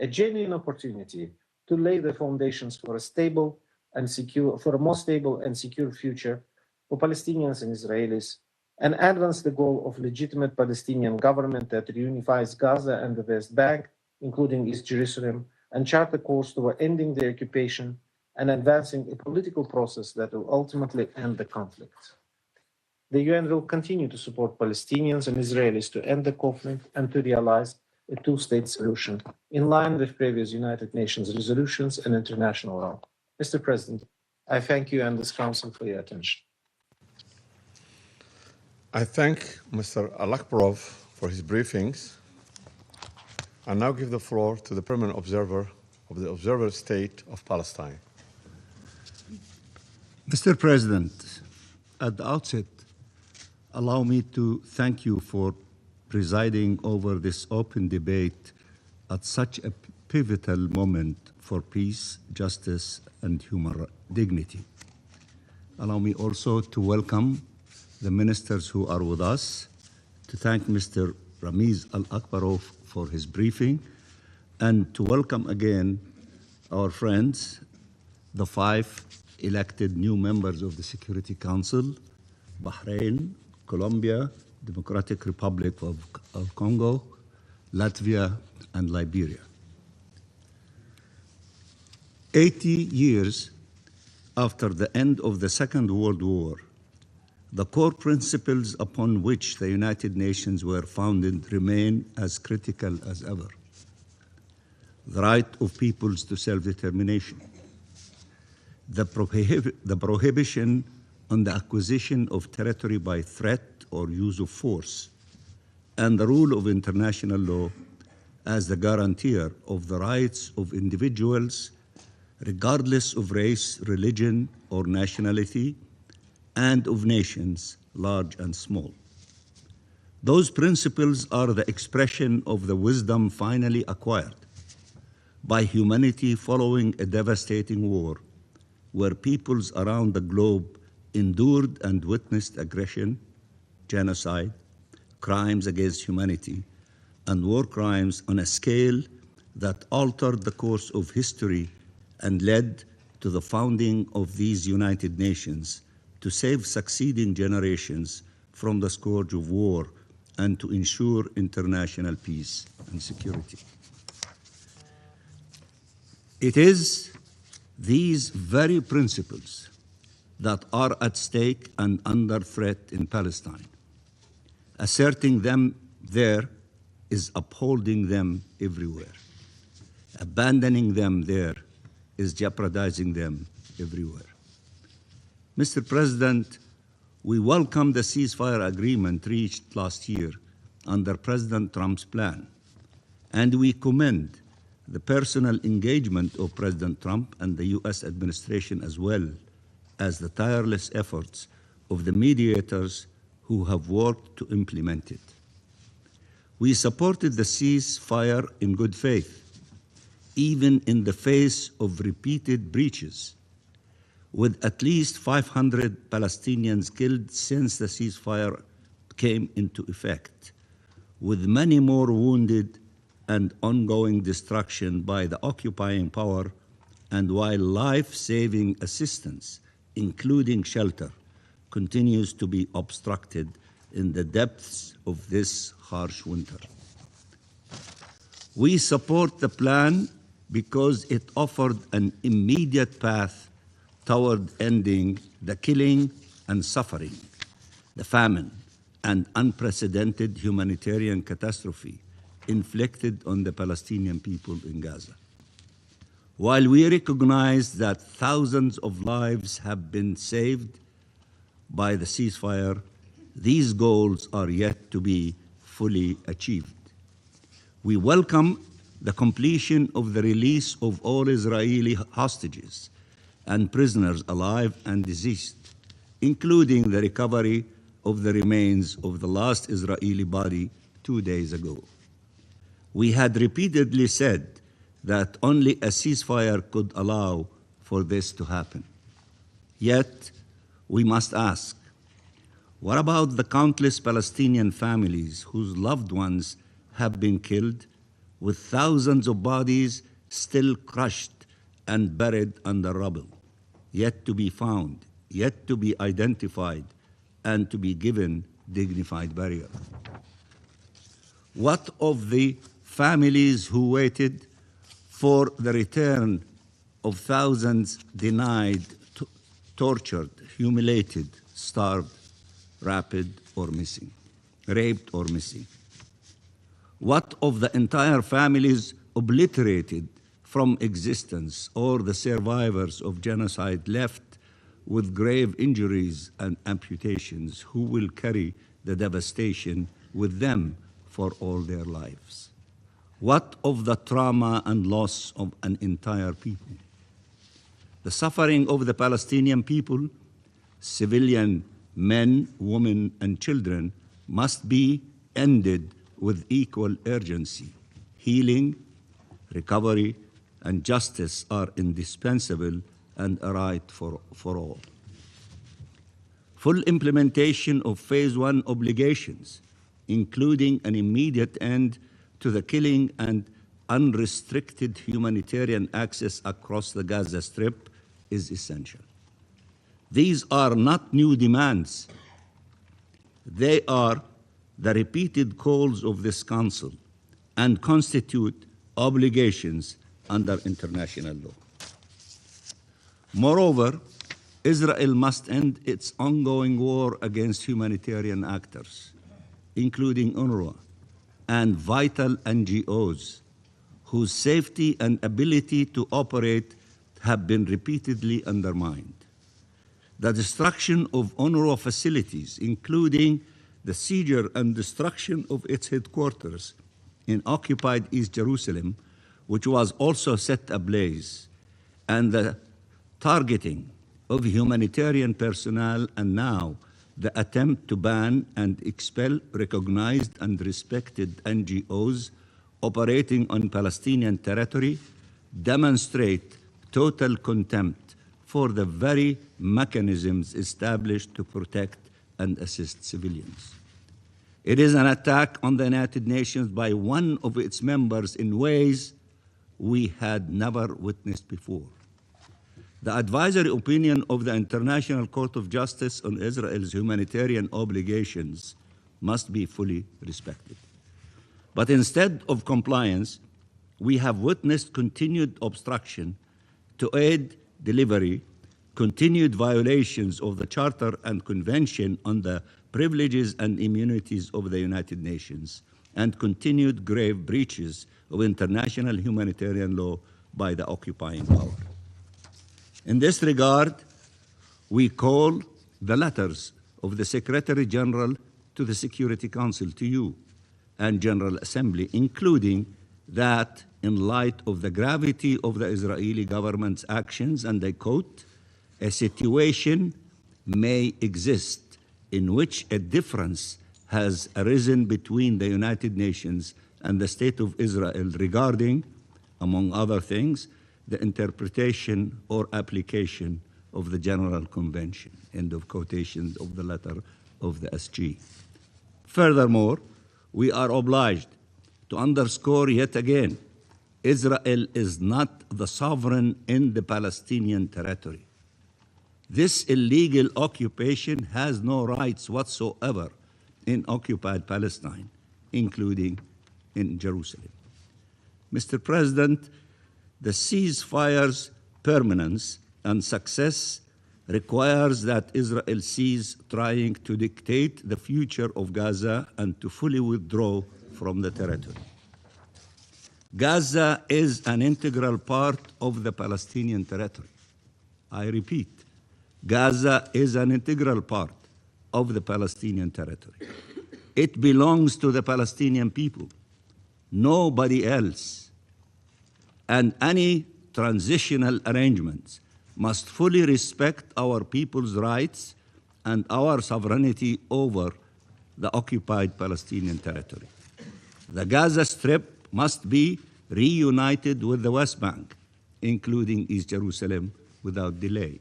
a genuine opportunity to lay the foundations for a more stable and secure future for Palestinians and Israelis, and advance the goal of legitimate Palestinian government that reunifies Gaza and the West Bank, including East Jerusalem, and chart a course toward ending the occupation and advancing a political process that will ultimately end the conflict. The UN will continue to support Palestinians and Israelis to end the conflict and to realize a two-state solution in line with previous United Nations resolutions and international law. Mr. President, I thank you and this Council for your attention. I thank Mr. Alakbarov for his briefings. I now give the floor to the permanent observer of the Observer State of Palestine. Mr. President, at the outset, allow me to thank you for presiding over this open debate at such a pivotal moment for peace, justice, and human dignity. Allow me also to welcome the ministers who are with us, to thank Mr. Ramiz Alakbarov for his briefing, and to welcome again our friends, the 5 elected new members of the Security Council, Bahrain, Colombia, Democratic Republic of Congo, Latvia, and Liberia. 80 years after the end of the Second World War, the core principles upon which the United Nations were founded remain as critical as ever. The right of peoples to self-determination, the prohibition on the acquisition of territory by threat or use of force, and the rule of international law as the guarantor of the rights of individuals, regardless of race, religion, or nationality, and of nations, large and small. Those principles are the expression of the wisdom finally acquired by humanity following a devastating war, where peoples around the globe endured and witnessed aggression, genocide, crimes against humanity, and war crimes on a scale that altered the course of history and led to the founding of these United Nations to save succeeding generations from the scourge of war and to ensure international peace and security. It is these very principles that are at stake and under threat in Palestine. Asserting them there is upholding them everywhere. Abandoning them there is jeopardizing them everywhere. Mr. President, we welcome the ceasefire agreement reached last year under President Trump's plan, and we commend the personal engagement of President Trump and the US administration, as well as the tireless efforts of the mediators who have worked to implement it. We supported the ceasefire in good faith, even in the face of repeated breaches, with at least 500 Palestinians killed since the ceasefire came into effect, with many more wounded and ongoing destruction by the occupying power, and while life-saving assistance, including shelter, continues to be obstructed in the depths of this harsh winter. We support the plan because it offered an immediate path toward ending the killing and suffering, the famine, and unprecedented humanitarian catastrophe inflicted on the Palestinian people in Gaza. While we recognize that thousands of lives have been saved by the ceasefire, these goals are yet to be fully achieved. We welcome the completion of the release of all Israeli hostages and prisoners alive and deceased, including the recovery of the remains of the last Israeli body 2 days ago. We had repeatedly said that only a ceasefire could allow for this to happen. Yet, we must ask, what about the countless Palestinian families whose loved ones have been killed with thousands of bodies still crushed and buried under rubble, yet to be found, yet to be identified, and to be given dignified burial? What of the families who waited for the return of thousands denied, tortured, humiliated, starved, raped, or missing, raped or missing? What of the entire families obliterated from existence, or the survivors of genocide left with grave injuries and amputations, who will carry the devastation with them for all their lives? What of the trauma and loss of an entire people? The suffering of the Palestinian people, civilian men, women, and children, must be ended with equal urgency. Healing, recovery, and justice are indispensable and a right for all. Full implementation of Phase 1 obligations, including an immediate end to the killing and unrestricted humanitarian access across the Gaza Strip, is essential. These are not new demands. They are the repeated calls of this Council and constitute obligations under international law. Moreover, Israel must end its ongoing war against humanitarian actors, including UNRWA and vital NGOs, whose safety and ability to operate have been repeatedly undermined. The destruction of UNRWA facilities, including the seizure and destruction of its headquarters in occupied East Jerusalem, which was also set ablaze, and the targeting of humanitarian personnel, and now the attempt to ban and expel recognized and respected NGOs operating on Palestinian territory, demonstrate total contempt for the very mechanisms established to protect and assist civilians. It is an attack on the United Nations by one of its members in ways we had never witnessed before. The advisory opinion of the International Court of Justice on Israel's humanitarian obligations must be fully respected. But instead of compliance, we have witnessed continued obstruction to aid delivery, continued violations of the Charter and Convention on the Privileges and Immunities of the United Nations, and continued grave breaches of international humanitarian law by the occupying power. In this regard, we call the letters of the Secretary General to the Security Council, to you, and General Assembly, including that in light of the gravity of the Israeli government's actions, and I quote, "A situation may exist in which a difference has arisen between the United Nations and the State of Israel regarding, among other things, the interpretation or application of the General Convention," end of quotation of the letter of the SG. Furthermore, we are obliged to underscore yet again, Israel is not the sovereign in the Palestinian territory. This illegal occupation has no rights whatsoever in occupied Palestine, including in Jerusalem. Mr. President, the ceasefire's permanence and success requires that Israel cease trying to dictate the future of Gaza and to fully withdraw from the territory. Gaza is an integral part of the Palestinian territory. I repeat, Gaza is an integral part of the Palestinian territory. It belongs to the Palestinian people, nobody else. And any transitional arrangements must fully respect our people's rights and our sovereignty over the occupied Palestinian territory. The Gaza Strip must be reunited with the West Bank, including East Jerusalem, without delay.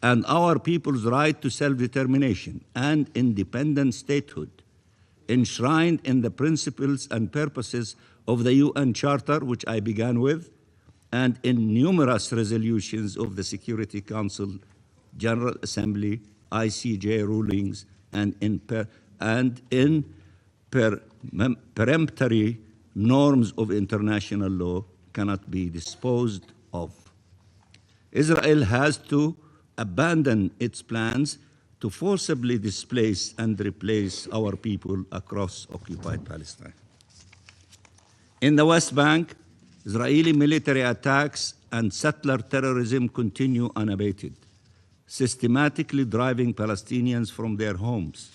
And our people's right to self-determination and independent statehood enshrined in the principles and purposes of the UN Charter, which I began with, and in numerous resolutions of the Security Council, General Assembly, ICJ rulings, and in peremptory norms of international law, cannot be disposed of. Israel has to abandon its plans to forcibly displace and replace our people across occupied Palestine. In the West Bank, Israeli military attacks and settler terrorism continue unabated, systematically driving Palestinians from their homes.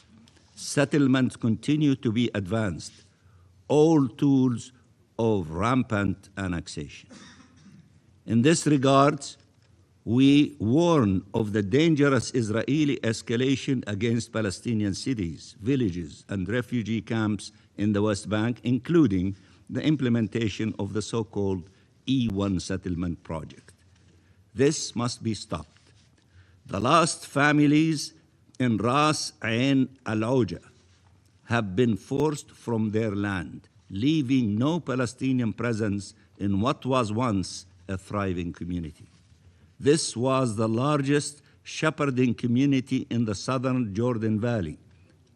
Settlements continue to be advanced, all tools of rampant annexation. In this regard, we warn of the dangerous Israeli escalation against Palestinian cities, villages, and refugee camps in the West Bank, including the implementation of the so-called E1 settlement project. This must be stopped. The last families in Ras Ain al-Auja have been forced from their land, leaving no Palestinian presence in what was once a thriving community. This was the largest shepherding community in the southern Jordan Valley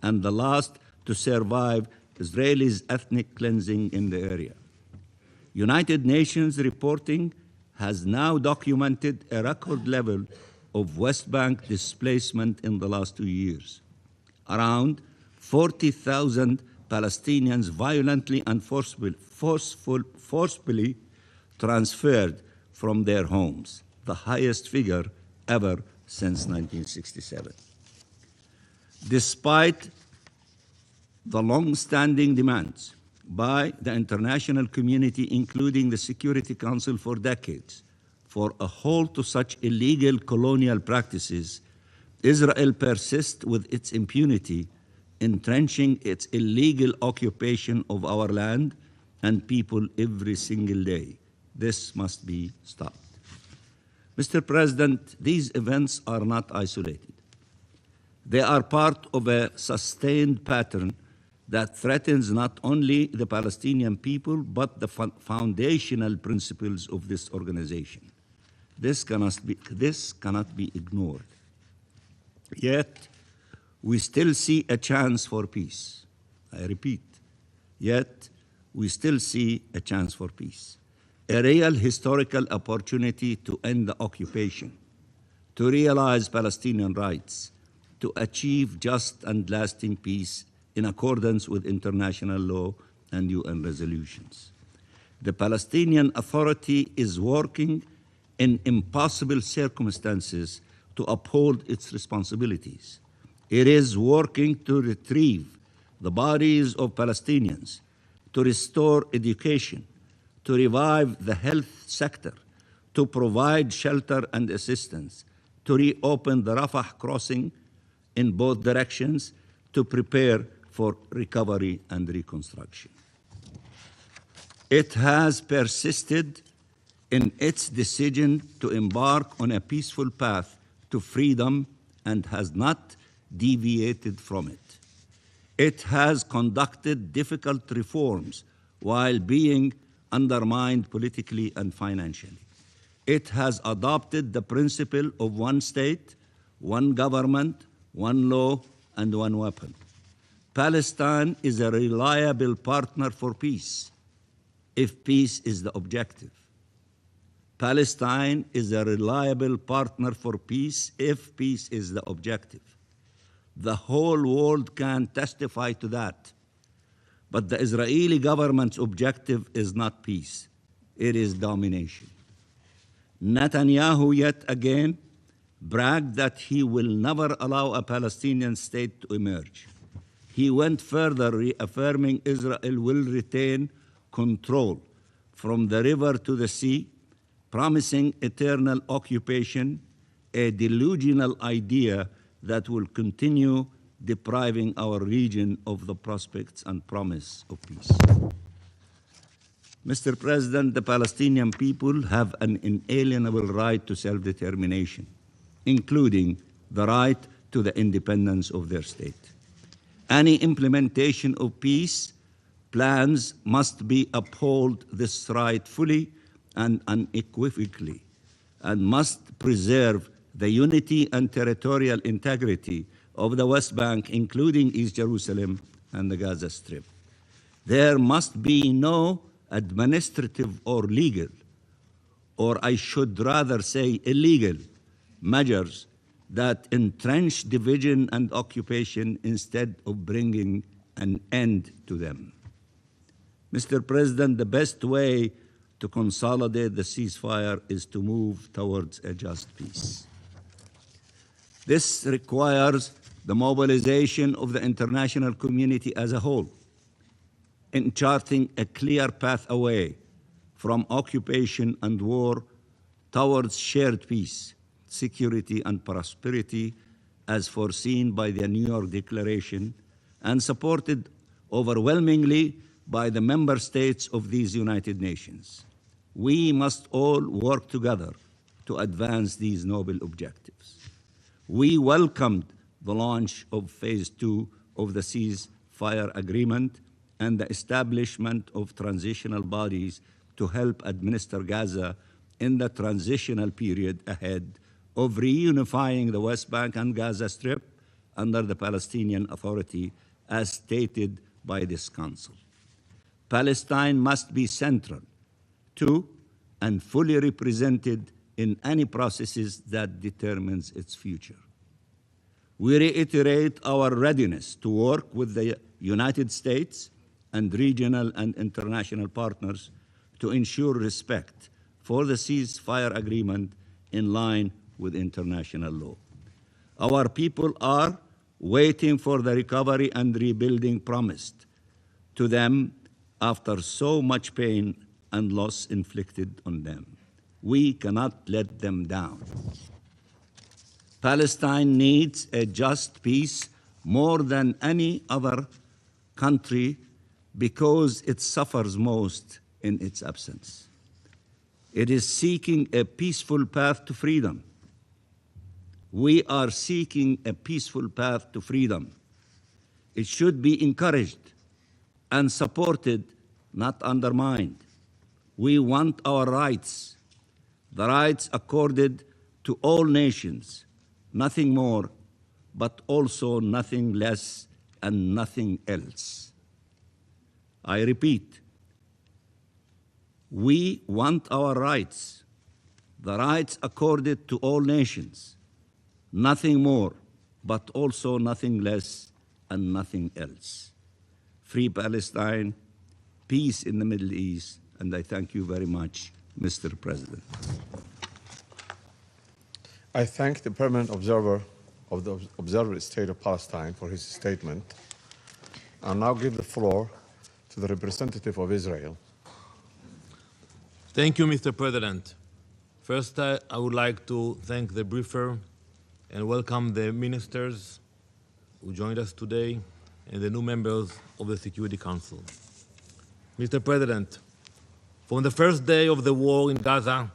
and the last to survive Israelis' ethnic cleansing in the area. United Nations reporting has now documented a record level of West Bank displacement in the last 2 years. Around 40,000 Palestinians violently and forcefully transferred from their homes, the highest figure ever since 1967. Despite the long-standing demands by the international community, including the Security Council for decades, for a halt to such illegal colonial practices, Israel persists with its impunity, entrenching its illegal occupation of our land and people every single day. This must be stopped. Mr. President, these events are not isolated. They are part of a sustained pattern that threatens not only the Palestinian people, but the foundational principles of this organization. This cannot be ignored. Yet, we still see a chance for peace. I repeat, yet we still see a chance for peace. A real historical opportunity to end the occupation, to realize Palestinian rights, to achieve just and lasting peace in accordance with international law and UN resolutions. The Palestinian Authority is working in impossible circumstances to uphold its responsibilities. It is working to retrieve the bodies of Palestinians, to restore education, to revive the health sector, to provide shelter and assistance, to reopen the Rafah crossing in both directions, to prepare for recovery and reconstruction. It has persisted in its decision to embark on a peaceful path to freedom and has not deviated from it. It has conducted difficult reforms while being undermined politically and financially. It has adopted the principle of one state, one government, one law, and one weapon. Palestine is a reliable partner for peace, if peace is the objective. Palestine is a reliable partner for peace if peace is the objective. The whole world can testify to that. But the Israeli government's objective is not peace, it is domination. Netanyahu yet again bragged that he will never allow a Palestinian state to emerge. He went further, reaffirming Israel will retain control from the river to the sea, promising eternal occupation, a delusional idea that will continue depriving our region of the prospects and promise of peace. Mr. President, the Palestinian people have an inalienable right to self-determination, including the right to the independence of their state. Any implementation of peace plans must be uphold this right fully and unequivocally, and must preserve the unity and territorial integrity of the West Bank, including East Jerusalem and the Gaza Strip. There must be no administrative or legal, or I should rather say illegal, measures that entrench division and occupation instead of bringing an end to them. Mr. President, the best way to consolidate the ceasefire is to move towards a just peace. This requires the mobilization of the international community as a whole, in charting a clear path away from occupation and war towards shared peace, security, and prosperity as foreseen by the New York Declaration and supported overwhelmingly by the member states of these United Nations. We must all work together to advance these noble objectives. We welcomed the launch of Phase 2 of the ceasefire agreement and the establishment of transitional bodies to help administer Gaza in the transitional period ahead of reunifying the West Bank and Gaza Strip under the Palestinian Authority as stated by this Council. Palestine must be central to and fully represented in any processes that determines its future. We reiterate our readiness to work with the United States and regional and international partners to ensure respect for the ceasefire agreement in line with international law. Our people are waiting for the recovery and rebuilding promised to them after so much pain and loss inflicted on them. We cannot let them down. Palestine needs a just peace more than any other country because it suffers most in its absence. It is seeking a peaceful path to freedom. We are seeking a peaceful path to freedom. It should be encouraged and supported, not undermined. We want our rights, the rights accorded to all nations, nothing more, but also nothing less and nothing else. I repeat, we want our rights, the rights accorded to all nations, nothing more, but also nothing less and nothing else. Free Palestine, peace in the Middle East, and I thank you very much, Mr. President. I thank the permanent observer of the Observer State of Palestine for his statement. I'll now give the floor to the representative of Israel. Thank you, Mr. President. First, I would like to thank the briefer and welcome the ministers who joined us today and the new members of the Security Council. Mr. President, from the first day of the war in Gaza,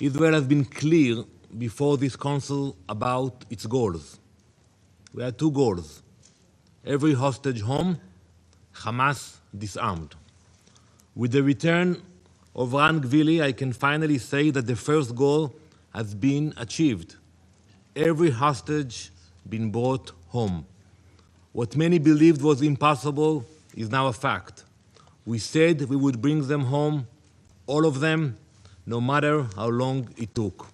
Israel has been clear before this Council about its goals. We had two goals: every hostage home, Hamas disarmed. With the return of Ran Gvili, I can finally say that the first goal has been achieved. Every hostage been brought home. What many believed was impossible is now a fact. We said we would bring them home, all of them, no matter how long it took.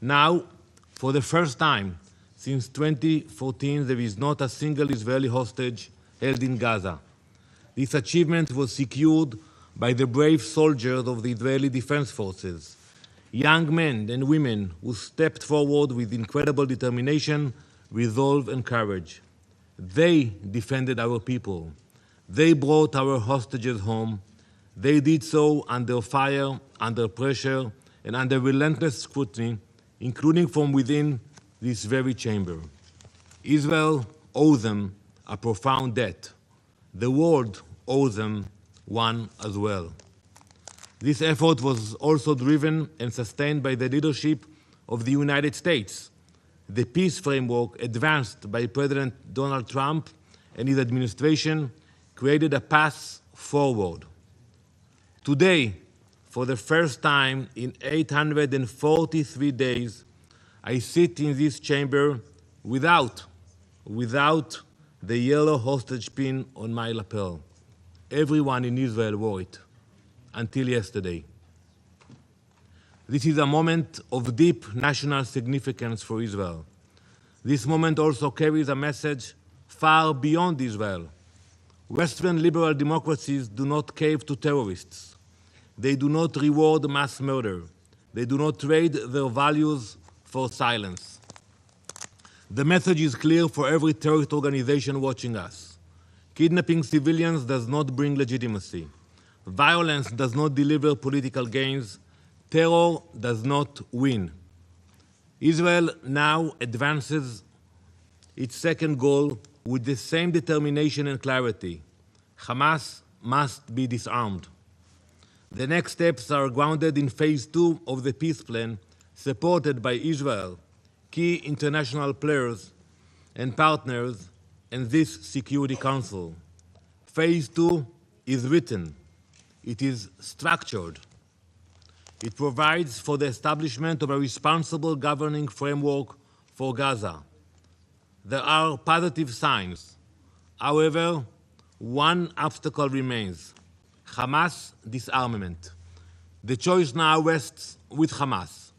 Now, for the first time since 2014, there is not a single Israeli hostage held in Gaza. This achievement was secured by the brave soldiers of the Israeli Defense Forces, young men and women who stepped forward with incredible determination, resolve, and courage. They defended our people. They brought our hostages home. They did so under fire, under pressure, and under relentless scrutiny, including from within this very chamber. Israel owes them a profound debt. The world owes them one as well. This effort was also driven and sustained by the leadership of the United States. The peace framework advanced by President Donald Trump and his administration created a path forward. Today, for the first time in 843 days, I sit in this chamber without the yellow hostage pin on my lapel. Everyone in Israel wore it, until yesterday. This is a moment of deep national significance for Israel. This moment also carries a message far beyond Israel. Western liberal democracies do not cave to terrorists. They do not reward mass murder. They do not trade their values for silence. The message is clear for every terrorist organization watching us. Kidnapping civilians does not bring legitimacy. Violence does not deliver political gains. Terror does not win. Israel now advances its second goal with the same determination and clarity. Hamas must be disarmed. The next steps are grounded in phase 2 of the peace plan, supported by Israel, key international players and partners, and this Security Council. Phase 2 is written. It is structured. It provides for the establishment of a responsible governing framework for Gaza. There are positive signs. However, one obstacle remains: Hamas disarmament. The choice now rests with Hamas.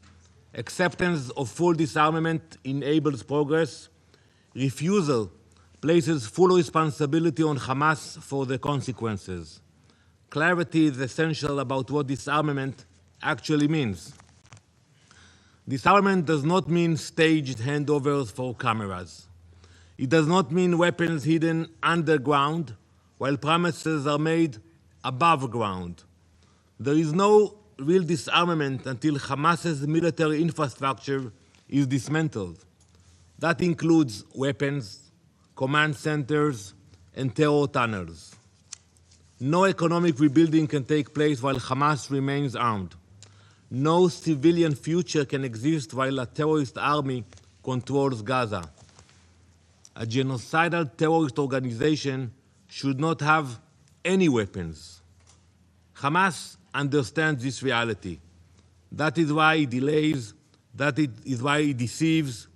Acceptance of full disarmament enables progress. Refusal places full responsibility on Hamas for the consequences. Clarity is essential about what disarmament actually means. Disarmament does not mean staged handovers for cameras. It does not mean weapons hidden underground while promises are made above ground. There is no real disarmament until Hamas's military infrastructure is dismantled. That includes weapons, command centers, and terror tunnels. No economic rebuilding can take place while Hamas remains armed. No civilian future can exist while a terrorist army controls Gaza. A genocidal terrorist organization should not have any weapons. Hamas understands this reality. That is why it delays, that is why it deceives.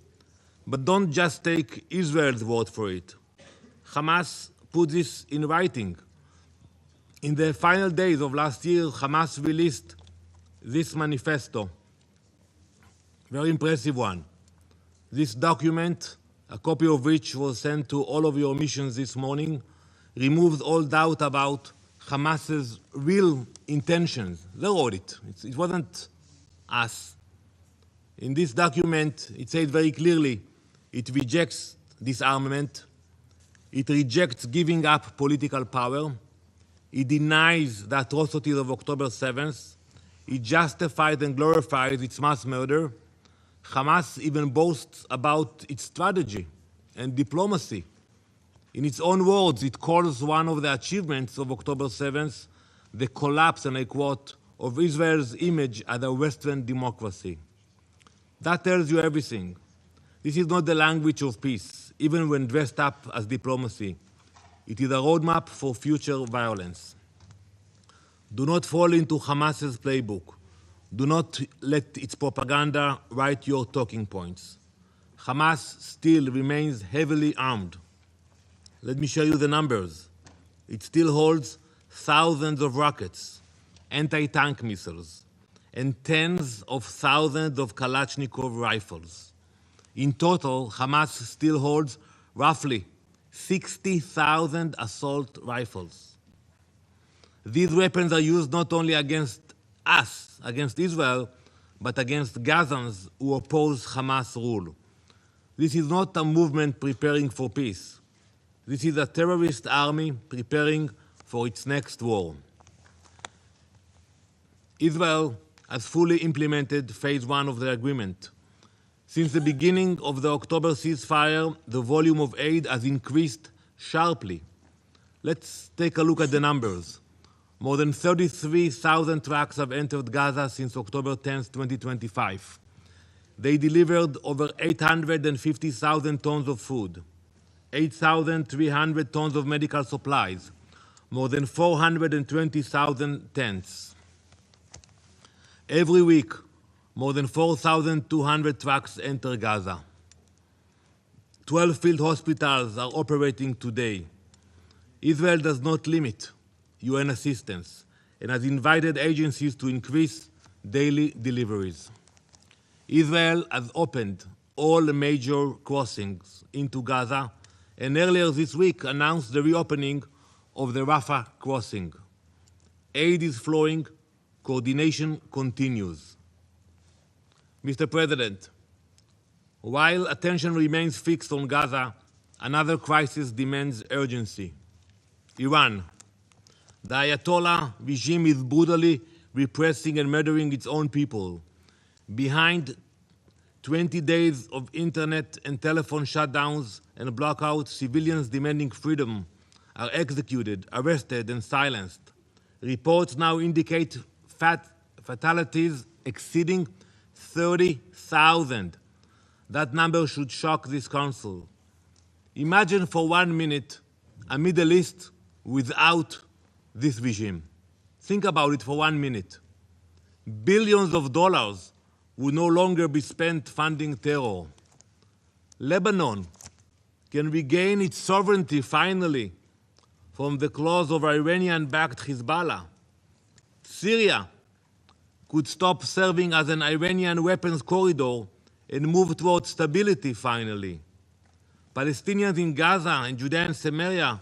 But don't just take Israel's word for it. Hamas put this in writing. In the final days of last year, Hamas released this manifesto, very impressive one. This document, a copy of which was sent to all of your missions this morning, removes all doubt about Hamas's real intentions. They wrote it. It wasn't us. In this document, it says very clearly, it rejects disarmament, it rejects giving up political power, it denies the atrocities of October 7th, it justifies and glorifies its mass murder. Hamas even boasts about its strategy and diplomacy. In its own words, it calls one of the achievements of October 7th the collapse, and I quote, of Israel's image as a Western democracy. That tells you everything. This is not the language of peace, even when dressed up as diplomacy. It is a roadmap for future violence. Do not fall into Hamas's playbook. Do not let its propaganda write your talking points. Hamas still remains heavily armed. Let me show you the numbers. It still holds thousands of rockets, anti-tank missiles, and tens of thousands of Kalashnikov rifles. In total, Hamas still holds roughly 60,000 assault rifles. These weapons are used not only against us, against Israel, but against Gazans who oppose Hamas rule. This is not a movement preparing for peace. This is a terrorist army preparing for its next war. Israel has fully implemented phase 1 of the agreement. Since the beginning of the October ceasefire, the volume of aid has increased sharply. Let's take a look at the numbers. More than 33,000 trucks have entered Gaza since October 10, 2025. They delivered over 850,000 tons of food. 8,300 tons of medical supplies, more than 420,000 tents. Every week, more than 4,200 trucks enter Gaza. 12 field hospitals are operating today. Israel does not limit UN assistance and has invited agencies to increase daily deliveries. Israel has opened all major crossings into Gaza and earlier this week announced the reopening of the Rafah crossing. Aid is flowing, coordination continues. Mr. President, while attention remains fixed on Gaza, another crisis demands urgency. Iran. The Ayatollah regime is brutally repressing and murdering its own people. Behind 20 days of internet and telephone shutdowns and blackouts, civilians demanding freedom are executed, arrested, and silenced. Reports now indicate fatalities exceeding 30,000. That number should shock this council. Imagine for 1 minute a Middle East without this regime. Think about it for 1 minute. Billions of dollars would no longer be spent funding terror. Lebanon can regain its sovereignty finally from the claws of Iranian-backed Hezbollah. Syria could stop serving as an Iranian weapons corridor and move towards stability finally. Palestinians in Gaza and Judea and Samaria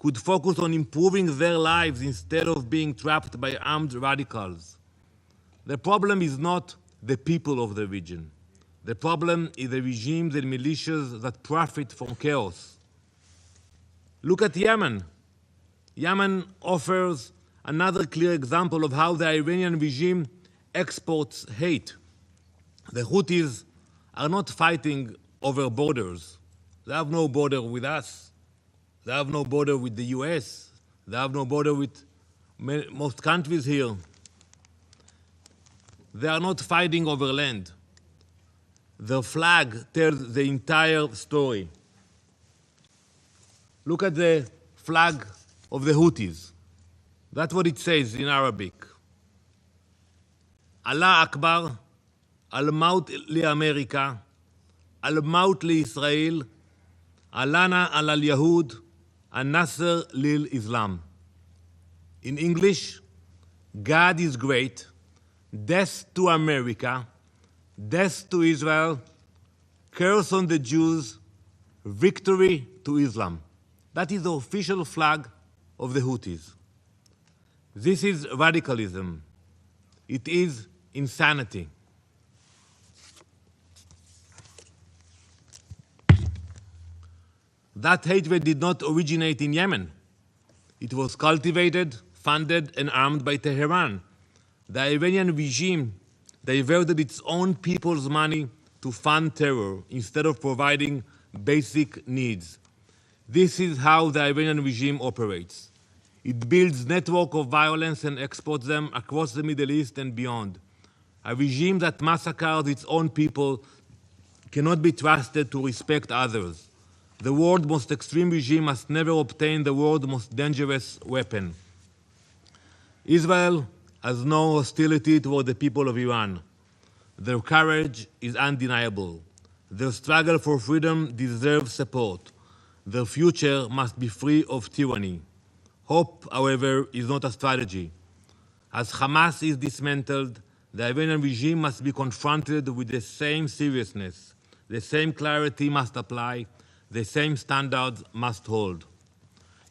could focus on improving their lives instead of being trapped by armed radicals. The problem is not the people of the region. The problem is the regimes and militias that profit from chaos. Look at Yemen. Yemen offers another clear example of how the Iranian regime exports hate. The Houthis are not fighting over borders. They have no border with us. They have no border with the US. They have no border with most countries here. They are not fighting over land. Their flag tells the entire story. Look at the flag of the Houthis. That's what it says in Arabic. Allah Akbar, Al-Maut li-America, Al-Maut li-Israel, Alana al-Yahud, Al-Nasser lil-Islam. In English, God is great, death to America, death to Israel, curse on the Jews, victory to Islam. That is the official flag of the Houthis. This is radicalism. It is insanity. That hatred did not originate in Yemen. It was cultivated, funded, and armed by Tehran. The Iranian regime diverted its own people's money to fund terror instead of providing basic needs. This is how the Iranian regime operates. It builds networks of violence and exports them across the Middle East and beyond. A regime that massacres its own people cannot be trusted to respect others. The world's most extreme regime must never obtain the world's most dangerous weapon. Israel has no hostility toward the people of Iran. Their courage is undeniable. Their struggle for freedom deserves support. Their future must be free of tyranny. Hope, however, is not a strategy. As Hamas is dismantled, the Iranian regime must be confronted with the same seriousness. The same clarity must apply. The same standards must hold.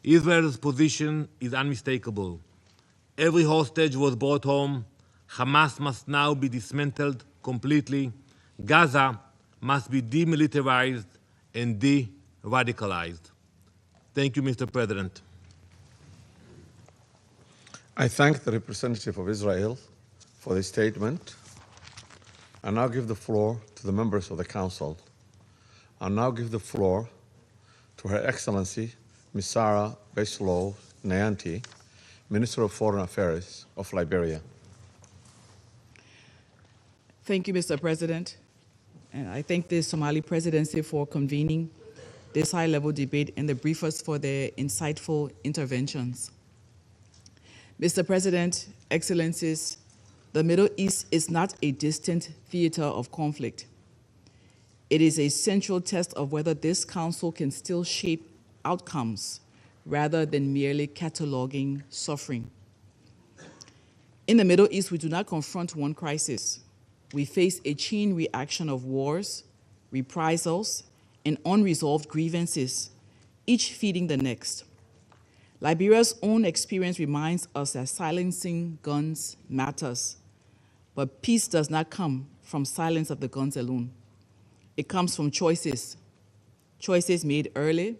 Israel's position is unmistakable. Every hostage was brought home. Hamas must now be dismantled completely. Gaza must be demilitarized and de-radicalized. Thank you, Mr. President. I thank the representative of Israel for this statement. I now give the floor to the members of the Council. I now give the floor to Her Excellency Ms. Sarah Beslow Nyanti, Minister of Foreign Affairs of Liberia. Thank you, Mr. President. And I thank the Somali presidency for convening this high-level debate and the briefers for their insightful interventions. Mr. President, Excellencies, the Middle East is not a distant theater of conflict. It is a central test of whether this Council can still shape outcomes rather than merely cataloging suffering. In the Middle East, we do not confront one crisis. We face a chain reaction of wars, reprisals, and unresolved grievances, each feeding the next. Liberia's own experience reminds us that silencing guns matters, but peace does not come from silence of the guns alone. It comes from choices made early,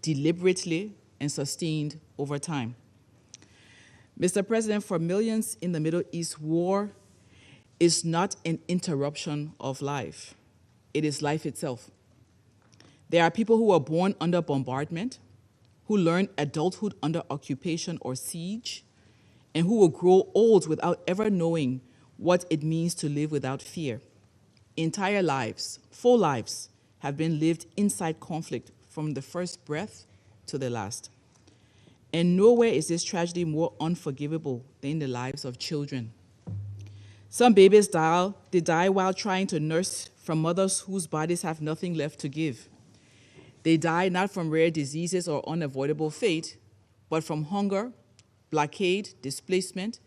deliberately, and sustained over time. Mr. President, for millions in the Middle East, war is not an interruption of life. It is life itself. There are people who were born under bombardment, who learned adulthood under occupation or siege, and who will grow old without ever knowing what it means to live without fear. Entire lives, full lives, have been lived inside conflict from the first breath to the last. And nowhere is this tragedy more unforgivable than in the lives of children. Some babies die while trying to nurse from mothers whose bodies have nothing left to give. They die not from rare diseases or unavoidable fate, but from hunger, blockade, displacement,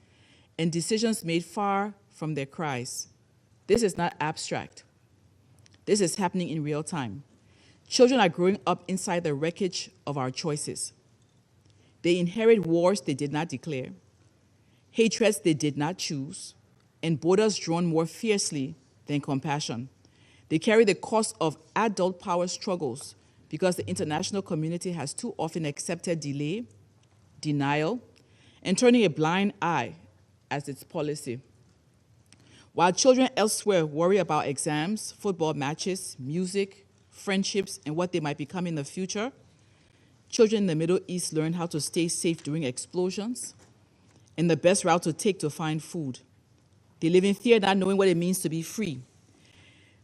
and decisions made far from their cries. This is not abstract. This is happening in real time. Children are growing up inside the wreckage of our choices. They inherit wars they did not declare, hatreds they did not choose, and borders drawn more fiercely than compassion. They carry the cost of adult power struggles because the international community has too often accepted delay, denial, and turning a blind eye as its policy. While children elsewhere worry about exams, football matches, music, friendships, and what they might become in the future, children in the Middle East learn how to stay safe during explosions and the best route to take to find food. They live in fear, not knowing what it means to be free.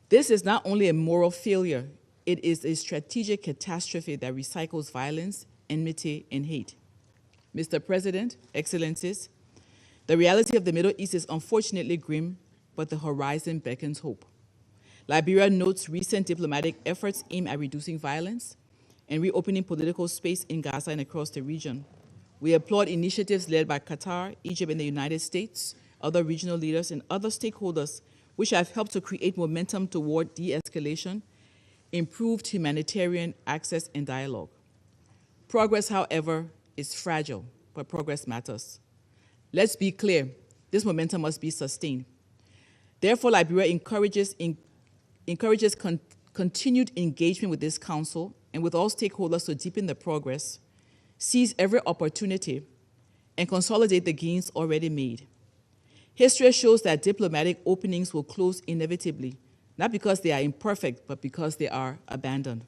This is not only a moral failure, it is a strategic catastrophe that recycles violence, enmity, and hate. Mr. President, Excellencies, the reality of the Middle East is unfortunately grim, but the horizon beckons hope. Liberia notes recent diplomatic efforts aimed at reducing violence and reopening political space in Gaza and across the region. We applaud initiatives led by Qatar, Egypt, and the United States, other regional leaders, and other stakeholders, which have helped to create momentum toward de-escalation, improved humanitarian access and dialogue. Progress, however, is fragile, but progress matters. Let's be clear, this momentum must be sustained. Therefore, Liberia encourages continued engagement with this Council and with all stakeholders to deepen the progress, seize every opportunity, and consolidate the gains already made. History shows that diplomatic openings will close inevitably, not because they are imperfect, but because they are abandoned.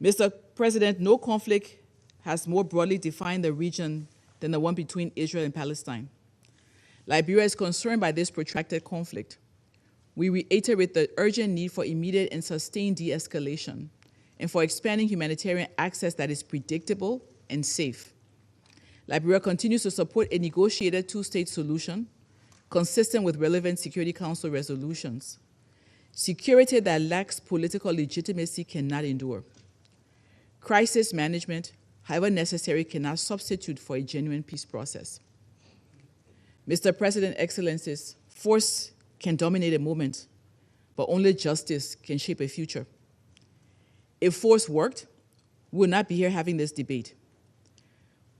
Mr. President, no conflict has more broadly defined the region than the one between Israel and Palestine. Liberia is concerned by this protracted conflict. We reiterate the urgent need for immediate and sustained de-escalation and for expanding humanitarian access that is predictable and safe. Liberia continues to support a negotiated two-state solution consistent with relevant Security Council resolutions. Security that lacks political legitimacy cannot endure. Crisis management, however necessary, cannot substitute for a genuine peace process. Mr. President, Excellencies, force can dominate a moment, but only justice can shape a future. If force worked, we would not be here having this debate.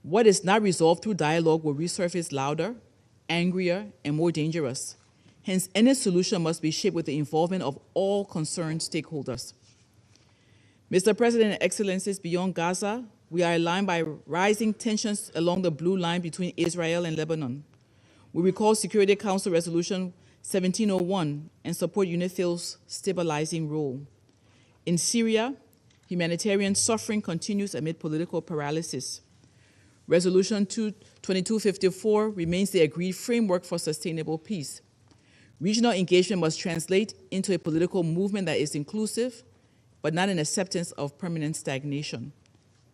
What is not resolved through dialogue will resurface louder, angrier, and more dangerous. Hence, any solution must be shaped with the involvement of all concerned stakeholders. Mr. President and Excellencies, beyond Gaza, we are aligned by rising tensions along the blue line between Israel and Lebanon. We recall Security Council Resolution 1701 and support UNIFIL's stabilizing role. In Syria, humanitarian suffering continues amid political paralysis. Resolution 2254 remains the agreed framework for sustainable peace. Regional engagement must translate into a political movement that is inclusive, but not an acceptance of permanent stagnation.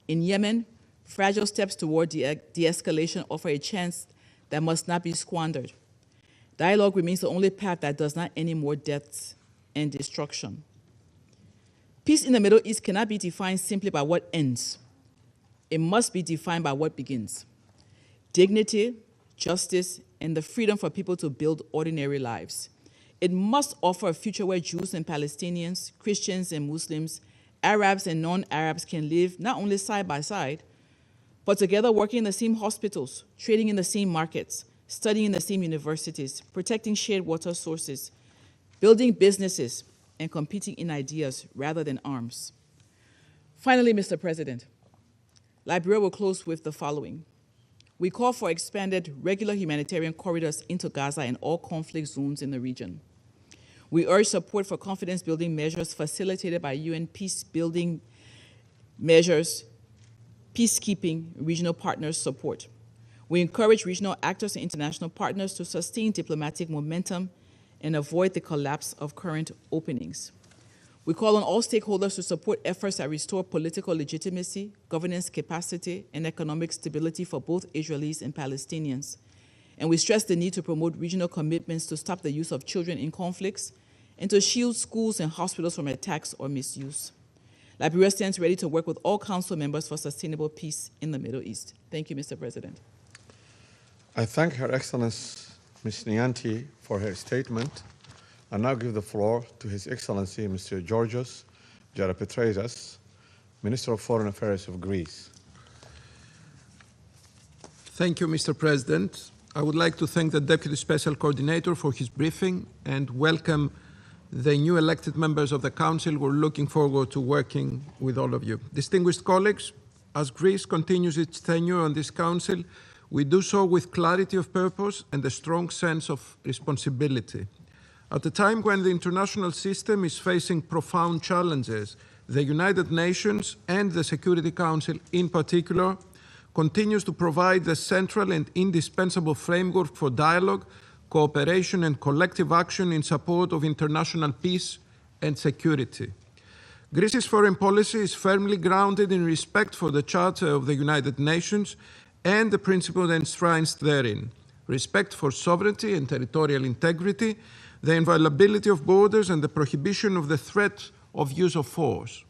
In Yemen, fragile steps toward de-escalation offer a chance that must not be squandered. Dialogue remains the only path that does not end in more deaths and destruction. Peace in the Middle East cannot be defined simply by what ends. It must be defined by what begins. Dignity, justice, and the freedom for people to build ordinary lives. It must offer a future where Jews and Palestinians, Christians and Muslims, Arabs and non-Arabs can live not only side by side, but together working in the same hospitals, trading in the same markets, studying in the same universities, protecting shared water sources, building businesses, and competing in ideas rather than arms. Finally, Mr. President, Liberia will close with the following. We call for expanded regular humanitarian corridors into Gaza and all conflict zones in the region. We urge support for confidence-building measures facilitated by UN peace-building measures, peacekeeping, regional partners support. We encourage regional actors and international partners to sustain diplomatic momentum and avoid the collapse of current openings. We call on all stakeholders to support efforts that restore political legitimacy, governance capacity, and economic stability for both Israelis and Palestinians. And we stress the need to promote regional commitments to stop the use of children in conflicts and to shield schools and hospitals from attacks or misuse. Liberia stands ready to work with all council members for sustainable peace in the Middle East. Thank you, Mr. President. I thank Her Excellency Ms. Nianti for her statement. I now give the floor to His Excellency Mr. Georgios Gerapetraidas, Minister of Foreign Affairs of Greece. Thank you, Mr. President. I would like to thank the Deputy Special Coordinator for his briefing and welcome the new elected members of the Council. We're looking forward to working with all of you. Distinguished colleagues, as Greece continues its tenure on this Council, we do so with clarity of purpose and a strong sense of responsibility. At a time when the international system is facing profound challenges, the United Nations and the Security Council in particular continues to provide the central and indispensable framework for dialogue, cooperation and collective action in support of international peace and security. Greece's foreign policy is firmly grounded in respect for the Charter of the United Nations and the principles enshrined therein: respect for sovereignty and territorial integrity, the inviolability of borders, and the prohibition of the threat of use of force.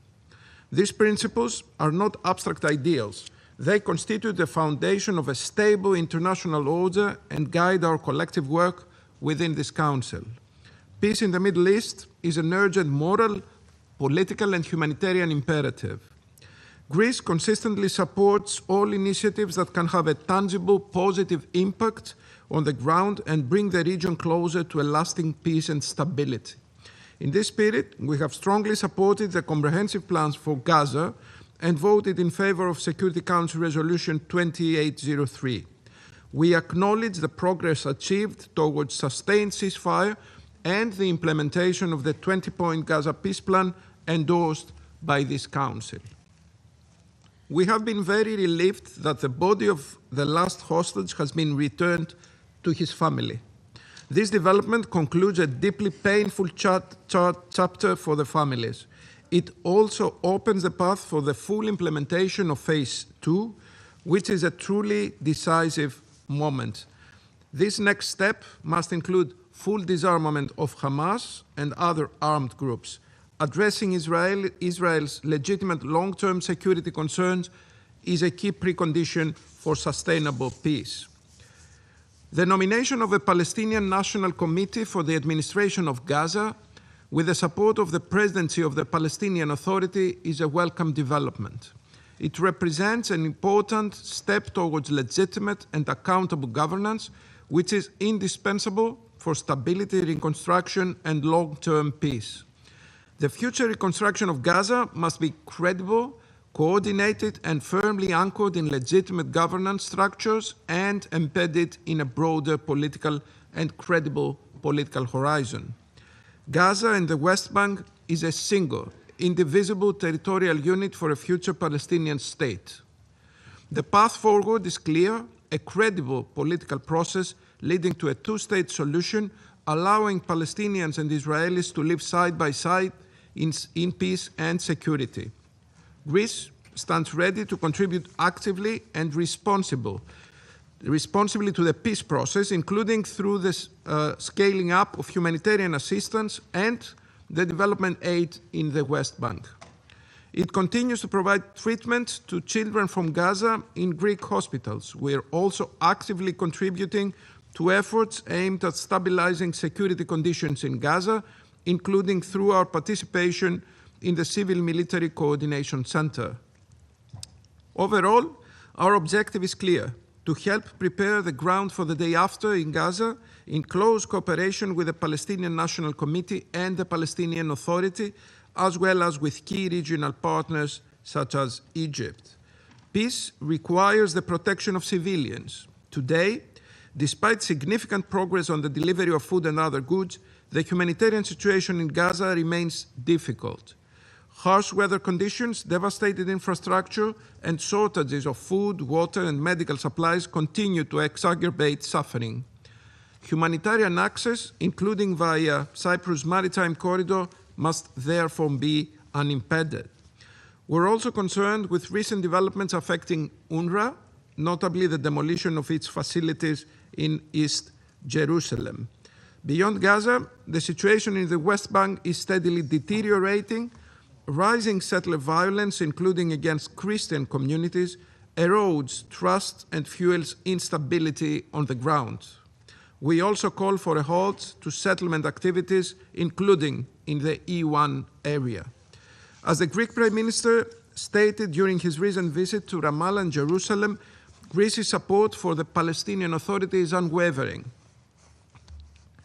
These principles are not abstract ideals. They constitute the foundation of a stable international order and guide our collective work within this Council. Peace in the Middle East is an urgent moral, political, and humanitarian imperative. Greece consistently supports all initiatives that can have a tangible, positive impact on the ground and bring the region closer to a lasting peace and stability. In this spirit, we have strongly supported the comprehensive plans for Gaza and voted in favor of Security Council Resolution 2803. We acknowledge the progress achieved towards sustained ceasefire and the implementation of the 20-point Gaza peace plan endorsed by this Council. We have been very relieved that the body of the last hostage has been returned to his family. This development concludes a deeply painful chapter for the families. It also opens the path for the full implementation of Phase 2, which is a truly decisive moment. This next step must include full disarmament of Hamas and other armed groups. Addressing Israel's legitimate long-term security concerns is a key precondition for sustainable peace. The nomination of a Palestinian National Committee for the administration of Gaza, with the support of the Presidency of the Palestinian Authority, is a welcome development. It represents an important step towards legitimate and accountable governance, which is indispensable for stability, reconstruction, and long-term peace. The future reconstruction of Gaza must be credible, coordinated, and firmly anchored in legitimate governance structures and embedded in a broader political and credible political horizon. Gaza and the West Bank is a single, indivisible territorial unit for a future Palestinian state. The path forward is clear: a credible political process leading to a two-state solution, allowing Palestinians and Israelis to live side by side in peace and security. Greece stands ready to contribute actively and responsibly to the peace process, including through the scaling up of humanitarian assistance and the development aid in the West Bank. It continues to provide treatment to children from Gaza in Greek hospitals. We are also actively contributing to efforts aimed at stabilizing security conditions in Gaza, including through our participation in the Civil-Military Coordination Center. Overall, our objective is clear: to help prepare the ground for the day after in Gaza, in close cooperation with the Palestinian National Committee and the Palestinian Authority, as well as with key regional partners such as Egypt. Peace requires the protection of civilians. Today, despite significant progress on the delivery of food and other goods, the humanitarian situation in Gaza remains difficult. Harsh weather conditions, devastated infrastructure, and shortages of food, water, and medical supplies continue to exacerbate suffering. Humanitarian access, including via Cyprus Maritime Corridor, must therefore be unimpeded. We're also concerned with recent developments affecting UNRWA, notably the demolition of its facilities in East Jerusalem. Beyond Gaza, the situation in the West Bank is steadily deteriorating. Rising settler violence, including against Christian communities, erodes trust and fuels instability on the ground. We also call for a halt to settlement activities, including in the E1 area. As the Greek Prime Minister stated during his recent visit to Ramallah and Jerusalem, Greece's support for the Palestinian Authority is unwavering.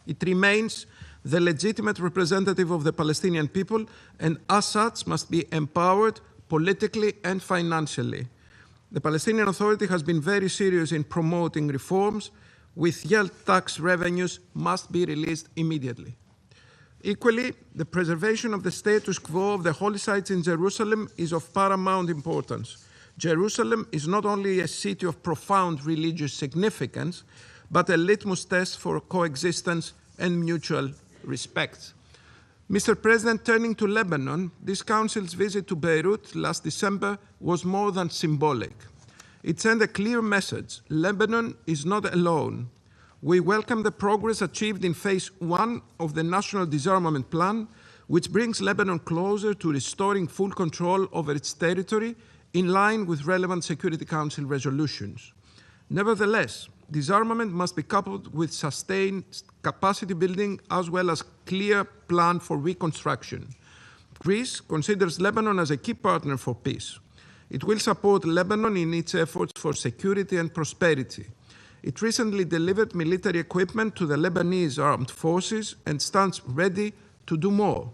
It remains the legitimate representative of the Palestinian people, and as such must be empowered politically and financially. The Palestinian Authority has been very serious in promoting reforms. Withheld tax revenues must be released immediately. Equally, the preservation of the status quo of the holy sites in Jerusalem is of paramount importance. Jerusalem is not only a city of profound religious significance, but a litmus test for coexistence and mutual respect. Mr. President, turning to Lebanon, this Council's visit to Beirut last December was more than symbolic. It sent a clear message: Lebanon is not alone. We welcome the progress achieved in Phase 1 of the National Disarmament Plan, which brings Lebanon closer to restoring full control over its territory in line with relevant Security Council resolutions. Nevertheless, disarmament must be coupled with sustained capacity building as well as clear plan for reconstruction. Greece considers Lebanon as a key partner for peace. It will support Lebanon in its efforts for security and prosperity. It recently delivered military equipment to the Lebanese armed forces and stands ready to do more.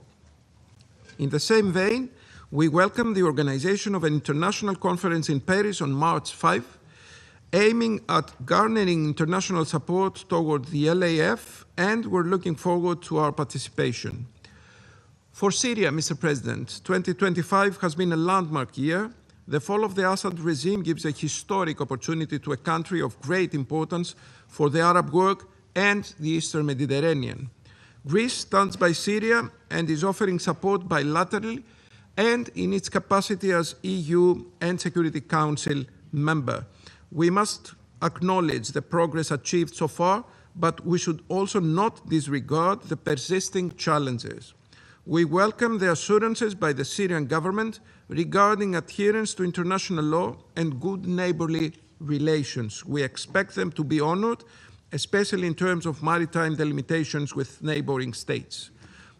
In the same vein, we welcome the organization of an international conference in Paris on March 5, aiming at garnering international support toward the LAF, and we're looking forward to our participation. For Syria, Mr. President, 2025 has been a landmark year. The fall of the Assad regime gives a historic opportunity to a country of great importance for the Arab world and the Eastern Mediterranean. Greece stands by Syria and is offering support bilaterally and in its capacity as EU and Security Council member. We must acknowledge the progress achieved so far, but we should also not disregard the persisting challenges. We welcome the assurances by the Syrian government regarding adherence to international law and good neighborly relations. We expect them to be honored, especially in terms of maritime delimitations with neighboring states.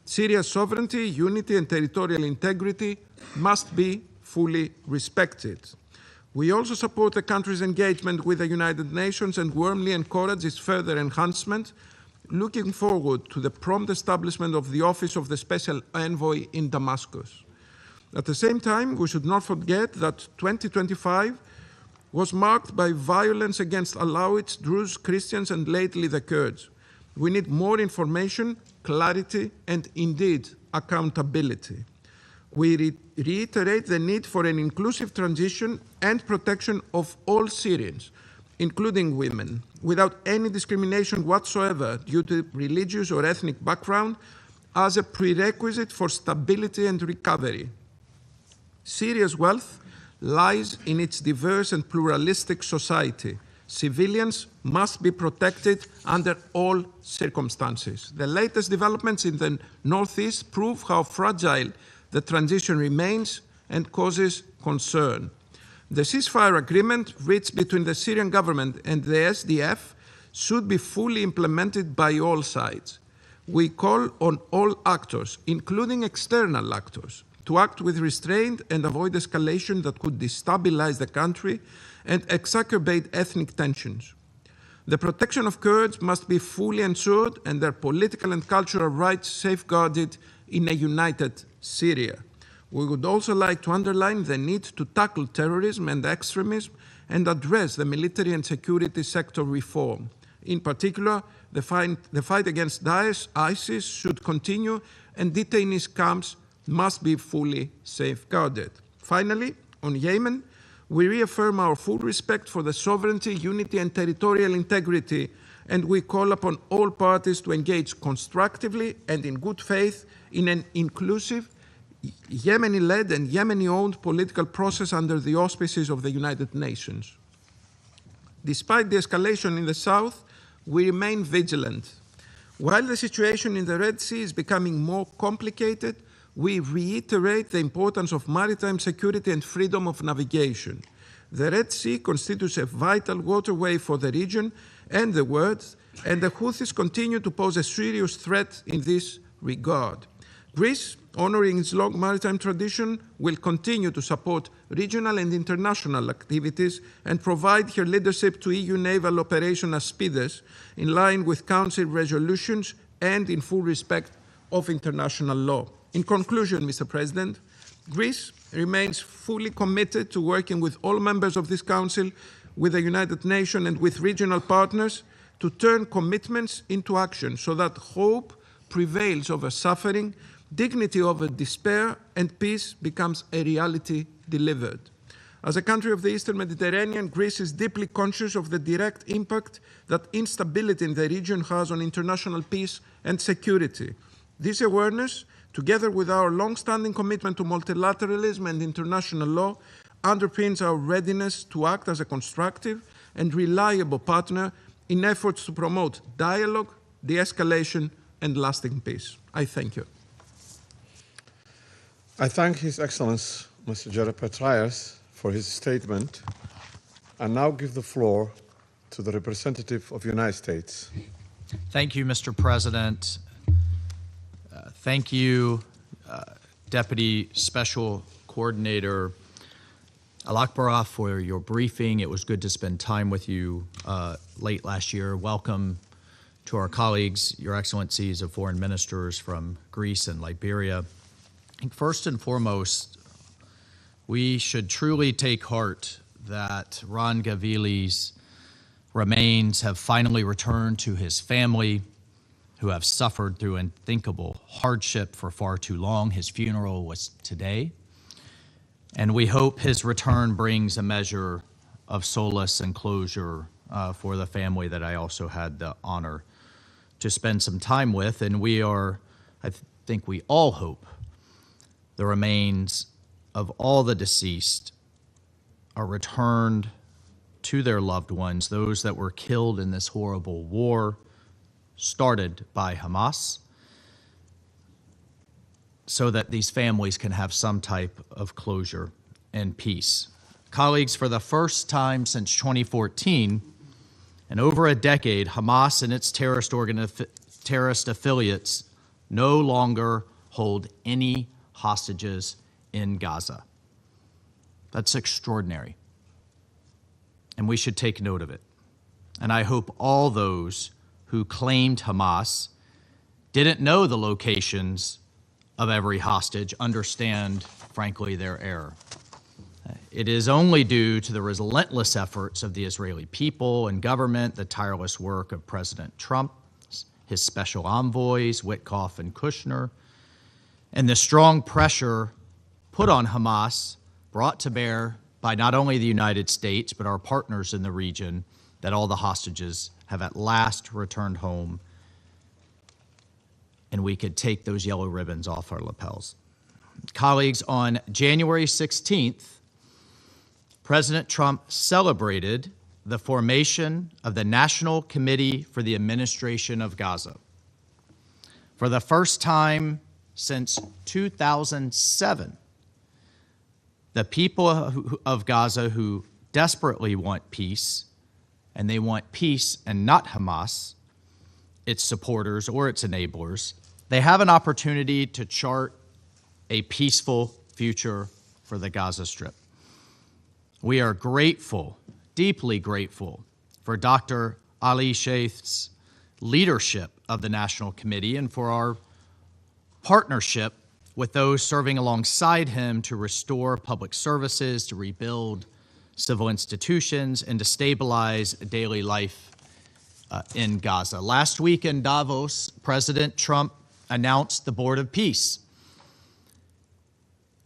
Syria's sovereignty, unity, and territorial integrity must be fully respected. We also support the country's engagement with the United Nations and warmly encourage its further enhancement, looking forward to the prompt establishment of the Office of the Special Envoy in Damascus. At the same time, we should not forget that 2025 was marked by violence against Alawites, Druze, Christians, and lately the Kurds. We need more information, clarity, and indeed accountability. We reiterate the need for an inclusive transition and protection of all Syrians, including women, without any discrimination whatsoever due to religious or ethnic background, as a prerequisite for stability and recovery. Syria's wealth lies in its diverse and pluralistic society. Civilians must be protected under all circumstances. The latest developments in the northeast prove how fragile the transition remains and causes concern. The ceasefire agreement reached between the Syrian government and the SDF should be fully implemented by all sides. We call on all actors, including external actors, to act with restraint and avoid escalation that could destabilize the country and exacerbate ethnic tensions. The protection of Kurds must be fully ensured and their political and cultural rights safeguarded in a united Syria. We would also like to underline the need to tackle terrorism and extremism and address the military and security sector reform. In particular, the fight against Daesh, ISIS should continue and detainees camps must be fully safeguarded. Finally, on Yemen, we reaffirm our full respect for the sovereignty, unity, and territorial integrity, and we call upon all parties to engage constructively and in good faith in an inclusive, Yemeni-led and Yemeni-owned political process under the auspices of the United Nations. Despite the escalation in the south, we remain vigilant. While the situation in the Red Sea is becoming more complicated, we reiterate the importance of maritime security and freedom of navigation. The Red Sea constitutes a vital waterway for the region and the world, and the Houthis continue to pose a serious threat in this regard. Greece, honoring its long maritime tradition, will continue to support regional and international activities and provide her leadership to EU naval operation Aspides in line with Council resolutions and in full respect of international law. In conclusion, Mr. President, Greece remains fully committed to working with all members of this Council, with the United Nations and with regional partners to turn commitments into action so that hope prevails over suffering, dignity over despair, and peace becomes a reality delivered. As a country of the Eastern Mediterranean, Greece is deeply conscious of the direct impact that instability in the region has on international peace and security. This awareness, together with our long-standing commitment to multilateralism and international law, underpins our readiness to act as a constructive and reliable partner in efforts to promote dialogue, de-escalation, and lasting peace. I thank you. I thank His Excellency Mr. Jared Petraeus for his statement and now give the floor to the representative of the United States. Thank you, Mr. President. Thank you, Deputy Special Coordinator Alakbarov, for your briefing. It was good to spend time with you late last year. Welcome to our colleagues, Your Excellencies of Foreign Ministers from Greece and Liberia. I think first and foremost, we should truly take heart that Ron Gavili's remains have finally returned to his family, who have suffered through unthinkable hardship for far too long. His funeral was today, and we hope his return brings a measure of solace and closure for the family that I also had the honor to spend some time with. And we are, I think we all hope, the remains of all the deceased are returned to their loved ones, those that were killed in this horrible war started by Hamas, so that these families can have some type of closure and peace. Colleagues, for the first time since 2014, in over a decade, Hamas and its terrorist affiliates no longer hold any hostages in Gaza. That's extraordinary, and we should take note of it. And I hope all those who claimed Hamas didn't know the locations of every hostage understand, frankly, their error. It is only due to the relentless efforts of the Israeli people and government, the tireless work of President Trump, his special envoys, Witkoff and Kushner, and the strong pressure put on Hamas, brought to bear by not only the United States, but our partners in the region, that all the hostages have at last returned home in and we could take those yellow ribbons off our lapels. Colleagues, on January 16th, President Trump celebrated the formation of the National Committee for the Administration of Gaza. For the first time since 2007, the people of Gaza who desperately want peace, and they want peace and not Hamas, its supporters or its enablers, they have an opportunity to chart a peaceful future for the Gaza Strip. We are grateful, deeply grateful, for Dr. Ali Sheikh's leadership of the National Committee and for our partnership with those serving alongside him to restore public services, to rebuild civil institutions, and to stabilize daily life in Gaza. Last week in Davos, President Trump announced the Board of Peace,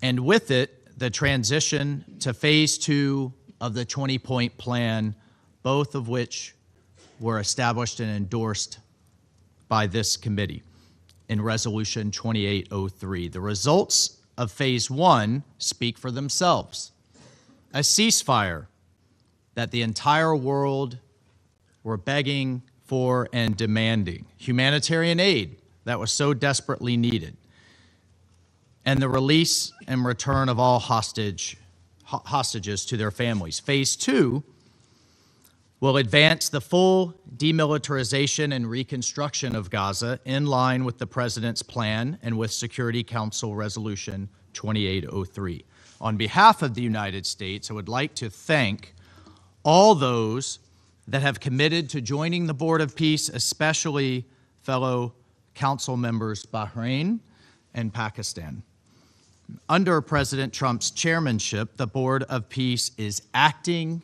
and with it, the transition to phase 2 of the 20-point plan, both of which were established and endorsed by this committee in Resolution 2803. The results of phase 1 speak for themselves. A ceasefire that the entire world were begging for and demanding. Humanitarian aid that was so desperately needed. And the release and return of all hostages to their families. Phase 2 will advance the full demilitarization and reconstruction of Gaza in line with the President's plan and with Security Council Resolution 2803. On behalf of the United States, I would like to thank all those that have committed to joining the Board of Peace, especially fellow council members Bahrain and Pakistan. Under President Trump's chairmanship, the Board of Peace is acting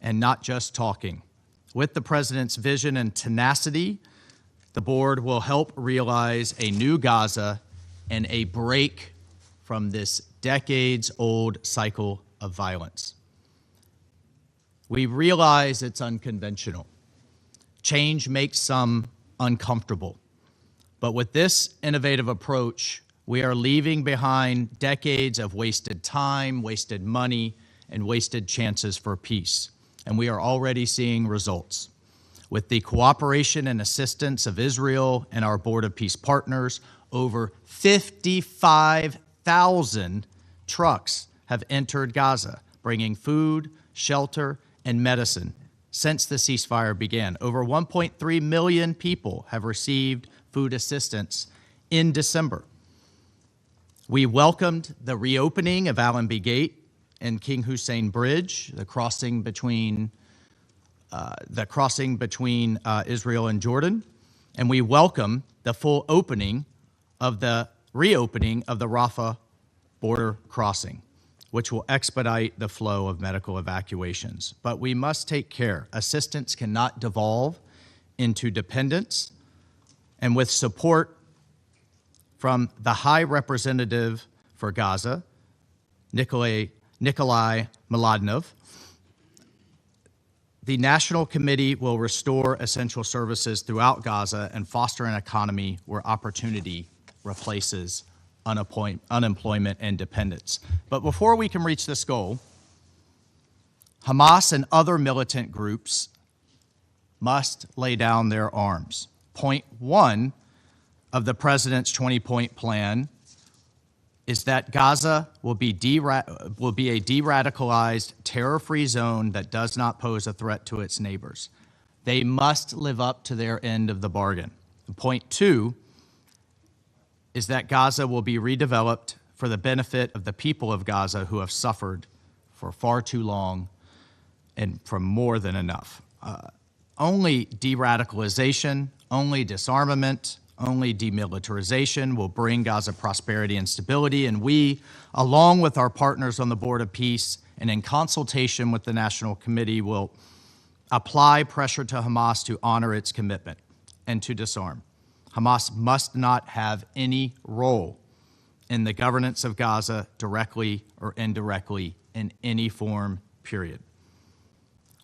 and not just talking. With the President's vision and tenacity, the board will help realize a new Gaza and a break from this decades-old cycle of violence. We realize it's unconventional. Change makes some uncomfortable. But with this innovative approach, we are leaving behind decades of wasted time, wasted money, and wasted chances for peace. And we are already seeing results. With the cooperation and assistance of Israel and our Board of Peace partners, over 55,000 trucks have entered Gaza, bringing food, shelter, and medicine since the ceasefire began. Over 1.3 million people have received food assistance in December. We welcomed the reopening of Allenby Gate and King Hussein Bridge, the crossing between Israel and Jordan, and we welcome the full reopening of the Rafah border crossing, which will expedite the flow of medical evacuations. But we must take care. Assistance cannot devolve into dependence, and with support from the High Representative for Gaza, Nikolai Mladinov, the National Committee will restore essential services throughout Gaza and foster an economy where opportunity replaces unemployment and dependence. But before we can reach this goal, Hamas and other militant groups must lay down their arms. Point 1 of the President's 20-point plan is that Gaza will be a de-radicalized, terror-free zone that does not pose a threat to its neighbors. They must live up to their end of the bargain. Point 2 is that Gaza will be redeveloped for the benefit of the people of Gaza who have suffered for far too long and for more than enough. Only de-radicalization, only disarmament, only demilitarization will bring Gaza prosperity and stability, and we, along with our partners on the Board of Peace and in consultation with the National Committee, will apply pressure to Hamas to honor its commitment and to disarm. Hamas must not have any role in the governance of Gaza, directly or indirectly, in any form, period.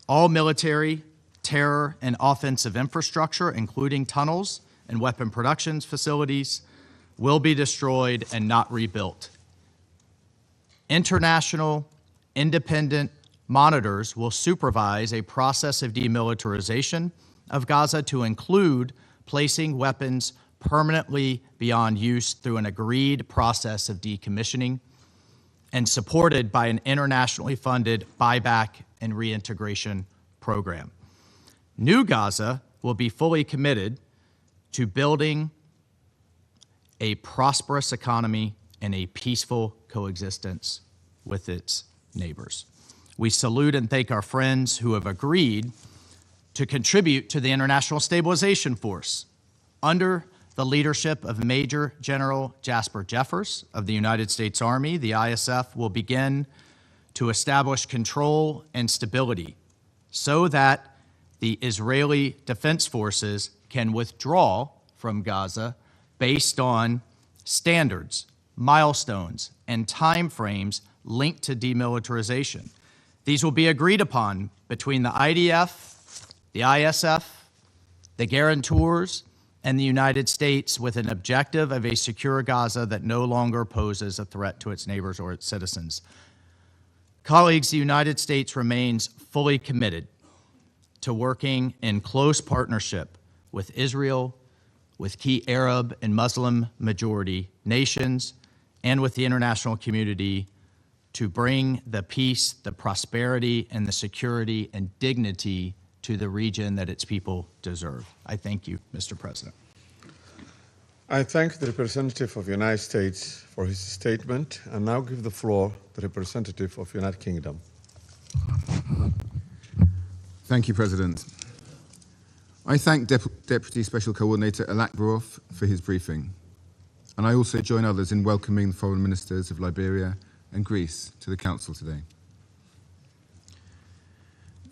All military, terror, and offensive infrastructure, including tunnels and weapon production facilities will be destroyed and not rebuilt. International independent monitors will supervise a process of demilitarization of Gaza to include placing weapons permanently beyond use through an agreed process of decommissioning and supported by an internationally funded buyback and reintegration program. New Gaza will be fully committed to building a prosperous economy and a peaceful coexistence with its neighbors. We salute and thank our friends who have agreed to contribute to the International Stabilization Force under the leadership of Major General Jasper Jeffers of the United States Army. The ISF will begin to establish control and stability so that the Israeli Defense Forces can withdraw from Gaza based on standards, milestones, and timeframes linked to demilitarization. These will be agreed upon between the IDF, the ISF, the guarantors, and the United States with an objective of a secure Gaza that no longer poses a threat to its neighbors or its citizens. Colleagues, the United States remains fully committed to working in close partnership with Israel, with key Arab and Muslim majority nations, and with the international community to bring the peace, the prosperity, and the security and dignity to the region that its people deserve. I thank you, Mr. President. I thank the representative of the United States for his statement and now give the floor to the representative of the United Kingdom. Thank you, President. I thank Deputy Special Coordinator Alakbarov for his briefing, and I also join others in welcoming the foreign ministers of Liberia and Greece to the Council today.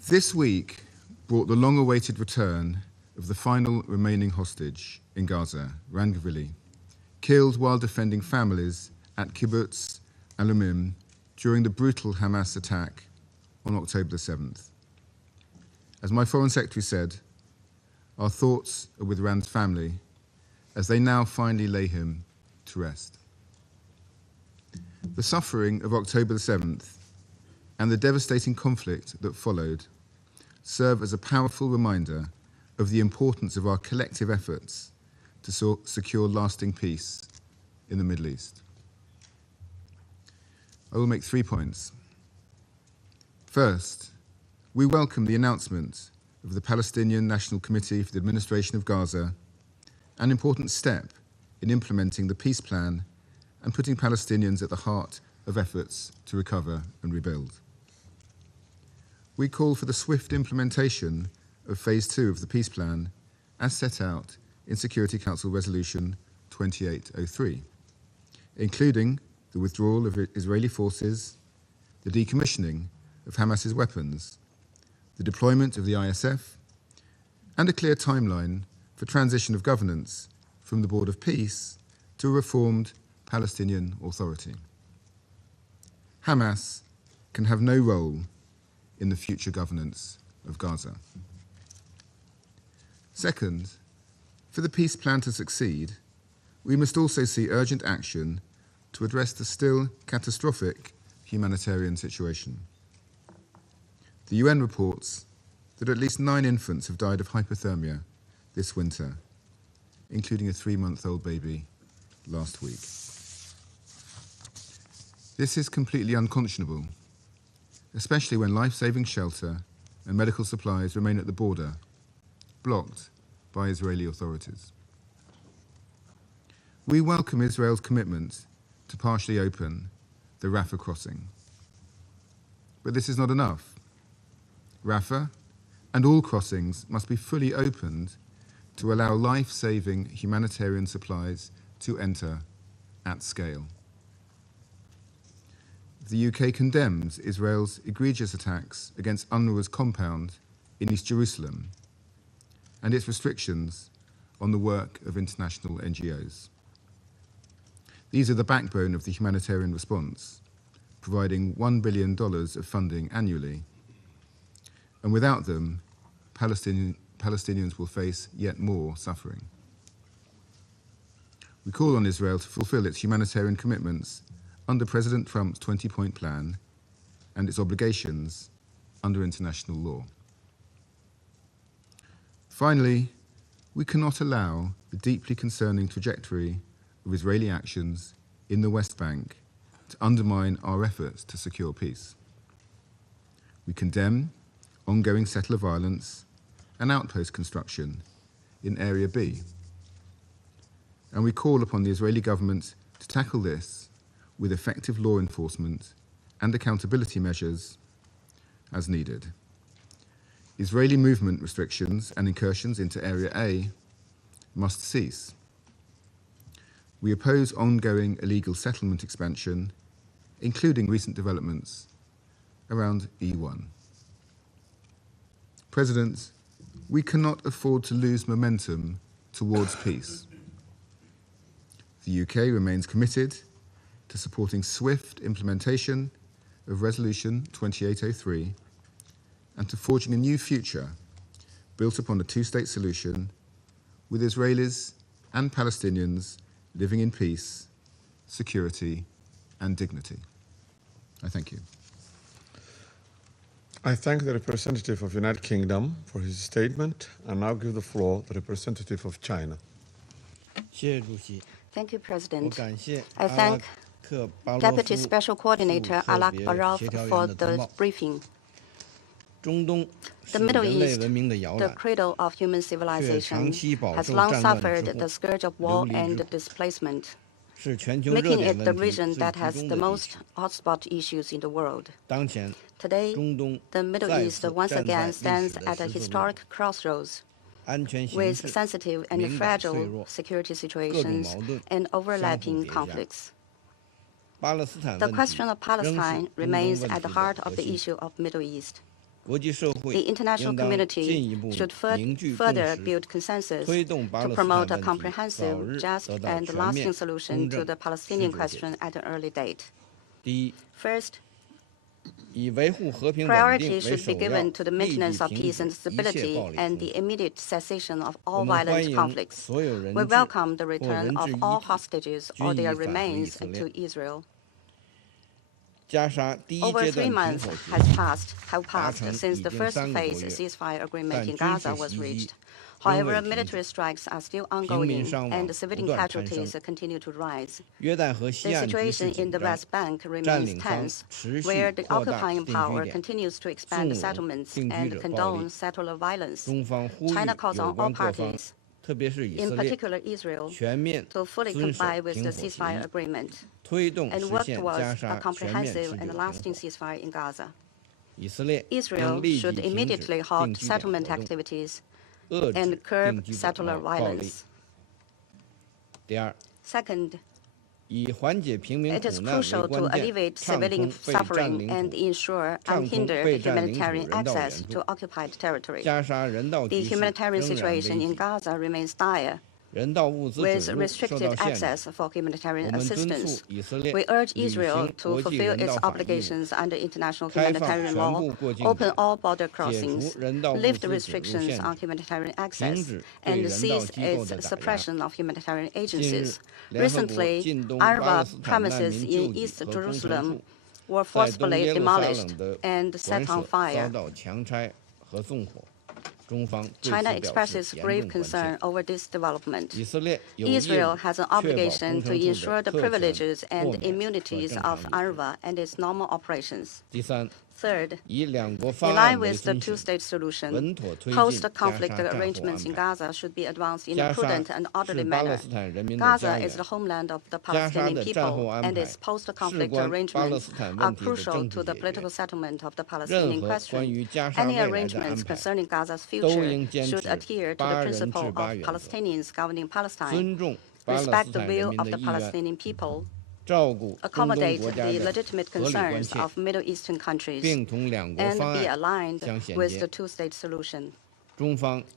This week brought the long-awaited return of the final remaining hostage in Gaza, Ran Gavili, killed while defending families at Kibbutz Alumim during the brutal Hamas attack on October the 7th. As my Foreign Secretary said, our thoughts are with Ran's family as they now finally lay him to rest. The suffering of October the 7th and the devastating conflict that followed serve as a powerful reminder of the importance of our collective efforts to secure lasting peace in the Middle East. I will make 3 points. First, we welcome the announcement of the Palestinian National Committee for the Administration of Gaza, an important step in implementing the peace plan and putting Palestinians at the heart of efforts to recover and rebuild. We call for the swift implementation of Phase 2 of the peace plan as set out in Security Council Resolution 2803, including the withdrawal of Israeli forces, the decommissioning of Hamas's weapons, the deployment of the ISF, and a clear timeline for transition of governance from the Board of Peace to a reformed Palestinian Authority. Hamas can have no role in the future governance of Gaza. Second, for the peace plan to succeed, we must also see urgent action to address the still catastrophic humanitarian situation. The UN reports that at least 9 infants have died of hypothermia this winter, including a 3-month-old baby last week. This is completely unconscionable, especially when life-saving shelter and medical supplies remain at the border, blocked by Israeli authorities. We welcome Israel's commitment to partially open the Rafah crossing. But this is not enough. Rafah and all crossings must be fully opened to allow life-saving humanitarian supplies to enter at scale. The UK condemns Israel's egregious attacks against UNRWA's compound in East Jerusalem and its restrictions on the work of international NGOs. These are the backbone of the humanitarian response, providing $1 billion of funding annually. And without them, Palestinians will face yet more suffering. We call on Israel to fulfill its humanitarian commitments under President Trump's 20-point plan and its obligations under international law. Finally, we cannot allow the deeply concerning trajectory of Israeli actions in the West Bank to undermine our efforts to secure peace. We condemn ongoing settler violence and outpost construction in Area B, and we call upon the Israeli government to tackle this with effective law enforcement and accountability measures as needed. Israeli movement restrictions and incursions into Area A must cease. We oppose ongoing illegal settlement expansion, including recent developments around E1. President, we cannot afford to lose momentum towards peace. The UK remains committed to supporting swift implementation of Resolution 2803 and to forging a new future built upon a two-state solution with Israelis and Palestinians living in peace, security, and dignity. I thank you. I thank the representative of the United Kingdom for his statement and now give the floor to the representative of China. Thank you, President. I thank Deputy Special Coordinator Alakbarov for the briefing. The Middle East, the cradle of human civilization, has long suffered the scourge of war and displacement, making it the region that has the most hotspot issues in the world. Today, the Middle East once again stands at a historic crossroads with sensitive and fragile security situations and overlapping conflicts. The question of Palestine remains at the heart of the issue of Middle East. The international community should further build consensus to promote a comprehensive, just, and lasting solution to the Palestinian question at an early date. First, priority should be given to the maintenance of peace and stability and the immediate cessation of all violent conflicts. We welcome the return of all hostages or their remains to Israel. Over 3 months have passed since the first phase ceasefire agreement in Gaza was reached. However, military strikes are still ongoing and civilian casualties continue to rise. The situation in the West Bank remains tense, where the occupying power continues to expand settlements and condone settler violence. China calls on all parties, in particular Israel, to fully comply with the ceasefire agreement and work towards a comprehensive and lasting ceasefire in Gaza. Israel should immediately halt settlement activities and curb settler violence. Second, it is crucial to alleviate civilian suffering and ensure unhindered humanitarian access to occupied territory. The humanitarian situation in Gaza remains dire, with restricted access for humanitarian assistance. We urge Israel to fulfill its obligations under international humanitarian law, open all border crossings, lift restrictions on humanitarian access, and cease its suppression of humanitarian agencies. Recently, UNRWA premises in East Jerusalem were forcibly demolished and set on fire. China expresses grave concern over this development. Israel has an obligation to ensure the privileges and immunities of UNRWA and its normal operations. Third, in line with the two-state solution, post-conflict arrangements in Gaza should be advanced in a prudent and orderly manner. Gaza is the homeland of the Palestinian people, and its post-conflict arrangements are crucial to the political settlement of the Palestinian question. Any arrangements concerning Gaza's future should adhere to the principle of Palestinians governing Palestine, respect the will of the Palestinian people, accommodate the legitimate concerns of Middle Eastern countries, and be aligned with the two-state solution.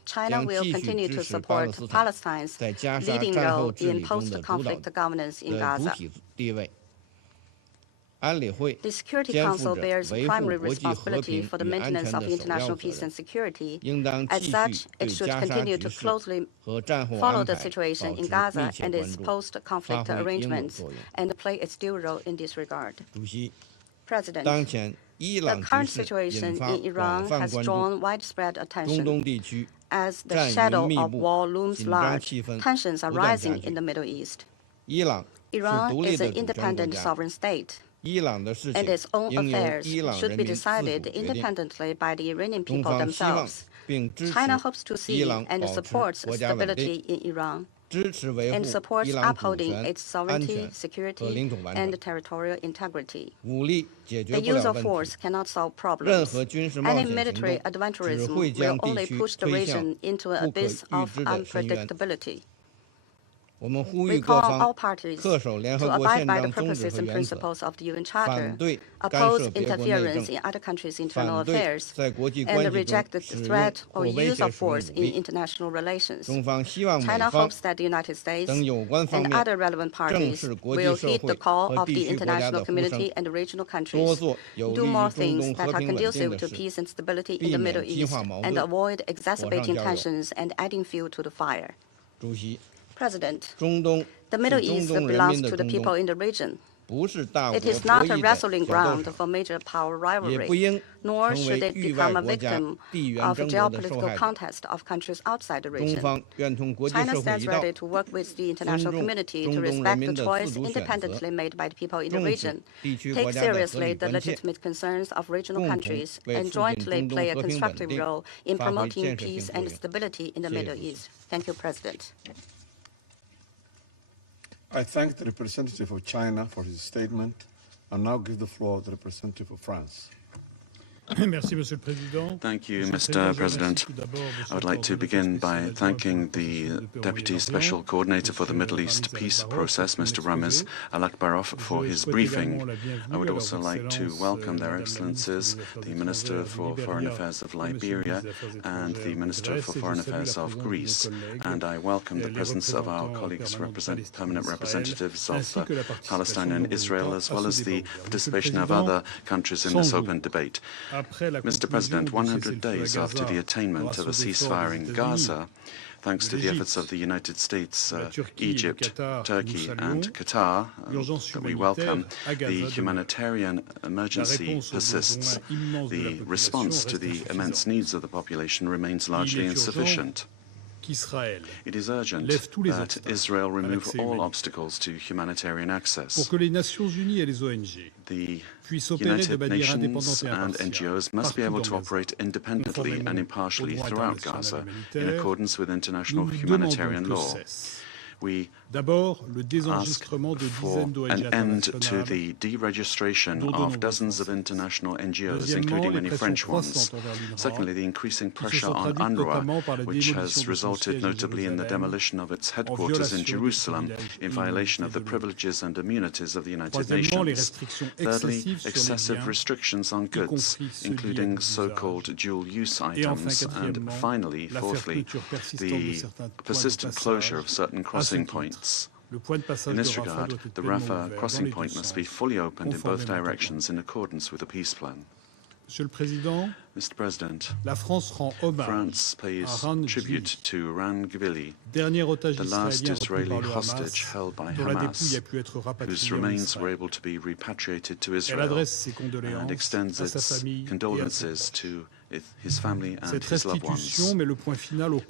China will continue to support Palestine's leading role in post-conflict governance in Gaza. The Security Council bears primary responsibility for the maintenance of international peace and security. As such, it should continue to closely follow the situation in Gaza and its post-conflict arrangements and play its due role in this regard. President, the current situation in Iran has drawn widespread attention. As the shadow of war looms large, tensions are rising in the Middle East. Iran is an independent sovereign state, and its own affairs should be decided independently by the Iranian people themselves. China hopes to see and supports stability in Iran and supports upholding its sovereignty, security, and territorial integrity. The use of force cannot solve problems. Any military adventurism will only push the region into an abyss of unpredictability. We call on all parties to abide by the purposes and principles of the UN Charter, oppose interference in other countries' internal affairs, and reject the threat or use of force in international relations. China hopes that the United States and other relevant parties will heed the call of the international community and regional countries, do more things that are conducive to peace and stability in the Middle East, and avoid exacerbating tensions and adding fuel to the fire. President, the Middle East belongs to the people in the region. It is not a wrestling ground for major power rivalry, nor should it become a victim of a geopolitical contest of countries outside the region. China stands ready to work with the international community to respect the choice independently made by the people in the region, take seriously the legitimate concerns of regional countries, and jointly play a constructive role in promoting peace and stability in the Middle East. Thank you, President. I thank the representative of China for his statement and now give the floor to the representative of France. Thank you, Mr. President. I would like to begin by thanking the Deputy Special Coordinator for the Middle East Peace Process, Mr. Ramiz Alakbarov, for his briefing. I would also like to welcome Their Excellencies, the Minister for Foreign Affairs of Liberia and the Minister for Foreign Affairs of Greece. And I welcome the presence of our colleagues, permanent representatives of Palestine and Israel, as well as the participation of other countries in this open debate. Mr. President, 100 days after the attainment of a ceasefire in Gaza, thanks to the efforts of the United States, Egypt, Turkey, and Qatar, that we welcome, the humanitarian emergency persists. The response to the immense needs of the population remains largely insufficient. It is urgent that Israel remove all obstacles to humanitarian access. The United Nations and NGOs must be able to operate independently and impartially throughout Gaza in accordance with international humanitarian law. We ask for an end to the deregistration of dozens of international NGOs, including many French ones. Secondly, the increasing pressure on UNRWA, which has resulted notably in the demolition of its headquarters in Jerusalem, in violation of the privileges and immunities of the United Nations. Thirdly, excessive restrictions on goods, including so-called dual-use items. And finally, fourthly, the persistent closure of certain crossing points. In this regard, the Rafah crossing point must be fully opened in both directions in accordance with the peace plan. Mr. President, France pays tribute to Ran Gvili, the last Israeli hostage held by Hamas, whose remains were able to be repatriated to Israel, and extends its condolences to his family and his loved ones.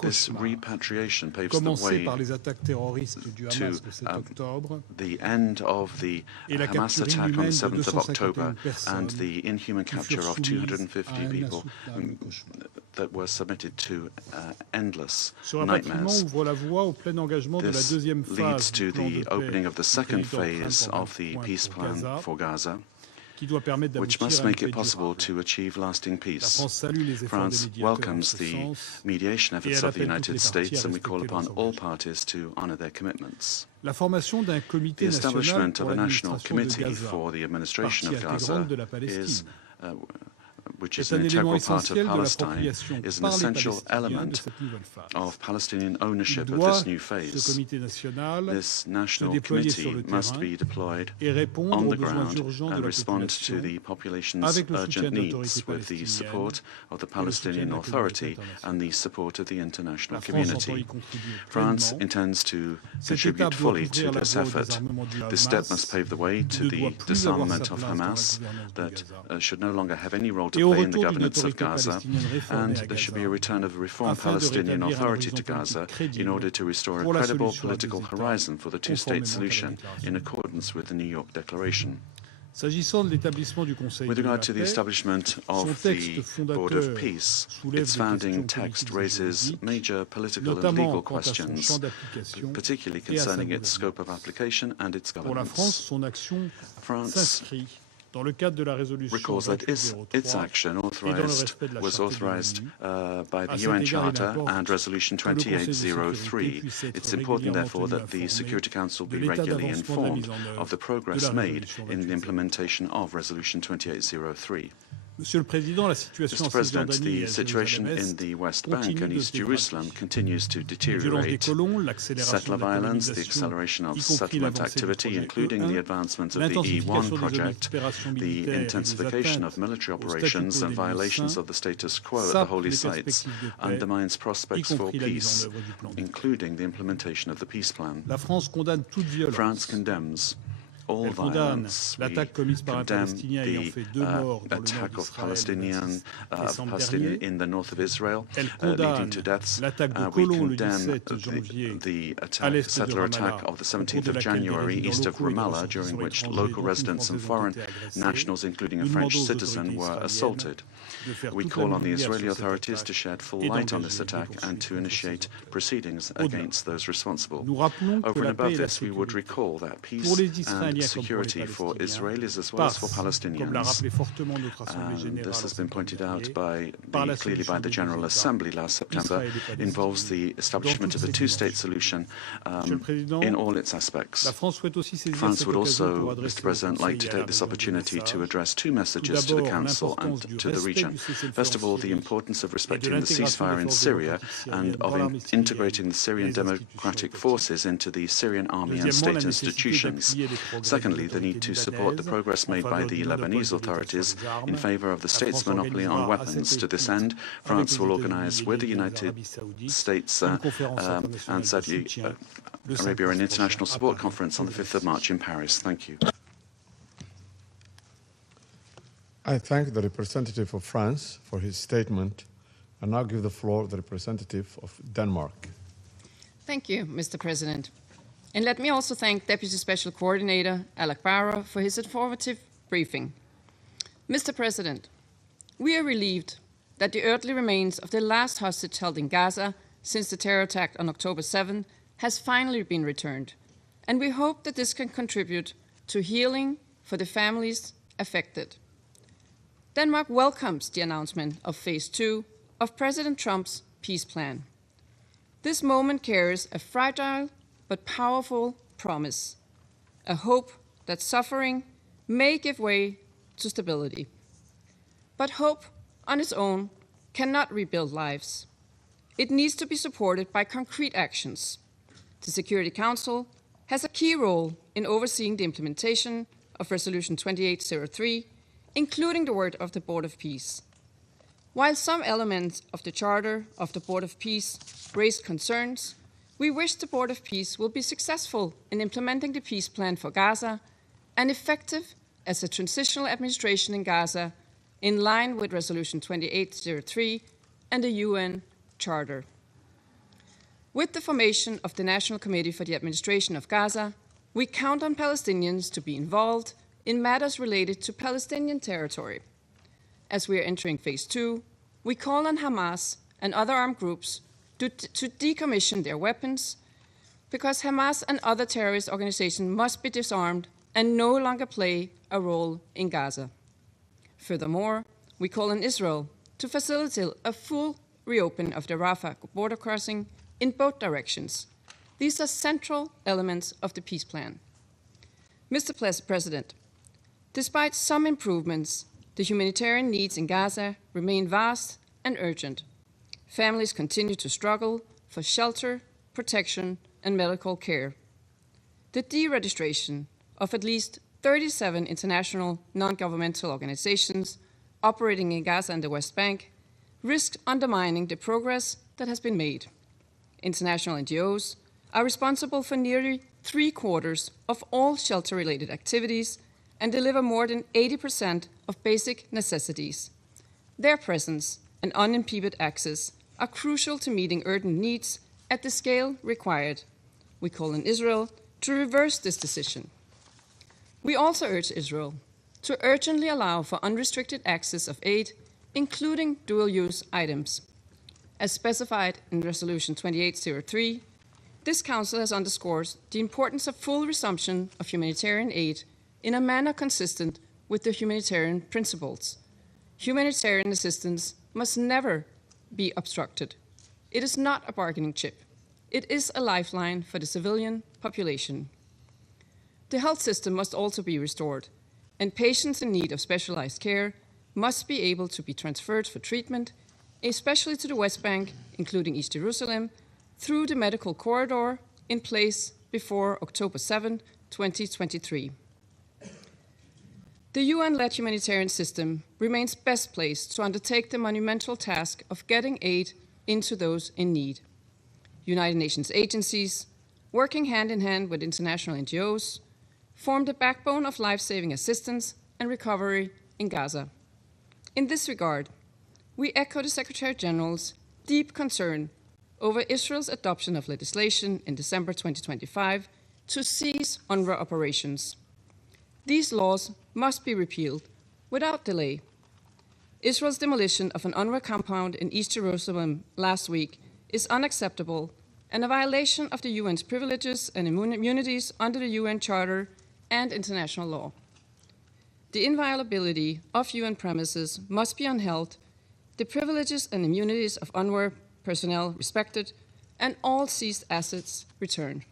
This repatriation paves the way to the end of the Hamas attack on the 7th of October and the inhuman capture of 250 people that were submitted to endless nightmares. This leads to the opening of the second phase of the peace plan for Gaza, which must make it possible to achieve lasting peace. France welcomes the mediation efforts of the United States, and we call upon all parties to honor their commitments. The establishment of a national committee for the administration of Gaza is which is an integral part of Palestine, is an essential element of Palestinian ownership of this new phase. This national committee must be deployed on the ground and respond to the population's urgent needs with the support of the Palestinian Authority and the support of the international community. France intends to contribute fully to this effort. This step must pave the way to the disarmament of Hamas that should no longer have any role to play in the governance of Gaza, and there should be a return of the reformed Palestinian Authority to Gaza in order to restore a credible political horizon for the two-state solution in accordance with the New York Declaration. With regard to the establishment of the Board of Peace, its founding text raises major political and legal questions, particularly concerning its scope of application and its governance. France recalls that its action was authorized by the UN Charter and Resolution 2803. It's important, therefore, that the Security Council be regularly informed of the progress made in the implementation of Resolution 2803. Mr. President, the situation in the West Bank and East Jerusalem continues to deteriorate. Settler violence, the acceleration of settlement activity, including the advancement of the E1 project, the intensification of military operations and violations of the status quo at the holy sites undermines prospects for peace, including the implementation of the peace plan. France condemns all violence. We condemn the attack of Palestinian in the north of Israel, leading to deaths. We condemn the settler attack of the 17th of January east of Ramallah, during which local residents and foreign nationals, including a French citizen, were assaulted. We call on the Israeli authorities to shed full light on this attack and to initiate proceedings against those responsible. Over and above this, we would recall that peace and security for Israelis as well as for Palestinians, and this has been pointed out clearly by the General Assembly last September, involves the establishment of a two-state solution in all its aspects. France would also, Mr. President, like to take this opportunity to address two messages to the Council and to the region. First of all, the importance of respecting the ceasefire in Syria and of integrating the Syrian democratic forces into the Syrian army and state institutions. Secondly, the need to support the progress made by the Lebanese authorities in favor of the state's monopoly on weapons. To this end, France will organize with the United States and Saudi Arabia an international support conference on the 5th of March in Paris. Thank you. I thank the representative of France for his statement and now give the floor to the representative of Denmark. Thank you, Mr. President. And let me also thank Deputy Special Coordinator Alakbarov for his informative briefing. Mr. President, we are relieved that the earthly remains of the last hostage held in Gaza since the terror attack on October 7 has finally been returned, and we hope that this can contribute to healing for the families affected. Denmark welcomes the announcement of Phase 2 of President Trump's peace plan. This moment carries a fragile but powerful promise, a hope that suffering may give way to stability. But hope on its own cannot rebuild lives. It needs to be supported by concrete actions. The Security Council has a key role in overseeing the implementation of Resolution 2803, including the work of the Board of Peace. While some elements of the Charter of the Board of Peace raised concerns, we wish the Board of Peace will be successful in implementing the peace plan for Gaza and effective as a transitional administration in Gaza in line with Resolution 2803 and the UN Charter. With the formation of the National Committee for the Administration of Gaza, we count on Palestinians to be involved in matters related to Palestinian territory. As we are entering Phase 2, we call on Hamas and other armed groups to decommission their weapons, because Hamas and other terrorist organizations must be disarmed and no longer play a role in Gaza. Furthermore, we call on Israel to facilitate a full reopening of the Rafah border crossing in both directions. These are central elements of the peace plan. Mr. President, despite some improvements, The humanitarian needs in Gaza remain vast and urgent. Families continue to struggle for shelter, protection, and medical care. The deregistration of at least 37 international non-governmental organizations operating in Gaza and the West Bank risks undermining the progress that has been made. International NGOs are responsible for nearly 3/4 of all shelter-related activities and deliver more than 80% of basic necessities. Their presence and unimpeded access are crucial to meeting urgent needs at the scale required. We call on Israel to reverse this decision. We also urge Israel to urgently allow for unrestricted access of aid, including dual-use items. As specified in Resolution 2803, this Council has underscored the importance of full resumption of humanitarian aid in a manner consistent with the humanitarian principles. Humanitarian assistance must never be obstructed. It is not a bargaining chip. It is a lifeline for the civilian population. The health system must also be restored, and patients in need of specialized care must be able to be transferred for treatment, especially to the West Bank, including East Jerusalem, through the medical corridor in place before October 7, 2023. The UN-led humanitarian system remains best placed to undertake the monumental task of getting aid into those in need. United Nations agencies, working hand in hand with international NGOs, form the backbone of life-saving assistance and recovery in Gaza. In this regard, we echo the Secretary General's deep concern over Israel's adoption of legislation in December 2025 to cease UNRWA operations. These laws must be repealed without delay. Israel's demolition of an UNRWA compound in East Jerusalem last week is unacceptable and a violation of the UN's privileges and immunities under the UN Charter and international law. The inviolability of UN premises must be upheld, the privileges and immunities of UNRWA personnel respected, and all seized assets returned.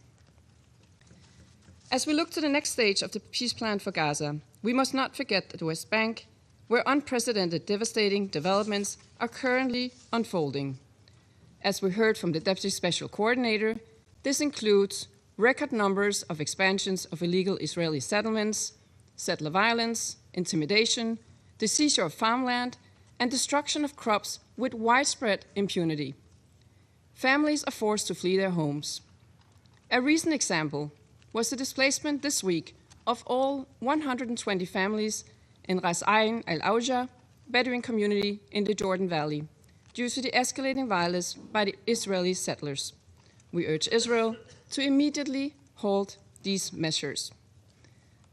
As we look to the next stage of the peace plan for Gaza, we must not forget the West Bank, where unprecedented devastating developments are currently unfolding. As we heard from the Deputy Special Coordinator, this includes record numbers of expansions of illegal Israeli settlements, settler violence, intimidation, the seizure of farmland, and destruction of crops with widespread impunity. Families are forced to flee their homes. A recent example was the displacement this week of all 120 families in Ras Ain al-Auja Bedouin community in the Jordan Valley due to the escalating violence by the Israeli settlers. We urge Israel to immediately halt these measures.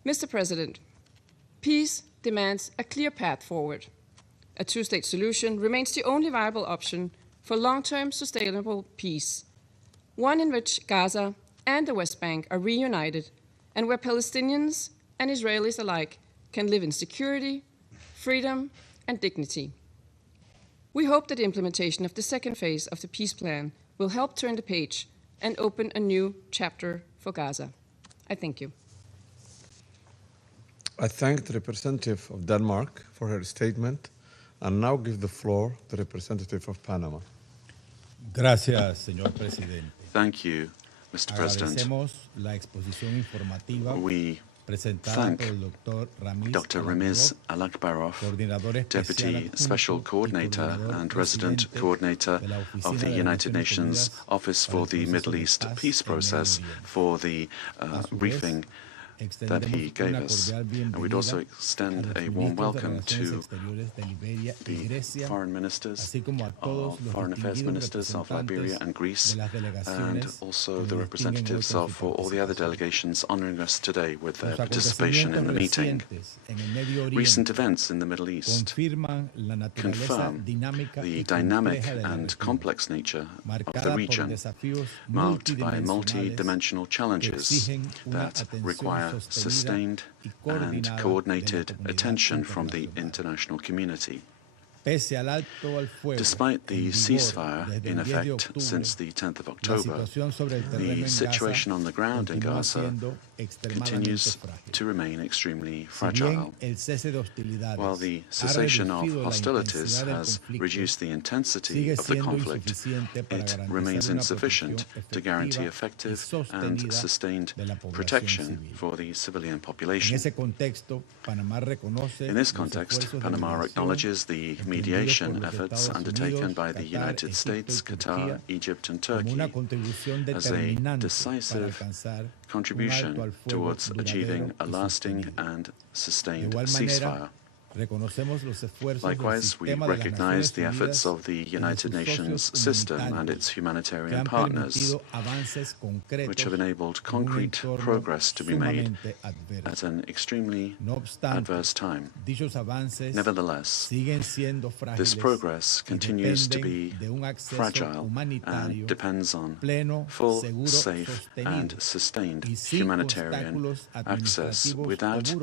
Mr. President, peace demands a clear path forward. A two-state solution remains the only viable option for long-term sustainable peace, one in which Gaza and the West Bank are reunited and where Palestinians and Israelis alike can live in security, freedom, and dignity. We hope that the implementation of the second phase of the peace plan will help turn the page and open a new chapter for Gaza. I thank you. I thank the representative of Denmark for her statement and now give the floor to the representative of Panama. Gracias, señor presidente. Thank you, Mr. President. We thank Dr. Ramiz Alakbarov, Deputy Special Coordinator and Resident Coordinator of the United Nations Office for the Middle East Peace Process, for the briefing that he gave us. And we'd also extend a warm welcome to the foreign ministers, foreign affairs ministers of Liberia and Greece, and also the representatives of all the other delegations honoring us today with their participation in the meeting. Recent events in the Middle East confirm the dynamic and complex nature of the region, marked by multi-dimensional challenges that require sustained and coordinated attention from the international community. Despite the ceasefire in effect since the 10th of October, the situation on the ground in Gaza continues to remain extremely fragile. While the cessation of hostilities has reduced the intensity of the conflict, it remains insufficient to guarantee effective and sustained protection for the civilian population. In this context, Panama acknowledges the mediation efforts undertaken by the United States, Qatar, Egypt, and Turkey as a decisive contribution towards achieving a lasting and sustained ceasefire. Likewise, we recognize the efforts of the United Nations system and its humanitarian partners, which have enabled concrete progress to be made at an extremely adverse time. Nevertheless, this progress continues to be fragile and depends on full, safe, and sustained humanitarian access without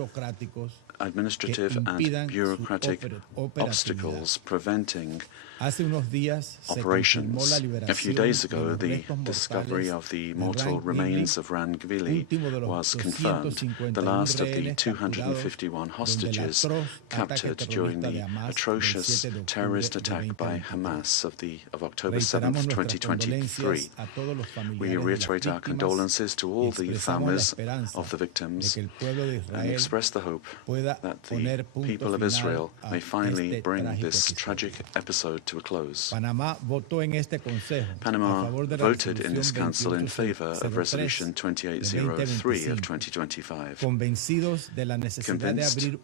administrative and bureaucratic obstacles preventing operations. A few days ago, the discovery of the mortal remains of Rangvili was confirmed, the last of the 251 hostages captured during the atrocious terrorist attack by Hamas of October 7, 2023. We reiterate our condolences to all the families of the victims and express the hope that the people of Israel may finally bring this tragic episode to a close. Panama voted in this council in favor of Resolution 2803 of 2025, convinced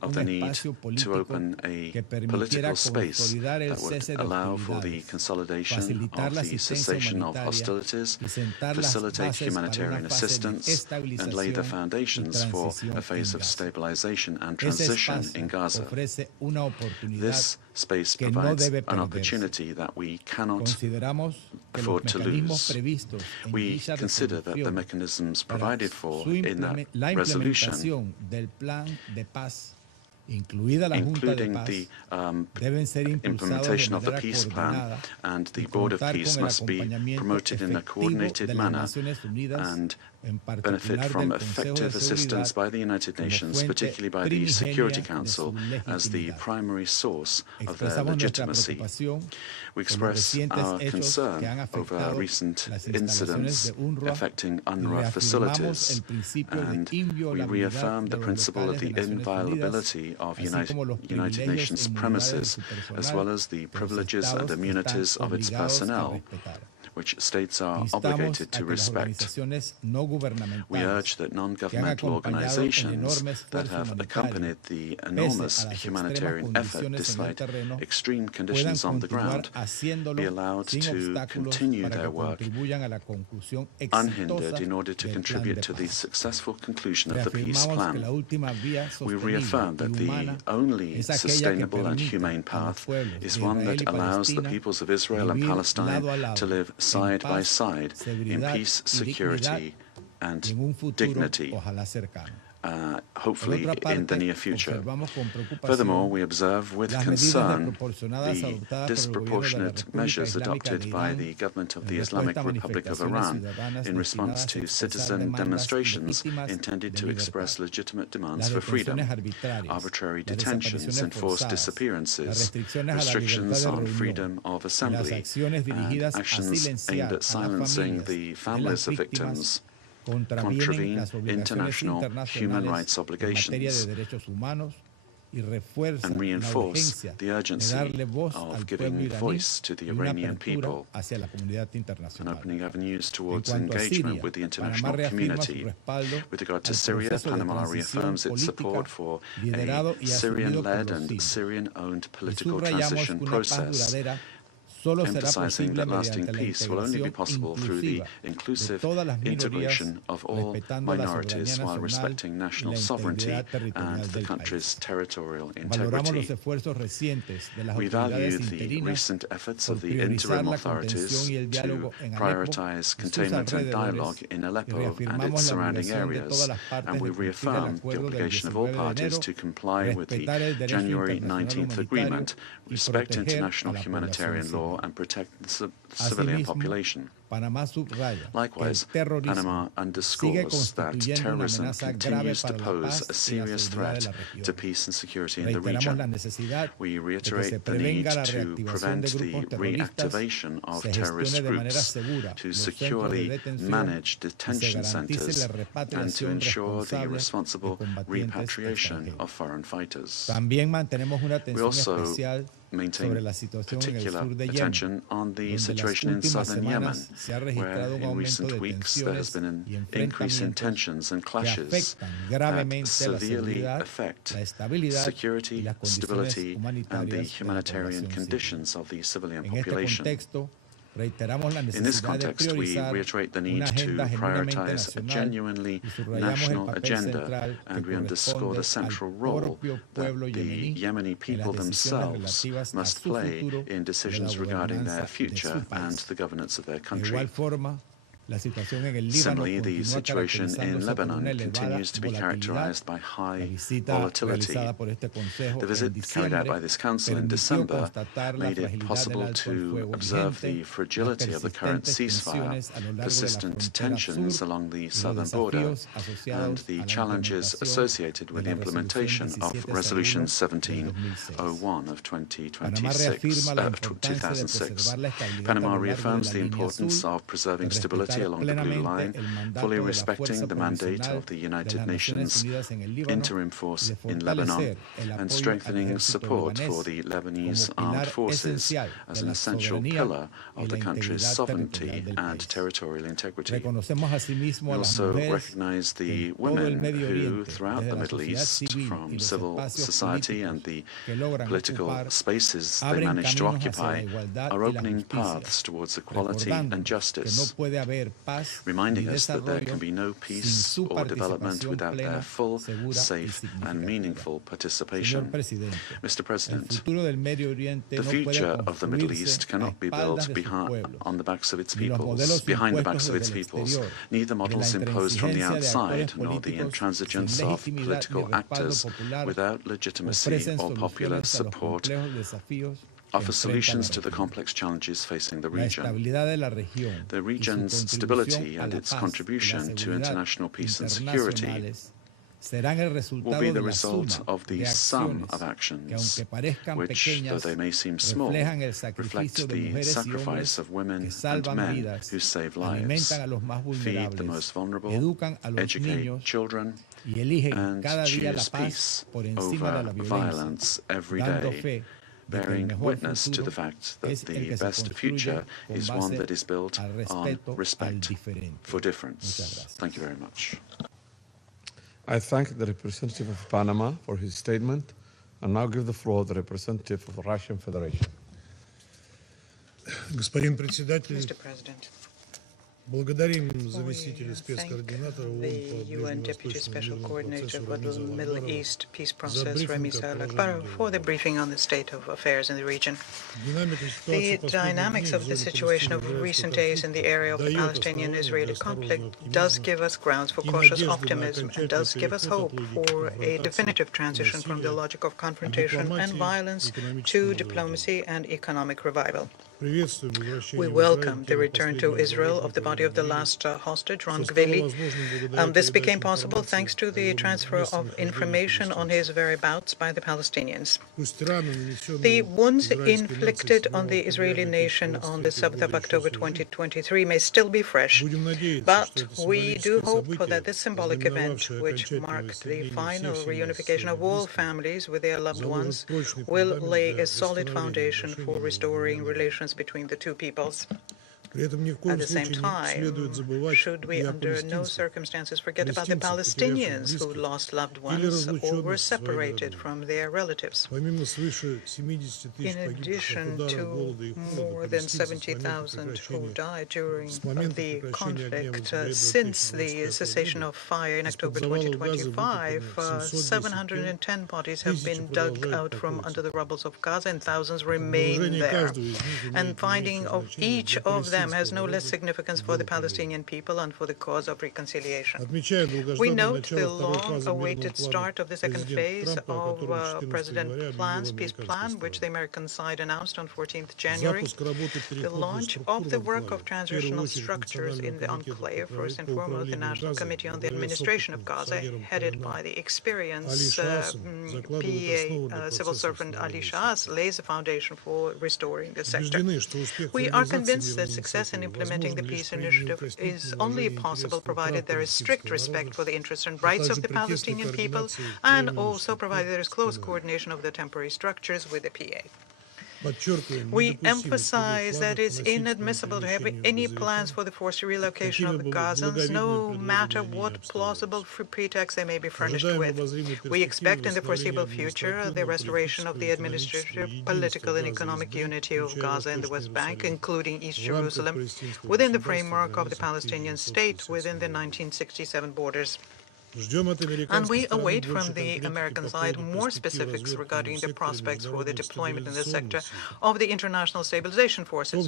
of the need to open a political space that would allow for the consolidation of the cessation of hostilities, facilitate humanitarian assistance, and lay the foundations for a phase of stabilization and transition in Gaza. This space provides an opportunity that we cannot afford to lose. We consider that the mechanisms provided for in that resolution, including the implementation of the peace plan and the board of peace, must be promoted in a coordinated manner and benefit from effective assistance by the United Nations, particularly by the Security Council, as the primary source of their legitimacy. We express our concern over recent incidents affecting UNRWA facilities, and we reaffirm the principle of the inviolability of United Nations premises, as well as the privileges and immunities of its personnel, which states are obligated to respect. We urge that non-governmental organizations that have accompanied the enormous humanitarian effort despite extreme conditions on the ground be allowed to continue their work unhindered in order to contribute to the successful conclusion of the peace plan. We reaffirm that the only sustainable and humane path is one that allows the peoples of Israel and Palestine to live side by side in peace, security, and dignity, hopefully in the near future. Furthermore, we observe with concern the disproportionate measures adopted by the government of the Islamic Republic of Iran in response to citizen demonstrations intended to express legitimate demands for freedom, arbitrary detentions, enforced disappearances, restrictions on freedom of assembly, and actions aimed at silencing the families of victims contravene international human rights obligations and reinforce the urgency of giving voice to the Iranian people and opening avenues towards engagement with the international community. With regard to Syria, Panama reaffirms its support for a Syrian-led and Syrian-owned political transition process, emphasizing that lasting peace will only be possible through the inclusive integration of all minorities while respecting national sovereignty and the country's territorial integrity. We value the recent efforts of the interim authorities to prioritize containment and dialogue in Aleppo and its surrounding areas, and we reaffirm the obligation of all parties to comply with the January 19th agreement, respect international humanitarian law, for and protect the civilian population. Likewise, Panama underscores that terrorism continues to pose a serious threat to peace and security in the region. We reiterate the need to prevent the reactivation of terrorist groups, to securely manage detention centers, and to ensure the responsible repatriation of foreign fighters. We also maintain particular attention on the situation in southern Yemen, where in recent weeks there has been an increase in tensions and clashes that severely affect security, stability, and the humanitarian conditions of the civilian population. In this context, we reiterate the need to prioritize a genuinely national agenda, and we underscore the central role that the Yemeni people themselves must play in decisions regarding their future and the governance of their country. Similarly, the situation in Lebanon continues to be characterized by high volatility. The visit carried out by this Council in December made it possible to observe the fragility of the current ceasefire, persistent tensions along the southern border, and the challenges associated with the implementation of Resolution 1701 of 2006. Panama reaffirms the importance of preserving stability along the Blue Line, fully respecting the mandate of the United Nations interim force in Lebanon, and strengthening support for the Lebanese armed forces as an essential pillar of the country's sovereignty and territorial integrity. We also recognize the women who, throughout the Middle East, from civil society and the political spaces they manage to occupy, are opening paths towards equality and justice, reminding us that there can be no peace or development without their full, safe, and meaningful participation. Mr. President, the future of the Middle East cannot be built behind the backs of its peoples. Neither models imposed from the outside nor the intransigence of political actors without legitimacy or popular support offer solutions to the complex challenges facing the region. The region's stability and its contribution to international peace and security will be the result of the sum of actions, which, though they may seem small, reflect the sacrifice of women and men who save lives, feed the most vulnerable, educate children, and choose peace over violence every day, bearing witness to the fact that the best future is one that is built on respect for difference. Thank you very much. I thank the representative of Panama for his statement, and now give the floor to the representative of the Russian Federation. Mr. President, we thank the UN Deputy Special Coordinator for the Middle East Peace Process, Ramiz Alakbarov, for the briefing on the state of affairs in the region. The dynamics of the situation of recent days in the area of the Palestinian-Israeli conflict does give us grounds for cautious optimism and does give us hope for a definitive transition from the logic of confrontation and violence to diplomacy and economic revival. We welcome the return to Israel of the body of the last hostage, Ron Gveli. This became possible thanks to the transfer of information on his whereabouts by the Palestinians. The wounds inflicted on the Israeli nation on the 7th of October 2023 may still be fresh, but we do hope that this symbolic event, which marked the final reunification of all families with their loved ones, will lay a solid foundation for restoring relations between the two peoples. At the same time, should we under no circumstances forget about the Palestinians who lost loved ones or were separated from their relatives? In addition to more than 70,000 who died during the conflict, since the cessation of fire in October 2025, 710 bodies have been dug out from under the rubble of Gaza, and thousands remain there. And finding of each of them them has no less significance for the Palestinian people and for the cause of reconciliation. We note the long-awaited start of the second phase of President Plan's peace plan, which the American side announced on 14th January. The launch of the work of transitional structures in the enclave, first and foremost, the National Committee on the Administration of Gaza, headed by the experienced PA civil servant Ali Shahs, lays the foundation for restoring the sector. We are convinced that success in implementing the peace initiative is only possible provided there is strict respect for the interests and rights of the Palestinian people, and also provided there is close coordination of the temporary structures with the PA. We emphasize that it's inadmissible to have any plans for the forced relocation of the Gazans, no matter what plausible pretext they may be furnished with. We expect in the foreseeable future the restoration of the administrative, political, and economic unity of Gaza and the West Bank, including East Jerusalem, within the framework of the Palestinian state within the 1967 borders. And we await from the American side more specifics regarding the prospects for the deployment in the sector of the international stabilization forces,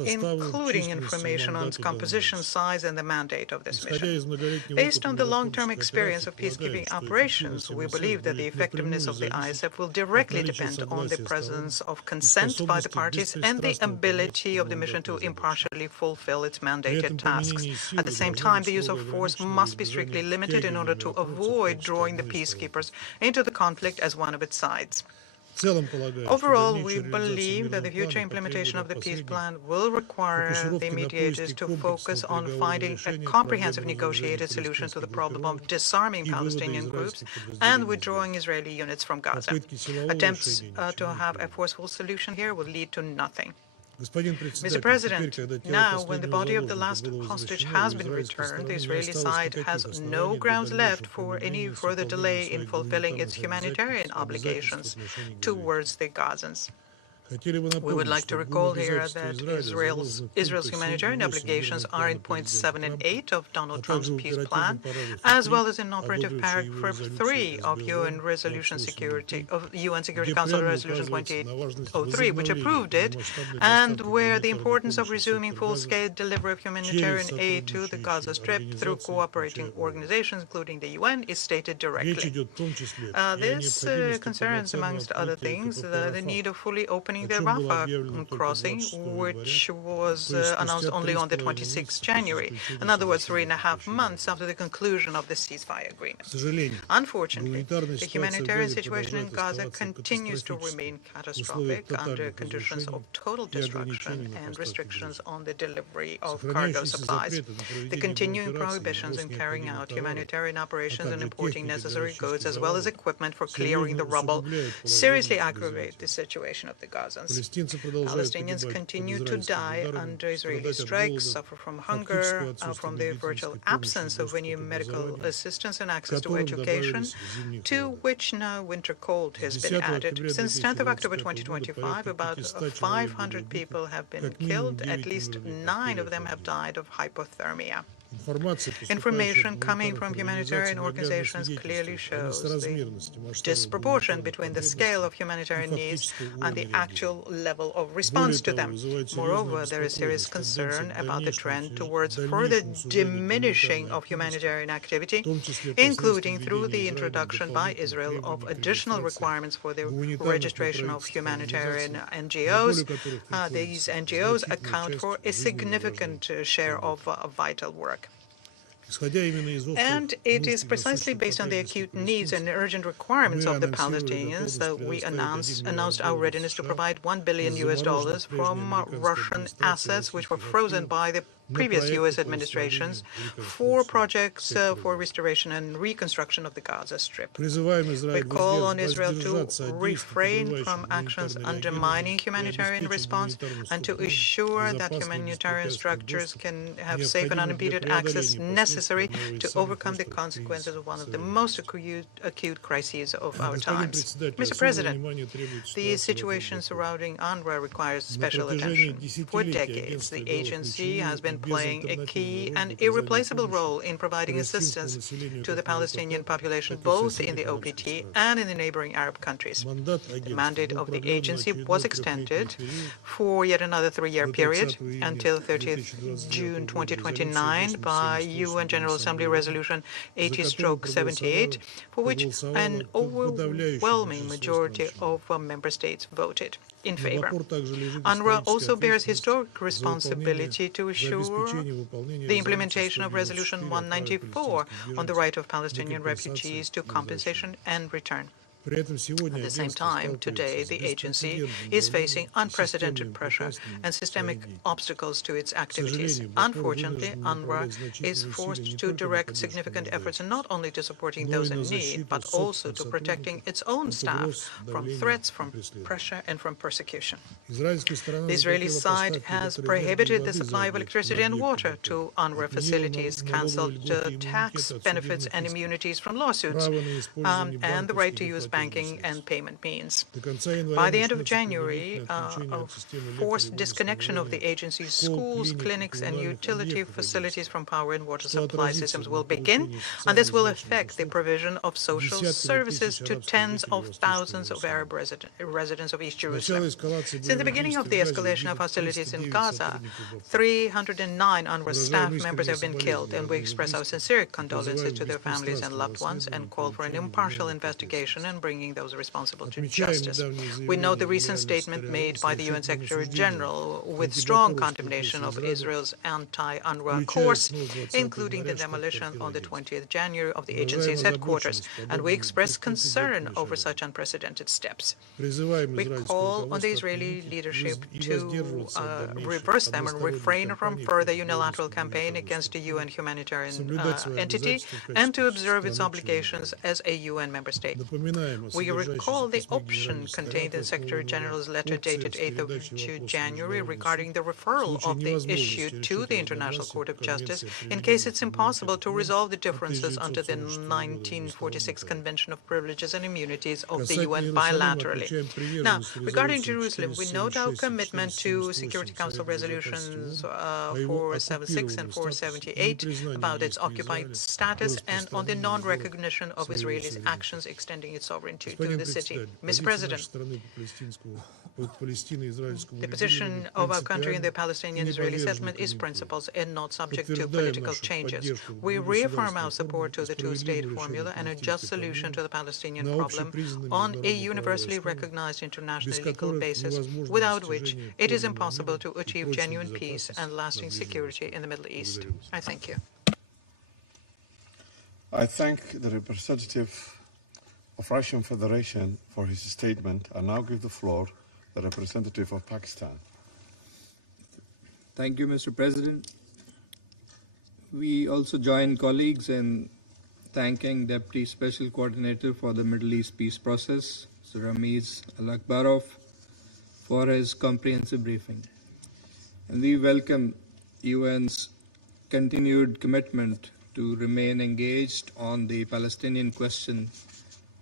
including information on its composition, size, and the mandate of this mission. Based on the long-term experience of peacekeeping operations, we believe that the effectiveness of the ISF will directly depend on the presence of consent by the parties and the ability of the mission to impartially fulfill its mandated tasks. At the same time, the use of force must be strictly limited in order to avoid drawing the peacekeepers into the conflict as one of its sides. Overall, we believe that the future implementation of the peace plan will require the mediators to focus on finding a comprehensive negotiated solution to the problem of disarming Palestinian groups and withdrawing Israeli units from Gaza. Attempts to have a forceful solution here will lead to nothing. Mr. President, now, when the body of the last hostage has been returned, the Israeli side has no grounds left for any further delay in fulfilling its humanitarian obligations towards the Gazans. We would like to recall here that Israel's humanitarian obligations are in points 7 and 8 of Donald Trump's peace plan, as well as in operative paragraph 3 of UN Security Council Resolution 2803, which approved it, and where the importance of resuming full-scale delivery of humanitarian aid to the Gaza Strip through cooperating organizations, including the UN, is stated directly. This concerns, amongst other things, the need of fully opening the Rafah crossing, which was announced only on the 26th January, in other words, 3.5 months after the conclusion of the ceasefire agreement. Unfortunately, the humanitarian situation in Gaza continues to remain catastrophic under conditions of total destruction and restrictions on the delivery of cargo supplies. The continuing prohibitions in carrying out humanitarian operations and importing necessary goods, as well as equipment for clearing the rubble, seriously aggravate the situation of the Gazans. Palestinians continue to die under Israeli strikes, suffer from hunger, from the virtual absence of any medical assistance and access to education, to which now winter cold has been added. Since 10th of October 2025, about 500 people have been killed. At least 9 of them have died of hypothermia. Information coming from humanitarian organizations clearly shows the disproportion between the scale of humanitarian needs and the actual level of response to them. Moreover, there is serious concern about the trend towards further diminishing of humanitarian activity, including through the introduction by Israel of additional requirements for the registration of humanitarian NGOs. These NGOs account for a significant share of vital work. And it is precisely based on the acute needs and urgent requirements of the Palestinians that we announced our readiness to provide $1 billion from Russian assets which were frozen by the previous U.S. administrations for projects for restoration and reconstruction of the Gaza Strip. We call on Israel to refrain from actions undermining humanitarian response and to ensure that humanitarian structures can have safe and unimpeded access necessary to overcome the consequences of one of the most acute crises of our times. Mr. President, the situation surrounding UNRWA requires special attention. For decades, the agency has been playing a key and irreplaceable role in providing assistance to the Palestinian population, both in the OPT and in the neighboring Arab countries. The mandate of the agency was extended for yet another 3-year period until 30th June 2029 by UN General Assembly Resolution 80/78, for which an overwhelming majority of member states voted in favor. UNRWA also bears historic responsibility to assure the implementation of Resolution 194 on the right of Palestinian refugees to compensation and return. At the same time, today, the agency is facing unprecedented pressure and systemic obstacles to its activities. Unfortunately, UNRWA is forced to direct significant efforts not only to supporting those in need, but also to protecting its own staff from threats, from pressure, and from persecution. The Israeli side has prohibited the supply of electricity and water to UNRWA facilities, cancelled tax benefits and immunities from lawsuits, and the right to use banking and payment means. By the end of January, a forced disconnection of the agency's schools, clinics, and utility facilities from power and water supply systems will begin, and this will affect the provision of social services to tens of thousands of Arab residents of East Jerusalem. Since the beginning of the escalation of hostilities in Gaza, 309 UNRWA staff members have been killed, and we express our sincere condolences to their families and loved ones and call for an impartial investigation and bringing those responsible to justice. We note the recent statement made by the UN Secretary General with strong condemnation of Israel's anti-UNRWA course, including the demolition on the 20th January of the agency's headquarters, and we express concern over such unprecedented steps. We call on the Israeli leadership to reverse them and refrain from further unilateral campaign against the UN humanitarian entity and to observe its obligations as a UN member state. We recall the option contained in Secretary General's letter dated 8th of January regarding the referral of the issue to the International Court of Justice in case it's impossible to resolve the differences under the 1946 Convention of Privileges and Immunities of the UN bilaterally. Now, regarding Jerusalem, we note our commitment to Security Council resolutions 476 and 478 about its occupied status and on the non-recognition of Israelis' actions extending its sovereignty to the city. Mr. President, the position of our country in the Palestinian-Israeli settlement is principles and not subject to political changes. We reaffirm our support to the two-state formula and a just solution to the Palestinian problem on a universally recognized international legal basis, without which it is impossible to achieve genuine peace and lasting security in the Middle East. I thank you. I thank the representative of Russian Federation for his statement. I now give the floor to the representative of Pakistan. Thank you, Mr. President. We also join colleagues in thanking Deputy Special Coordinator for the Middle East Peace Process, Mr. Ramiz Alakbarov, for his comprehensive briefing. And we welcome UN's continued commitment to remain engaged on the Palestinian question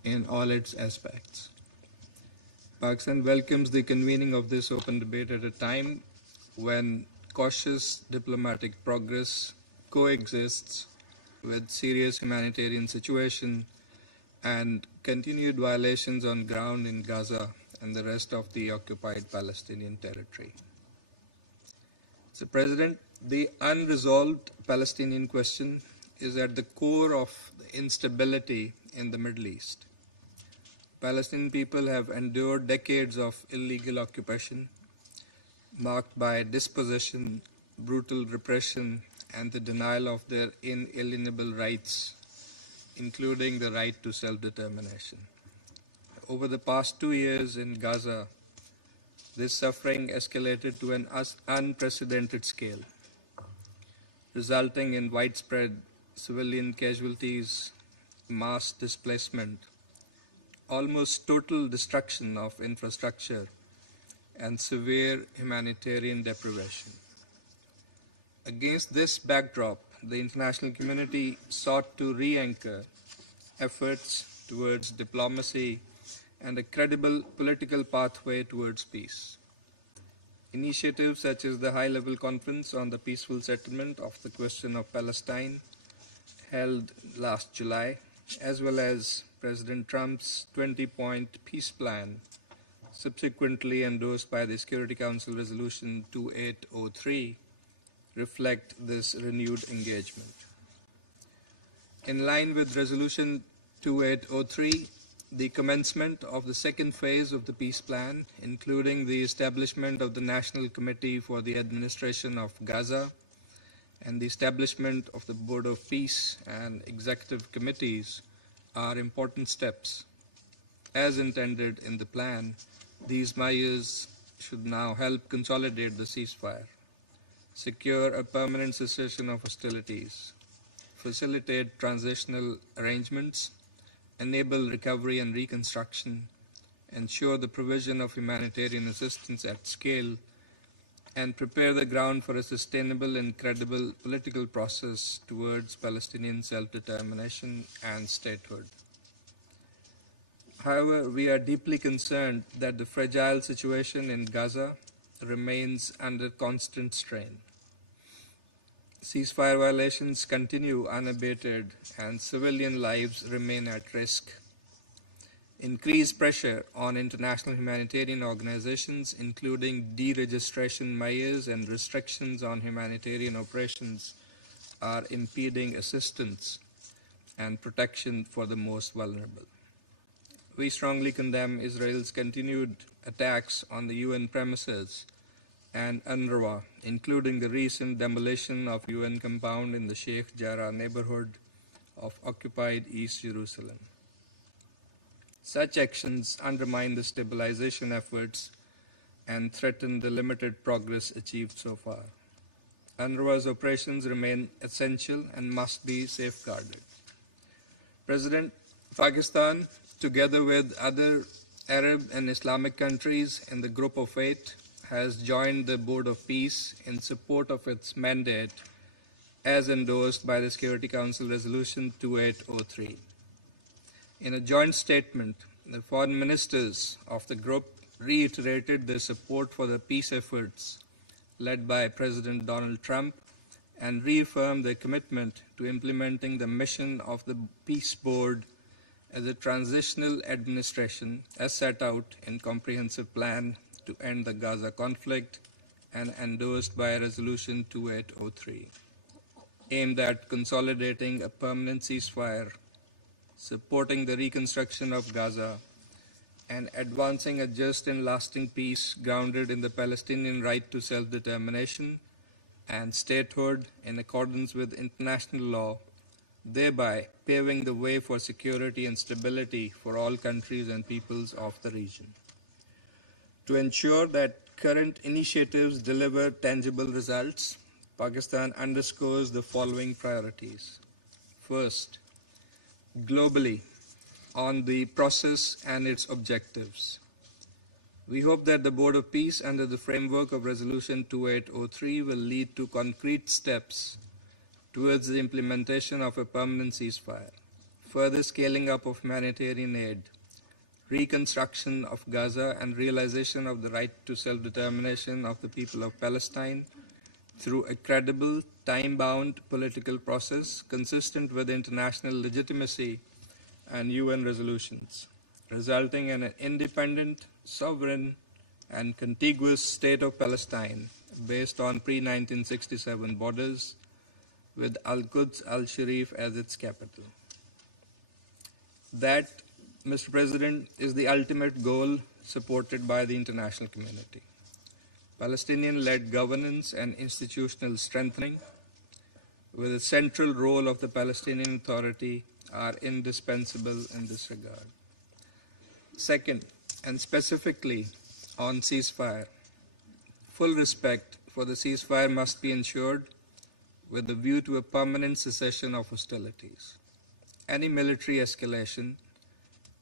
in all its aspects. Pakistan welcomes the convening of this open debate at a time when cautious diplomatic progress coexists with serious humanitarian situation and continued violations on ground in Gaza and the rest of the occupied Palestinian territory. Mr. President, the unresolved Palestinian question is at the core of the instability in the Middle East. Palestinian people have endured decades of illegal occupation, marked by dispossession, brutal repression, and the denial of their inalienable rights, including the right to self-determination. Over the past 2 years in Gaza, this suffering escalated to an unprecedented scale, resulting in widespread civilian casualties, mass displacement, almost total destruction of infrastructure, and severe humanitarian deprivation. Against this backdrop, the international community sought to re-anchor efforts towards diplomacy and a credible political pathway towards peace. Initiatives such as the high-level conference on the peaceful settlement of the question of Palestine held last July, as well as President Trump's 20-point peace plan, subsequently endorsed by the Security Council Resolution 2803, reflect this renewed engagement. In line with Resolution 2803, the commencement of the second phase of the peace plan, including the establishment of the National Committee for the Administration of Gaza and the establishment of the Board of Peace and executive committees, are important steps. As intended in the plan, these measures should now help consolidate the ceasefire, secure a permanent cessation of hostilities, facilitate transitional arrangements, enable recovery and reconstruction, ensure the provision of humanitarian assistance at scale, and prepare the ground for a sustainable and credible political process towards Palestinian self-determination and statehood. However, we are deeply concerned that the fragile situation in Gaza remains under constant strain. Ceasefire violations continue unabated and civilian lives remain at risk. Increased pressure on international humanitarian organizations, including deregistration measures and restrictions on humanitarian operations, are impeding assistance and protection for the most vulnerable. We strongly condemn Israel's continued attacks on the UN premises and UNRWA, including the recent demolition of UN compound in the Sheikh Jarrah neighborhood of occupied East Jerusalem. Such actions undermine the stabilization efforts and threaten the limited progress achieved so far. UNRWA's operations remain essential and must be safeguarded. President, Pakistan, together with other Arab and Islamic countries in the Group of Eight, has joined the Board of Peace in support of its mandate as endorsed by the Security Council Resolution 2803. In a joint statement, the foreign ministers of the group reiterated their support for the peace efforts led by President Donald Trump and reaffirmed their commitment to implementing the mission of the Peace Board as a transitional administration as set out in Comprehensive Plan to End the Gaza Conflict and endorsed by Resolution 2803, aimed at consolidating a permanent ceasefire, supporting the reconstruction of Gaza, and advancing a just and lasting peace grounded in the Palestinian right to self-determination and statehood in accordance with international law, thereby paving the way for security and stability for all countries and peoples of the region. To ensure that current initiatives deliver tangible results, Pakistan underscores the following priorities. First, globally, on the process and its objectives. We hope that the Board of Peace, under the framework of Resolution 2803, will lead to concrete steps towards the implementation of a permanent ceasefire, further scaling up of humanitarian aid, reconstruction of Gaza, and realization of the right to self-determination of the people of Palestine through a credible, time-bound political process consistent with international legitimacy and UN resolutions, resulting in an independent, sovereign, and contiguous state of Palestine based on pre-1967 borders, with Al-Quds al-Sharif as its capital. That, Mr. President, is the ultimate goal supported by the international community. Palestinian-led governance and institutional strengthening, with a central role of the Palestinian Authority, are indispensable in this regard. Second, and specifically on ceasefire, full respect for the ceasefire must be ensured with a view to a permanent cessation of hostilities. Any military escalation,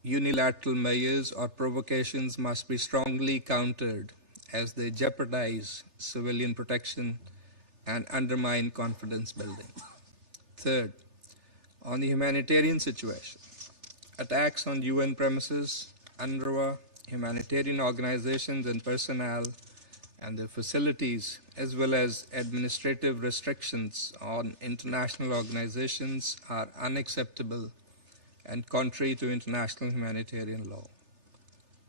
unilateral measures, or provocations must be strongly countered as they jeopardize civilian protection and undermine confidence building. Third, on the humanitarian situation, attacks on UN premises, UNRWA, humanitarian organizations and personnel, and their facilities, as well as administrative restrictions on international organizations, are unacceptable and contrary to international humanitarian law.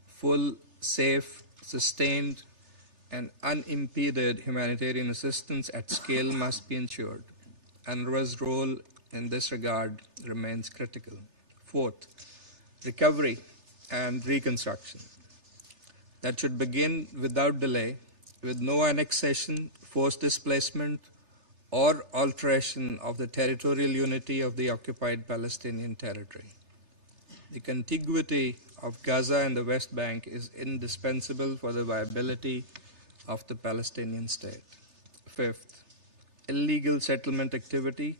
Full, safe, sustained, and unimpeded humanitarian assistance at scale must be ensured. UNRWA's role in this regard remains critical. Fourth, recovery and reconstruction. That should begin without delay, with no annexation, forced displacement, or alteration of the territorial unity of the occupied Palestinian territory. The contiguity of Gaza and the West Bank is indispensable for the viability of the Palestinian state. Fifth, illegal settlement activity,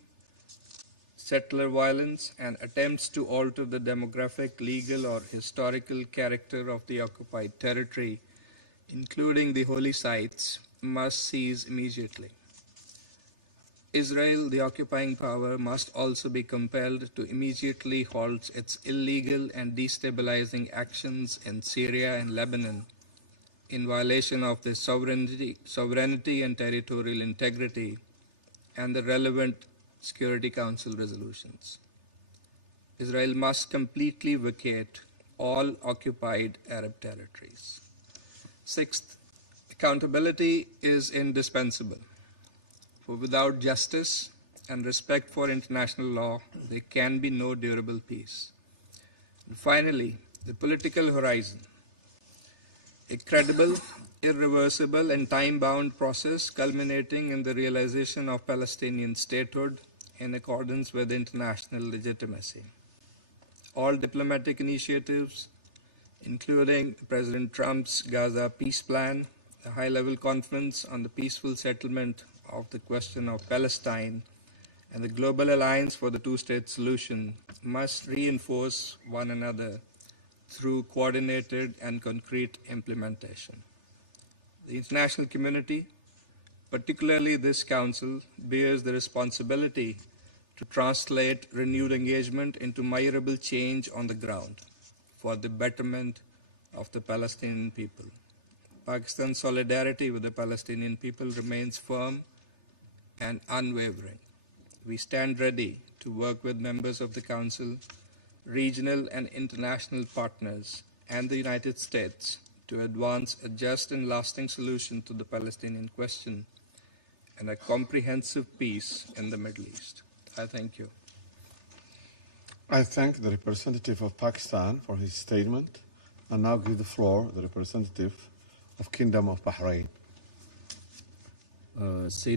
settler violence, and attempts to alter the demographic, legal, or historical character of the occupied territory, including the holy sites, must cease immediately. Israel, the occupying power, must also be compelled to immediately halt its illegal and destabilizing actions in Syria and Lebanon in violation of the sovereignty and territorial integrity and the relevant Security Council resolutions. Israel must completely vacate all occupied Arab territories. Sixth, accountability is indispensable. For without justice and respect for international law, there can be no durable peace. And finally, the political horizon. A credible, irreversible, and time-bound process culminating in the realization of Palestinian statehood in accordance with international legitimacy. All diplomatic initiatives, including President Trump's Gaza peace plan, a high-level conference on the peaceful settlement of the question of Palestine, and the Global Alliance for the Two-State Solution must reinforce one another through coordinated and concrete implementation. The international community, particularly this Council, bears the responsibility to translate renewed engagement into measurable change on the ground for the betterment of the Palestinian people. Pakistan's solidarity with the Palestinian people remains firm and unwavering. We stand ready to work with members of the Council, regional and international partners, and the United States to advance a just and lasting solution to the Palestinian question and a comprehensive peace in the Middle East. I thank you. I thank the representative of Pakistan for his statement, and now give the floor to the representative of Kingdom of Bahrain. Thank you,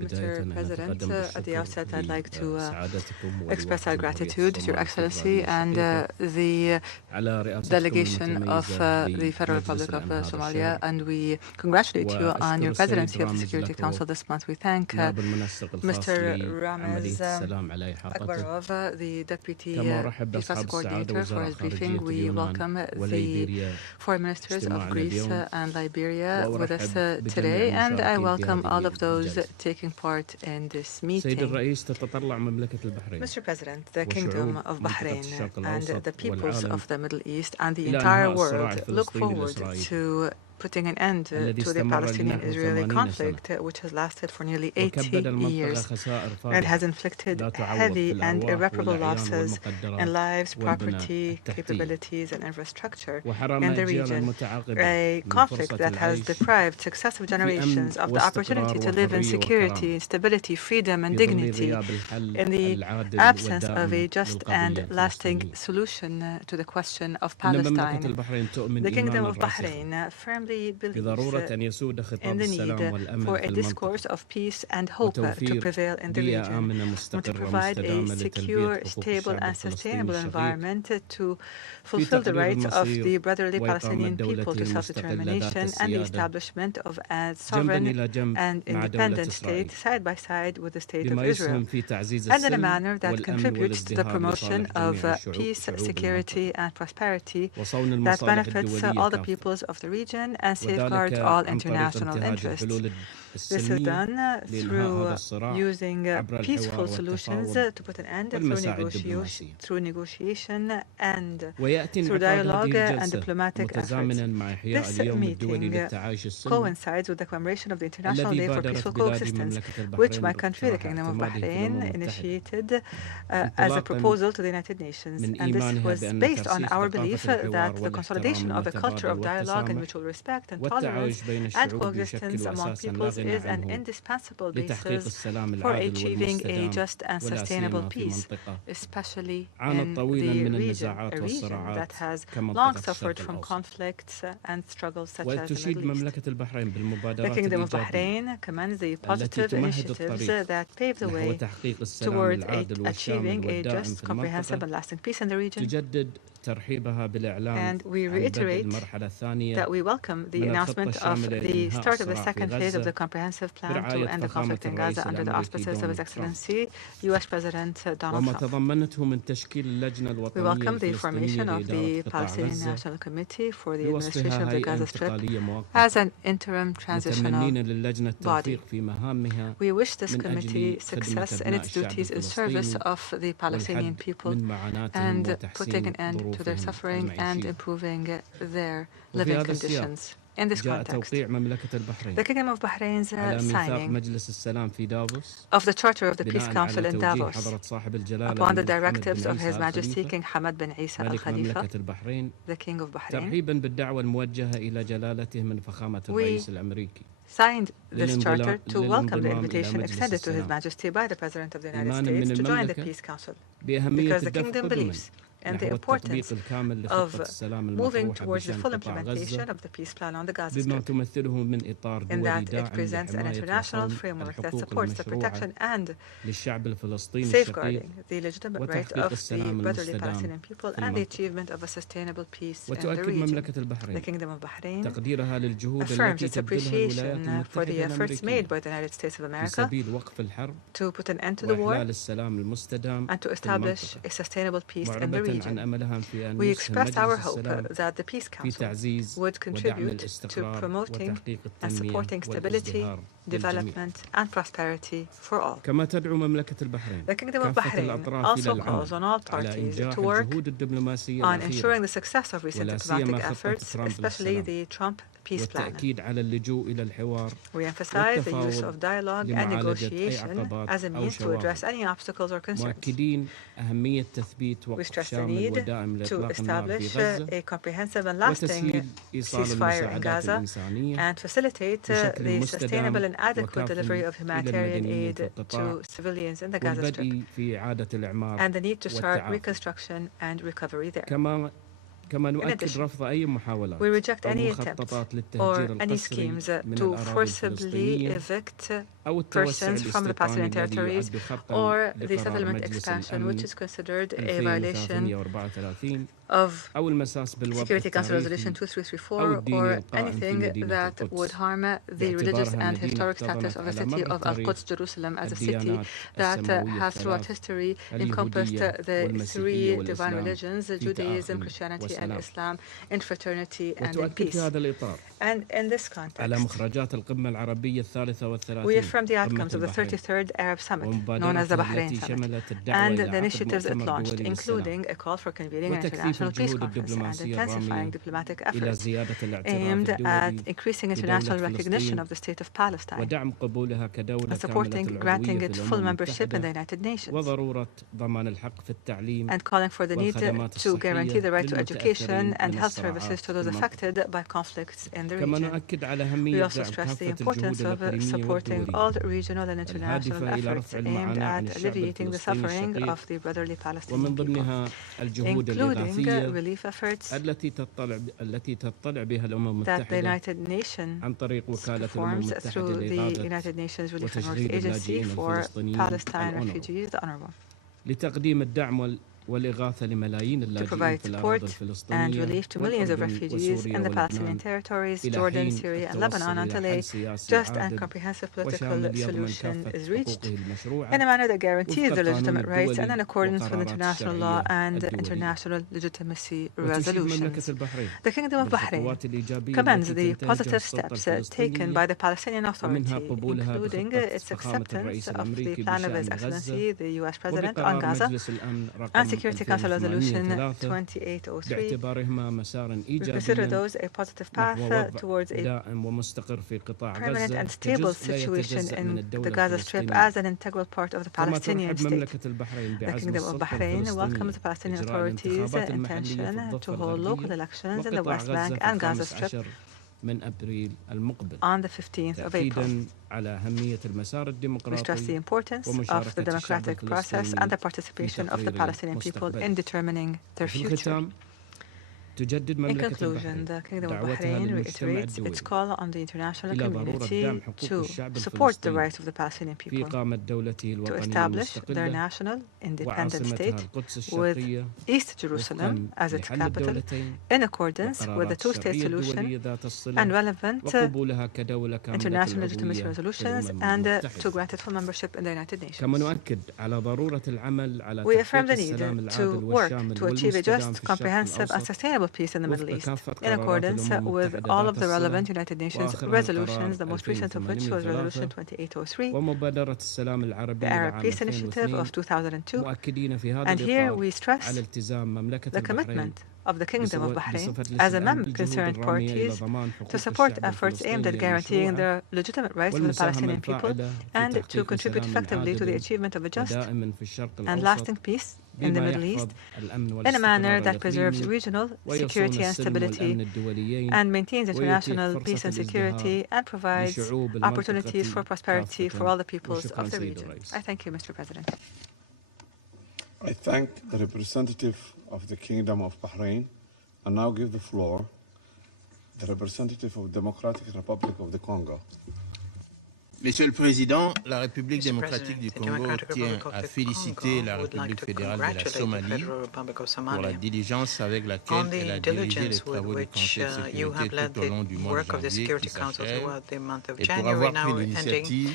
Mr. President. At the outset, I'd like to express our gratitude to Your Excellency and the delegation of the Federal Republic of Somalia, and we congratulate you on your presidency of the Security Council this month. We thank Mr. Ramiz Alakbarov, the Deputy Peace Coordinator, for his briefing. We welcome the foreign ministers of Greece and Liberia with us today, and I welcome all of those taking part in this meeting. Mr. President, the Kingdom of Bahrain and the peoples of the Middle East and the entire world look forward to putting an end to the Palestinian-Israeli conflict, which has lasted for nearly 80 years. It has inflicted heavy and irreparable losses in lives, property, capabilities, and infrastructure in the region. A conflict that has deprived successive generations of the opportunity to live in security, stability, freedom, and dignity in the absence of a just and lasting solution to the question of Palestine. The Kingdom of Bahrain firmly believes in the need for a discourse of peace and hope to prevail in the region, and to provide a secure, stable, and sustainable environment to fulfill the rights of the brotherly Palestinian people to self-determination and the establishment of a sovereign and independent state side by side with the State of Israel, and in a manner that contributes to the promotion of peace, security, and prosperity that benefits all the peoples of the region and safeguards all international interests. This is done through using peaceful solutions to put an end through negotiation and through dialogue and diplomatic efforts. This meeting coincides with the commemoration of the International Day for Peaceful Coexistence, which my country, the Kingdom of Bahrain, initiated as a proposal to the United Nations. And this was based on our belief that the consolidation of a culture of dialogue and mutual respect and tolerance and coexistence among peoples is an indispensable basis for achieving a just and sustainable peace, especially in the region, a region that has long suffered from conflicts and struggles such as the Middle East. The Kingdom of Bahrain commends the positive initiatives that pave the way towards achieving a just, comprehensive and lasting peace in the region. And we reiterate that we welcome the announcement of the start of the second phase of the comprehensive plan to end the conflict in Gaza under the auspices of His Excellency, U.S. President Donald Trump. We welcome the formation of the Palestinian National Committee for the administration of the Gaza Strip as an interim transitional body. We wish this committee success in its duties in service of the Palestinian people and putting an end to their suffering and improving their living conditions. In this context, the Kingdom of Bahrain's signing of the Charter of the Peace Council in Davos upon the directives of His Majesty King Hamad bin Isa Al Khalifa, the King of Bahrain, we signed this charter to welcome the invitation extended to His Majesty by the President of the United States to join the Peace Council, because the Kingdom believes in the importance of moving towards the full implementation of the peace plan on the Gaza Strip, in that it presents an international framework that supports the protection and safeguarding the legitimate right of the brotherly Palestinian people and the achievement of a sustainable peace in the region. The Kingdom of Bahrain affirms its appreciation for the efforts made by the United States of America to put an end to the war and to establish a sustainable peace in the region. We expressed our hope that the Peace Council would contribute to promoting and supporting stability, development and prosperity for all. The Kingdom of Bahrain also calls on all parties to work on ensuring the success of recent diplomatic efforts, especially the Trump peace plan. We emphasize the use of dialogue and negotiation as a means to address any obstacles or concerns. We stress the need to establish a comprehensive and lasting ceasefire in Gaza and facilitate the sustainable and adequate delivery of humanitarian aid to civilians in the Gaza Strip, and the need to start reconstruction and recovery there. In addition, we reject any attempt or any schemes to forcibly evict persons from the Palestinian territories or the settlement expansion, which is considered a violation of Security Council Resolution 2334 or anything that would harm the religious and historic status of the city of Al-Quds, Jerusalem, as a city that has throughout history encompassed the three divine religions, Judaism, Christianity and Islam, in fraternity and in peace. And in this context, we affirm the outcomes of the 33rd Arab Summit, known as the Bahrain Summit, and the initiatives it launched, including a call for convening an international peace conference and intensifying diplomatic efforts aimed at increasing international recognition of the state of Palestine and supporting granting it full membership in the United Nations, and calling for the need to guarantee the right to education and health services to those affected by conflicts in the region. We also stress the importance of supporting all regional and international efforts aimed at alleviating the suffering of the brotherly Palestinian people, including relief efforts that the United Nations performs through the United Nations Relief and Works Agency for Palestine Refugees, the Honorable. to provide support and relief to millions of refugees in the Palestinian territories, Jordan, Syria, and Lebanon until a just and comprehensive political solution is reached in a manner that guarantees their legitimate rights and in accordance with international law and international legitimacy resolutions. The Kingdom of Bahrain commends the positive steps taken by the Palestinian Authority, including its acceptance of the plan of His Excellency, the U.S. President on Gaza, and Security Council Resolution 2803. We consider those a positive path towards a permanent and stable situation in the Gaza Strip as an integral part of the Palestinian state. The Kingdom of Bahrain welcomes the Palestinian Authority's intention to hold local elections in the West Bank and Gaza Strip on the 15th of April. We stress the importance of the democratic process and the participation of the Palestinian people in determining their future. In conclusion, the Kingdom of Bahrain reiterates its call on the international community to support the rights of the Palestinian people to establish their national independent state with East Jerusalem as its capital in accordance with the two-state solution and relevant international legitimacy resolutions and to grant it full membership in the United Nations. We affirm the need to work to achieve a just, comprehensive, and sustainable peace in the Middle East, in accordance with all of the relevant United Nations resolutions, the most recent of which was Resolution 2803, the Arab Peace Initiative of 2002, and here we stress the commitment of the Kingdom of Bahrain as a member concerned parties to support efforts aimed at guaranteeing the legitimate rights of the Palestinian people and to contribute effectively to the achievement of a just and lasting peace in the Middle East in a manner that preserves regional security and stability and maintains international peace and security and provides opportunities for prosperity for all the peoples of the region. I thank you, Mr. President. I thank the representative of the Kingdom of Bahrain and now give the floor to the representative of the Democratic Republic of the Congo. Monsieur le Président, la République démocratique du Congo tient à féliciter la République fédérale de la Somalie pour la diligence avec laquelle elle a dirigé les travaux du Conseil de sécurité tout au long du mois de janvier qui s'achève et pour avoir pris l'initiative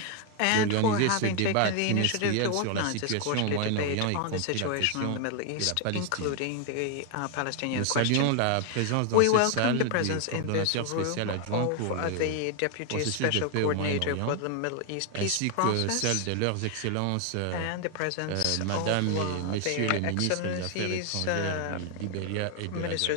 d'organiser ce débat trimestriel sur la situation au Moyen-Orient, y compris la question de la Palestine. Nous saluons la présence dans cette salle du coordonnateur spécial adjoint pour le processus de paix au Moyen-Orient, ainsi que celle de leurs excellences, Madame et Messieurs les ministres des Affaires étrangères du Libéria et de la Grèce.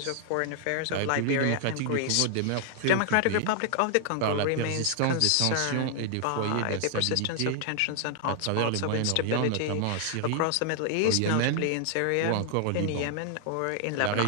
La République démocratique du Congo demeure préoccupée par la persistance des tensions et des foyers d'instabilité of tensions and hotspots of instability across the Middle East, notably in Syria, in Yemen, or in Lebanon.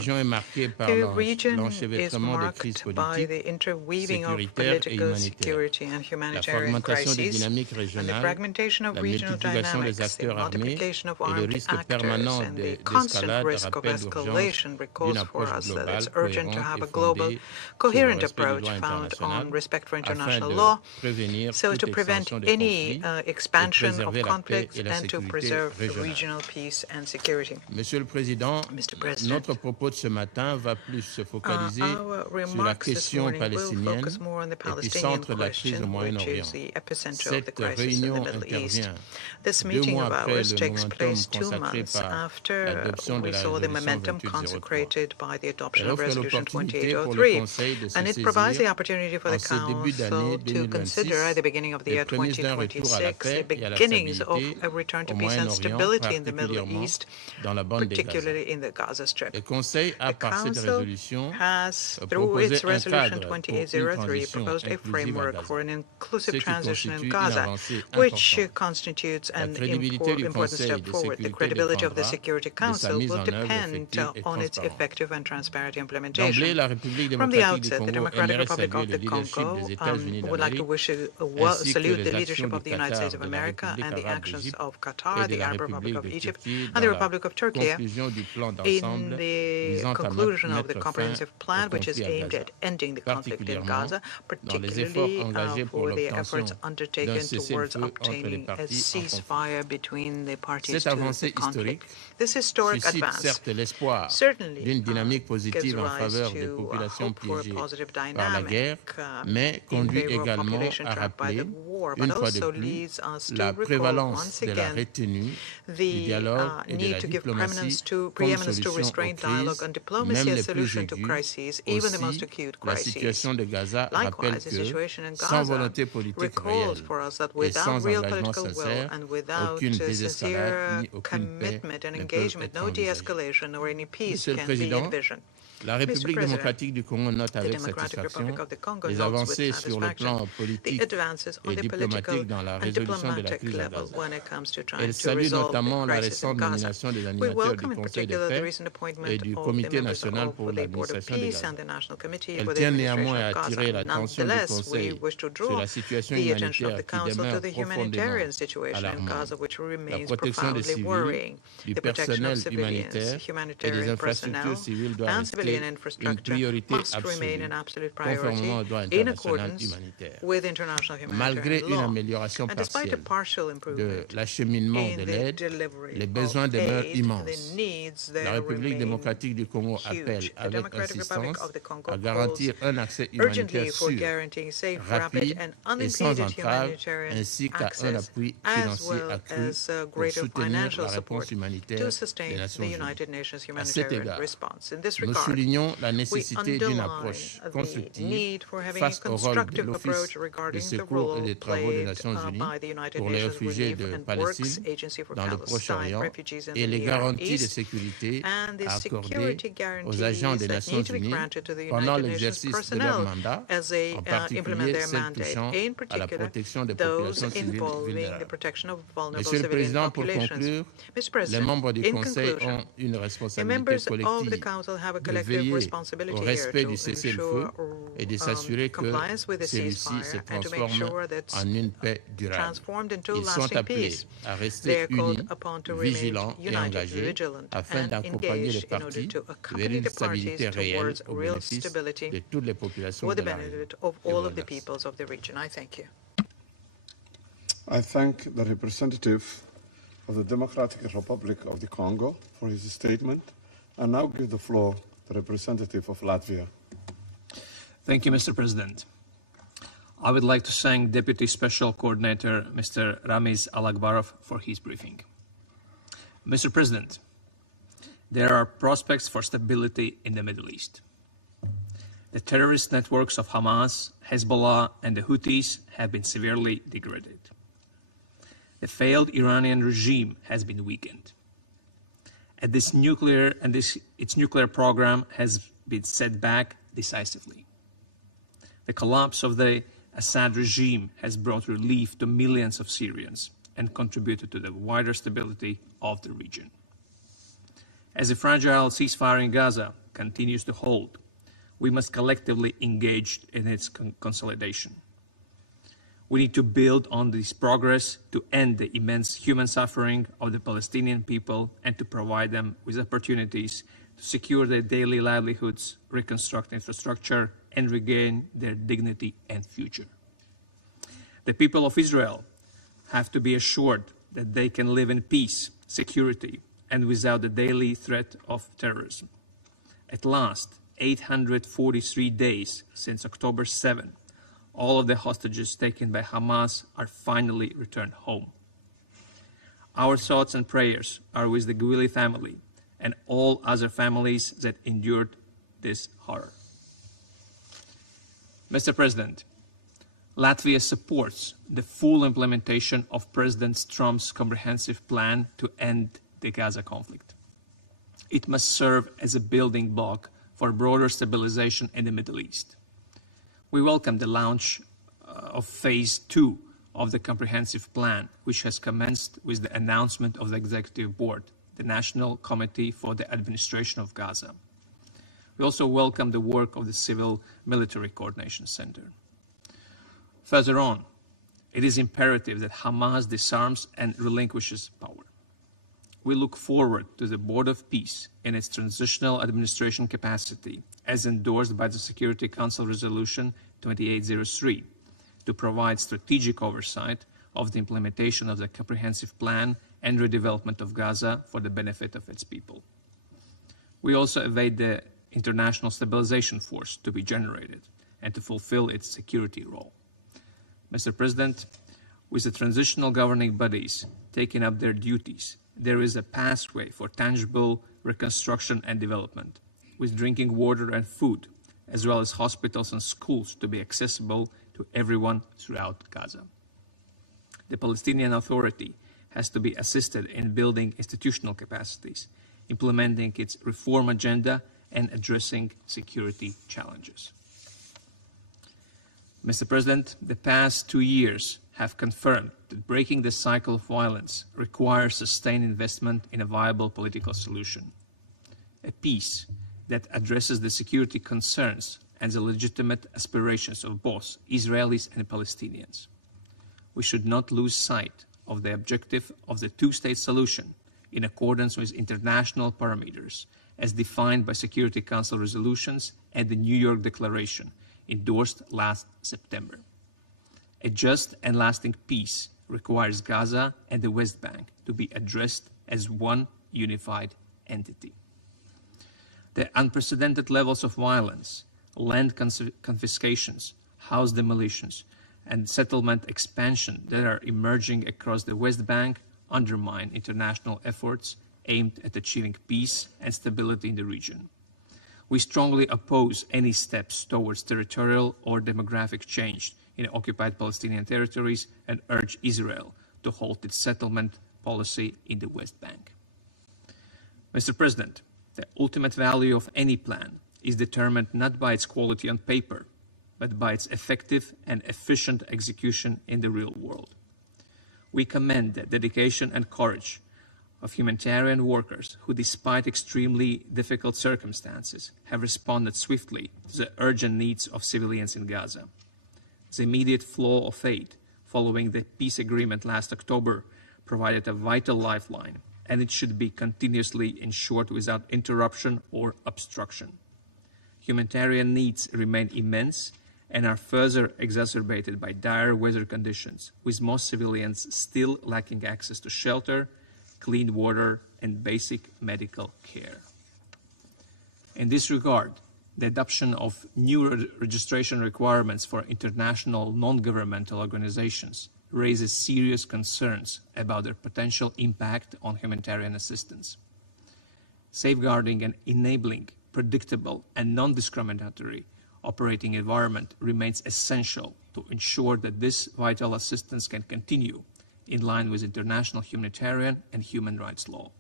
The region is marked by the interweaving of political, security, and humanitarian crises, and the fragmentation of regional dynamics, the multiplication of armed actors, and the constant risk of escalation recalls for us that it's urgent to have a global, coherent approach found on respect for international law, so to prevent any expansion of conflicts and to preserve regional peace and security. Monsieur le Président, notre propos de ce matin va plus se focaliser sur la question palestinienne, épicentre de la crise au Moyen-Orient. Cette réunion intervient 2 mois après le momentum consacré par l'adoption de la résolution 2803. Elle offre l'opportunité pour le Conseil de se saisir en ce début d'année 2026 des prémices d'un retour à la paix et à la stabilité au Moyen-Orient, particulièrement dans la bande de Gaza. Le Conseil a, par cette résolution, proposé un cadre pour une transition inclusive, ce qui constitue une avancée importante. La crédibilité du Conseil de sécurité dépendra de sa mise en œuvre effective et transparente. D'emblée, la République démocratique du Congo aimerait saluer le leadership des États-Unis d'Amérique ainsi que les actions leadership of the United States of America and the actions of Qatar, the Arab Republic of Egypt, and the Republic of Turkey in the conclusion of the comprehensive plan, which is aimed at ending the conflict in Gaza, particularly for the efforts undertaken towards obtaining a ceasefire between the parties to the conflict. This historic advance certainly gives rise to hope for a positive dynamic in favor of population trapped by the war, but also leads us to recall once again the need to give preeminence to restrained dialogue and diplomacy as solution to crises, even the most acute crises. Likewise, the situation in Gaza recalls for us that without real political will and without sincere commitment and engagement, no de-escalation or any peace can be envisioned. La République démocratique du Congo note avec satisfaction les avancées sur le plan politique et diplomatique dans la résolution de la crise à Gaza. Elle salue notamment la récente nomination des animateurs du Conseil de paix et du Comité national pour l'administration de Gaza. Elle tient néanmoins à attirer l'attention du Conseil sur la situation humanitaire qui demeure profondément alarmante. La protection des civils, du personnel humanitaire et des infrastructures civiles doit rester une priorité absolue, conformément au droit international humanitaire. Malgré une amélioration partielle de l'acheminement de l'aide, les besoins demeurent immenses. La République démocratique du Congo appelle avec insistance à garantir un accès humanitaire sûr, rapide et sans entrave, ainsi qu'à un appui financier accru pour soutenir la réponse humanitaire des Nations Unies. À cet égard, nous soulignons la nécessité d'une approche constructive face au rôle de l'Office de secours et des travaux des Nations Unies pour les réfugiés de Palestine dans le Proche-Orient et les garanties de sécurité accordées aux agents des Nations Unies pendant l'exercice de leur mandat, en particulier celles touchant à la protection des populations civiles vulnérables. Monsieur le Président, pour conclure, les membres du Conseil ont une responsabilité collective de veiller au respect du cessez-le-feu et de s'assurer que celui-ci se transforme en une paix durable. Ils sont appelés à rester unis, vigilants et engagés afin d'accompagner les parties vers une stabilité réelle au bénéfice de toutes les populations de la région. I thank the representative of the Democratic Republic of the Congo for his statement, and now give the floor to the representative of Latvia. Thank you, Mr. President. I would like to thank Deputy Special Coordinator Mr. Ramiz Alakbarov for his briefing. Mr. President, there are prospects for stability in the Middle East. The terrorist networks of Hamas, Hezbollah, and the Houthis have been severely degraded. The failed Iranian regime has been weakened. And its nuclear program has been set back decisively. The collapse of the Assad regime has brought relief to millions of Syrians and contributed to the wider stability of the region. As the fragile ceasefire in Gaza continues to hold, we must collectively engage in its consolidation. We need to build on this progress to end the immense human suffering of the Palestinian people and to provide them with opportunities to secure their daily livelihoods, reconstruct infrastructure, and regain their dignity and future. The people of Israel have to be assured that they can live in peace, security, and without the daily threat of terrorism. At last, 843 days since October 7, all of the hostages taken by Hamas are finally returned home. Our thoughts and prayers are with the Gwili family and all other families that endured this horror. Mr. President, Latvia supports the full implementation of President Trump's comprehensive plan to end the Gaza conflict. It must serve as a building block for broader stabilization in the Middle East. We welcome the launch of Phase 2 of the comprehensive plan, which has commenced with the announcement of the Executive Board, the National Committee for the Administration of Gaza. We also welcome the work of the Civil Military Coordination Center. Further on, It is imperative that Hamas disarms and relinquishes power. We look forward to the Board of Peace in its transitional administration capacity, as endorsed by the Security Council Resolution 2803, to provide strategic oversight of the implementation of the comprehensive plan and redevelopment of Gaza for the benefit of its people. We also await the International Stabilization Force to be generated and to fulfill its security role. Mr. President, with the transitional governing bodies taking up their duties, there is a pathway for tangible reconstruction and development, with drinking water and food, as well as hospitals and schools to be accessible to everyone throughout Gaza. The Palestinian Authority has to be assisted in building institutional capacities, implementing its reform agenda, and addressing security challenges. Mr. President, the past 2 years have confirmed that breaking the cycle of violence requires sustained investment in a viable political solution, a peace that addresses the security concerns and the legitimate aspirations of both Israelis and Palestinians. We should not lose sight of the objective of the two-state solution in accordance with international parameters as defined by Security Council resolutions and the New York Declaration endorsed last September. A just and lasting peace requires Gaza and the West Bank to be addressed as one unified entity. The unprecedented levels of violence, land confiscations, house demolitions, and settlement expansion that are emerging across the West Bank undermine international efforts aimed at achieving peace and stability in the region. We strongly oppose any steps towards territorial or demographic change in occupied Palestinian territories and urge Israel to halt its settlement policy in the West Bank. Mr. President, the ultimate value of any plan is determined not by its quality on paper, but by its effective and efficient execution in the real world. We commend the dedication and courage of humanitarian workers who, despite extremely difficult circumstances, have responded swiftly to the urgent needs of civilians in Gaza. The immediate flow of aid following the peace agreement last October provided a vital lifeline, and it should be continuously ensured without interruption or obstruction. Humanitarian needs remain immense and are further exacerbated by dire weather conditions, with most civilians still lacking access to shelter, clean water, and basic medical care. In this regard, the adoption of new registration requirements for international non-governmental organizations raises serious concerns about their potential impact on humanitarian assistance. Safeguarding and enabling predictable and non-discriminatory operating environment remains essential to ensure that this vital assistance can continue in line with international humanitarian and human rights law.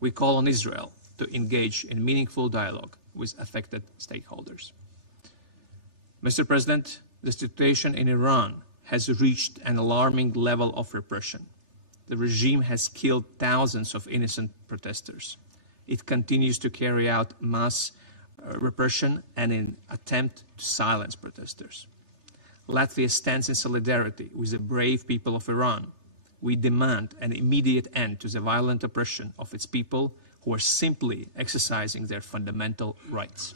We call on Israel to engage in meaningful dialogue with affected stakeholders. Mr. President, the situation in Iran has reached an alarming level of repression. The regime has killed thousands of innocent protesters. It continues to carry out mass repression and an attempt to silence protesters. Latvia stands in solidarity with the brave people of Iran. We demand an immediate end to the violent oppression of its people who are simply exercising their fundamental rights.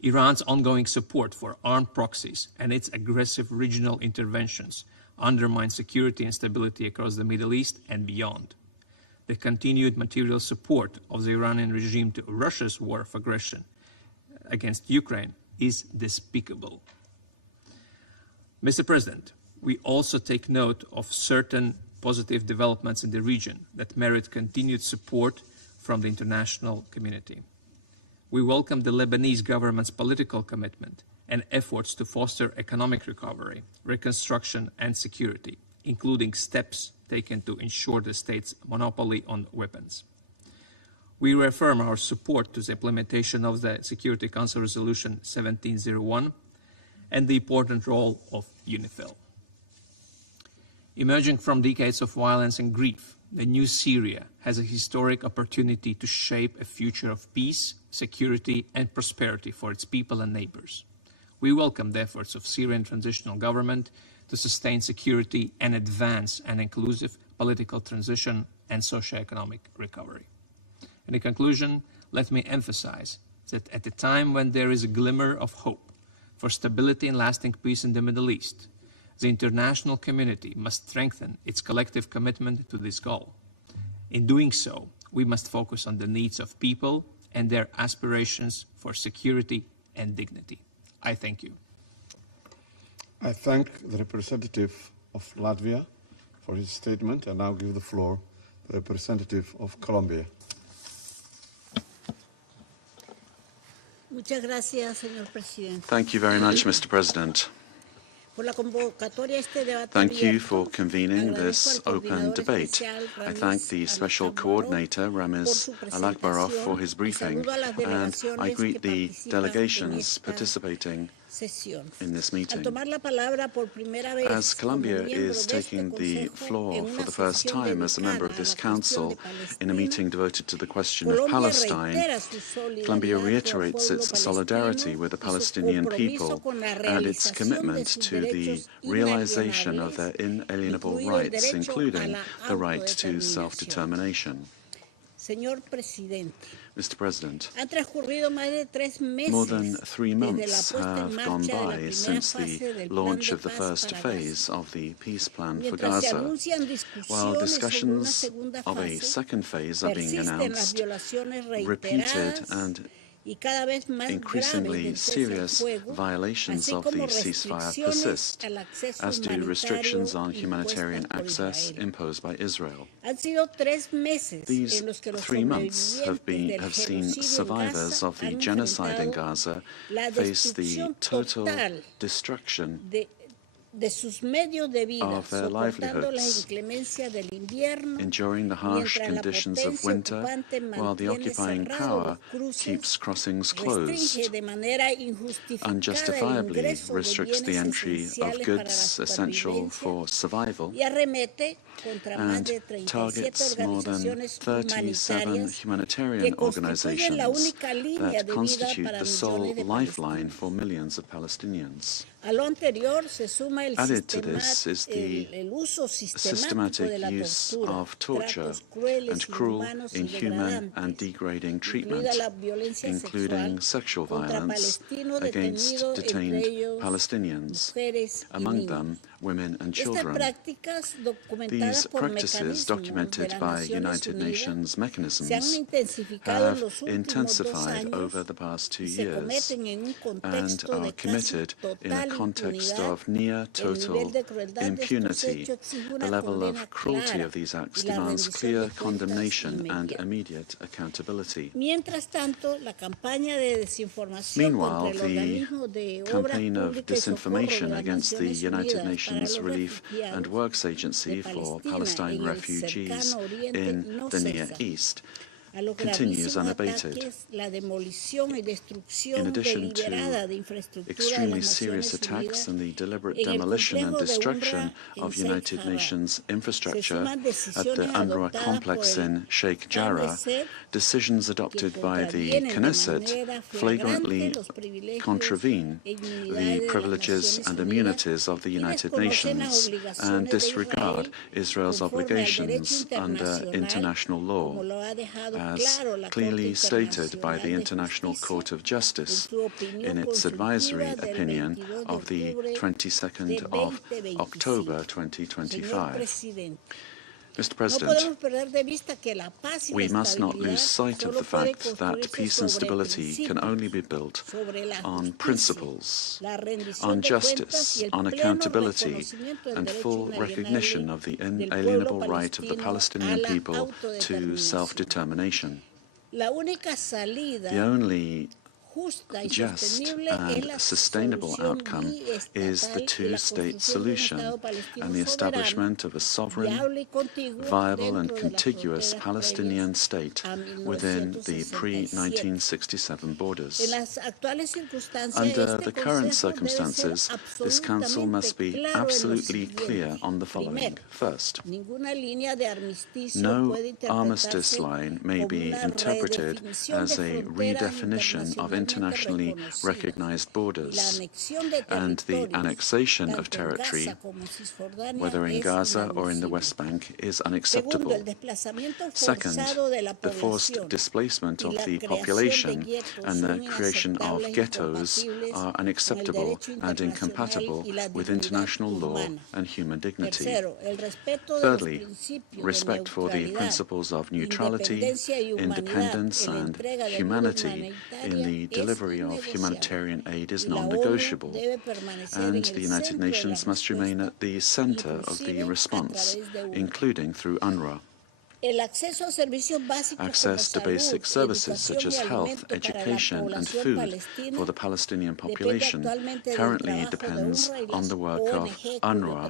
Iran's ongoing support for armed proxies and its aggressive regional interventions undermine security and stability across the Middle East and beyond. The continued material support of the Iranian regime to Russia's war of aggression against Ukraine is despicable. Mr. President, we also take note of certain positive developments in the region that merit continued support from the international community. We welcome the Lebanese government's political commitment and efforts to foster economic recovery, reconstruction, and security, including steps taken to ensure the state's monopoly on weapons. We reaffirm our support to the implementation of the Security Council Resolution 1701 and the important role of UNIFIL. Emerging from decades of violence and grief, the new Syria has a historic opportunity to shape a future of peace, security, and prosperity for its people and neighbors. We welcome the efforts of Syrian transitional government to sustain security and advance an inclusive political transition and socio-economic recovery. In conclusion, let me emphasize that at a time when there is a glimmer of hope for stability and lasting peace in the Middle East, the international community must strengthen its collective commitment to this goal. In doing so, we must focus on the needs of people and their aspirations for security and dignity. I thank you. I thank the representative of Latvia for his statement and now give the floor to the representative of Colombia. Thank you very much, Mr. President. Thank you for convening this open debate. I thank the Special Coordinator, Ramiz Alakbarov, for his briefing, and I greet the delegations participating in this meeting. As Colombia is taking the floor for the first time as a member of this Council in a meeting devoted to the question of Palestine, Colombia reiterates its solidarity with the Palestinian people and its commitment to the realization of their inalienable rights, including the right to self-determination. Mr. President, more than 3 months have gone by since the launch of the first phase of the peace plan for Gaza. While discussions of a second phase are being announced, repeated and increasingly serious violations of the ceasefire persist, as do restrictions on humanitarian access imposed by Israel. These 3 months have seen survivors of the genocide in Gaza face the total destruction of their livelihoods, enduring the harsh conditions of winter while the occupying power keeps crossings closed, unjustifiably restricts the entry of goods essential for survival, and targets more than 37 humanitarian organizations that constitute the sole lifeline for millions of Palestinians. Added to this is the systematic use of torture and cruel, inhuman and degrading treatment, including sexual violence against detained Palestinians, among them women and children. These practices, documented by United Nations mechanisms, have intensified over the past 2 years and are committed in a context of near total impunity. The level of cruelty of these acts demands clear condemnation and immediate accountability. Meanwhile, the campaign of disinformation against the United Nations Relief and Works Agency for Palestine refugees in the Near East continues unabated. In addition to extremely serious attacks and the deliberate demolition and destruction of United Nations infrastructure at the UNRWA complex in Sheikh Jarrah, decisions adopted by the Knesset flagrantly contravene the privileges and immunities of the United Nations and disregard Israel's obligations under international law, as clearly stated by the International Court of Justice in its advisory opinion of the 22nd of October 2025. Mr. President, we must not lose sight of the fact that peace and stability can only be built on principles, on justice, on accountability, and full recognition of the inalienable right of the Palestinian people to self-determination. The only just and sustainable outcome is the two-state solution and the establishment of a sovereign, viable and contiguous Palestinian state within the pre-1967 borders. Under the current circumstances, this Council must be absolutely clear on the following. First, no armistice line may be interpreted as a redefinition of internationally recognized borders, and the annexation of territory, whether in Gaza or in the West Bank, is unacceptable. Second, the forced displacement of the population and the creation of ghettos are unacceptable and incompatible with international law and human dignity. Thirdly, respect for the principles of neutrality, independence, and humanity in the delivery of humanitarian aid is non-negotiable, and the United Nations must remain at the center of the response, including through UNRWA. Access to basic services such as health, education, and food for the Palestinian population currently depends on the work of UNRWA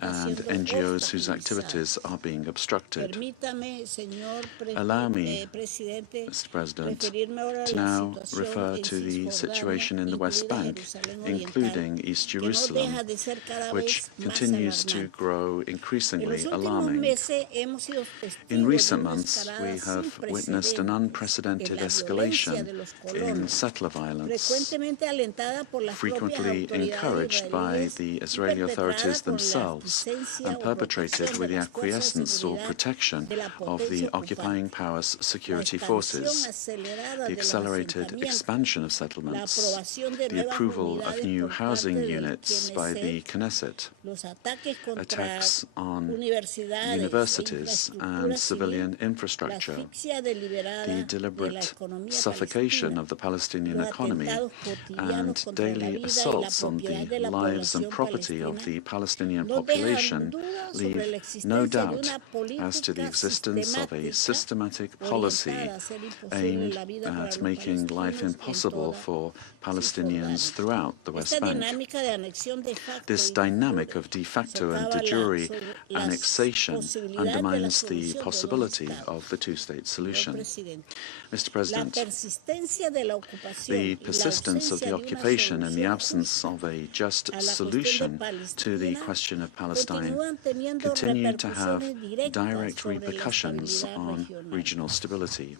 and NGOs whose activities are being obstructed. Allow me, Mr. President, to now refer to the situation in the West Bank, including East Jerusalem, which continues to grow increasingly alarming. In recent months, we have witnessed an unprecedented escalation in settler violence, frequently encouraged by the Israeli authorities themselves and perpetrated with the acquiescence or protection of the occupying powers' security forces. The accelerated expansion of settlements, the approval of new housing units by the Knesset, attacks on universities and civilian infrastructure, the deliberate suffocation of the Palestinian economy, and daily assaults on the lives and property of the Palestinian population leave no doubt as to the existence of a systematic policy aimed at making life impossible for Palestinians throughout the West Bank. This dynamic of de facto and de jure annexation undermines the possibility of the two-state solution. Mr. President, the persistence of the occupation and the absence of a just solution to the question of Palestine continue to have direct repercussions on regional stability.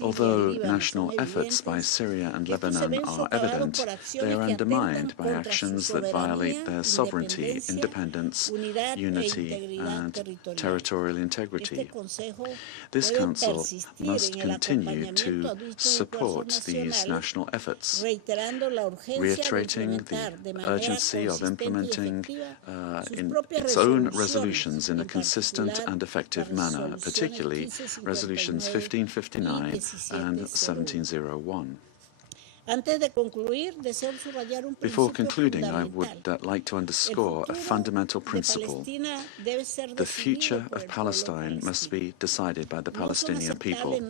Although national efforts by Syria and Lebanon are evident, they are undermined by actions that violate their sovereignty, independence, unity, and territorial integrity. This Council must continue to support these national efforts, reiterating the urgency of implementing in its own resolutions in a consistent and effective manner, particularly Resolutions 1559 and 1701. Before concluding, I would like to underscore a fundamental principle. The future of Palestine must be decided by the Palestinian people.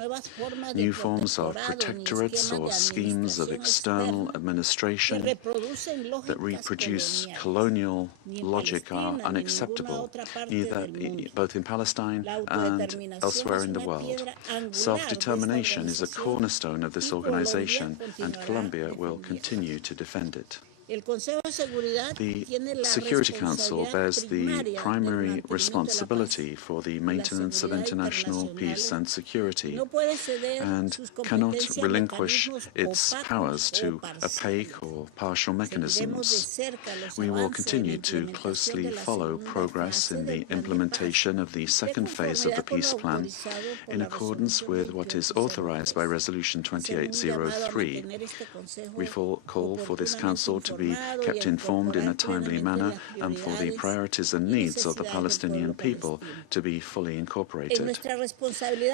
New forms of protectorates or schemes of external administration that reproduce colonial logic are unacceptable, both in Palestine and elsewhere in the world. Self-determination is a cornerstone of this organization, and Colombia will continue to defend it. The Security Council bears the primary responsibility for the maintenance of international peace and security and cannot relinquish its powers to opaque or partial mechanisms. We will continue to closely follow progress in the implementation of the second phase of the peace plan in accordance with what is authorized by Resolution 2803. We call for this Council to be kept informed in a timely manner and for the priorities and needs of the Palestinian people to be fully incorporated.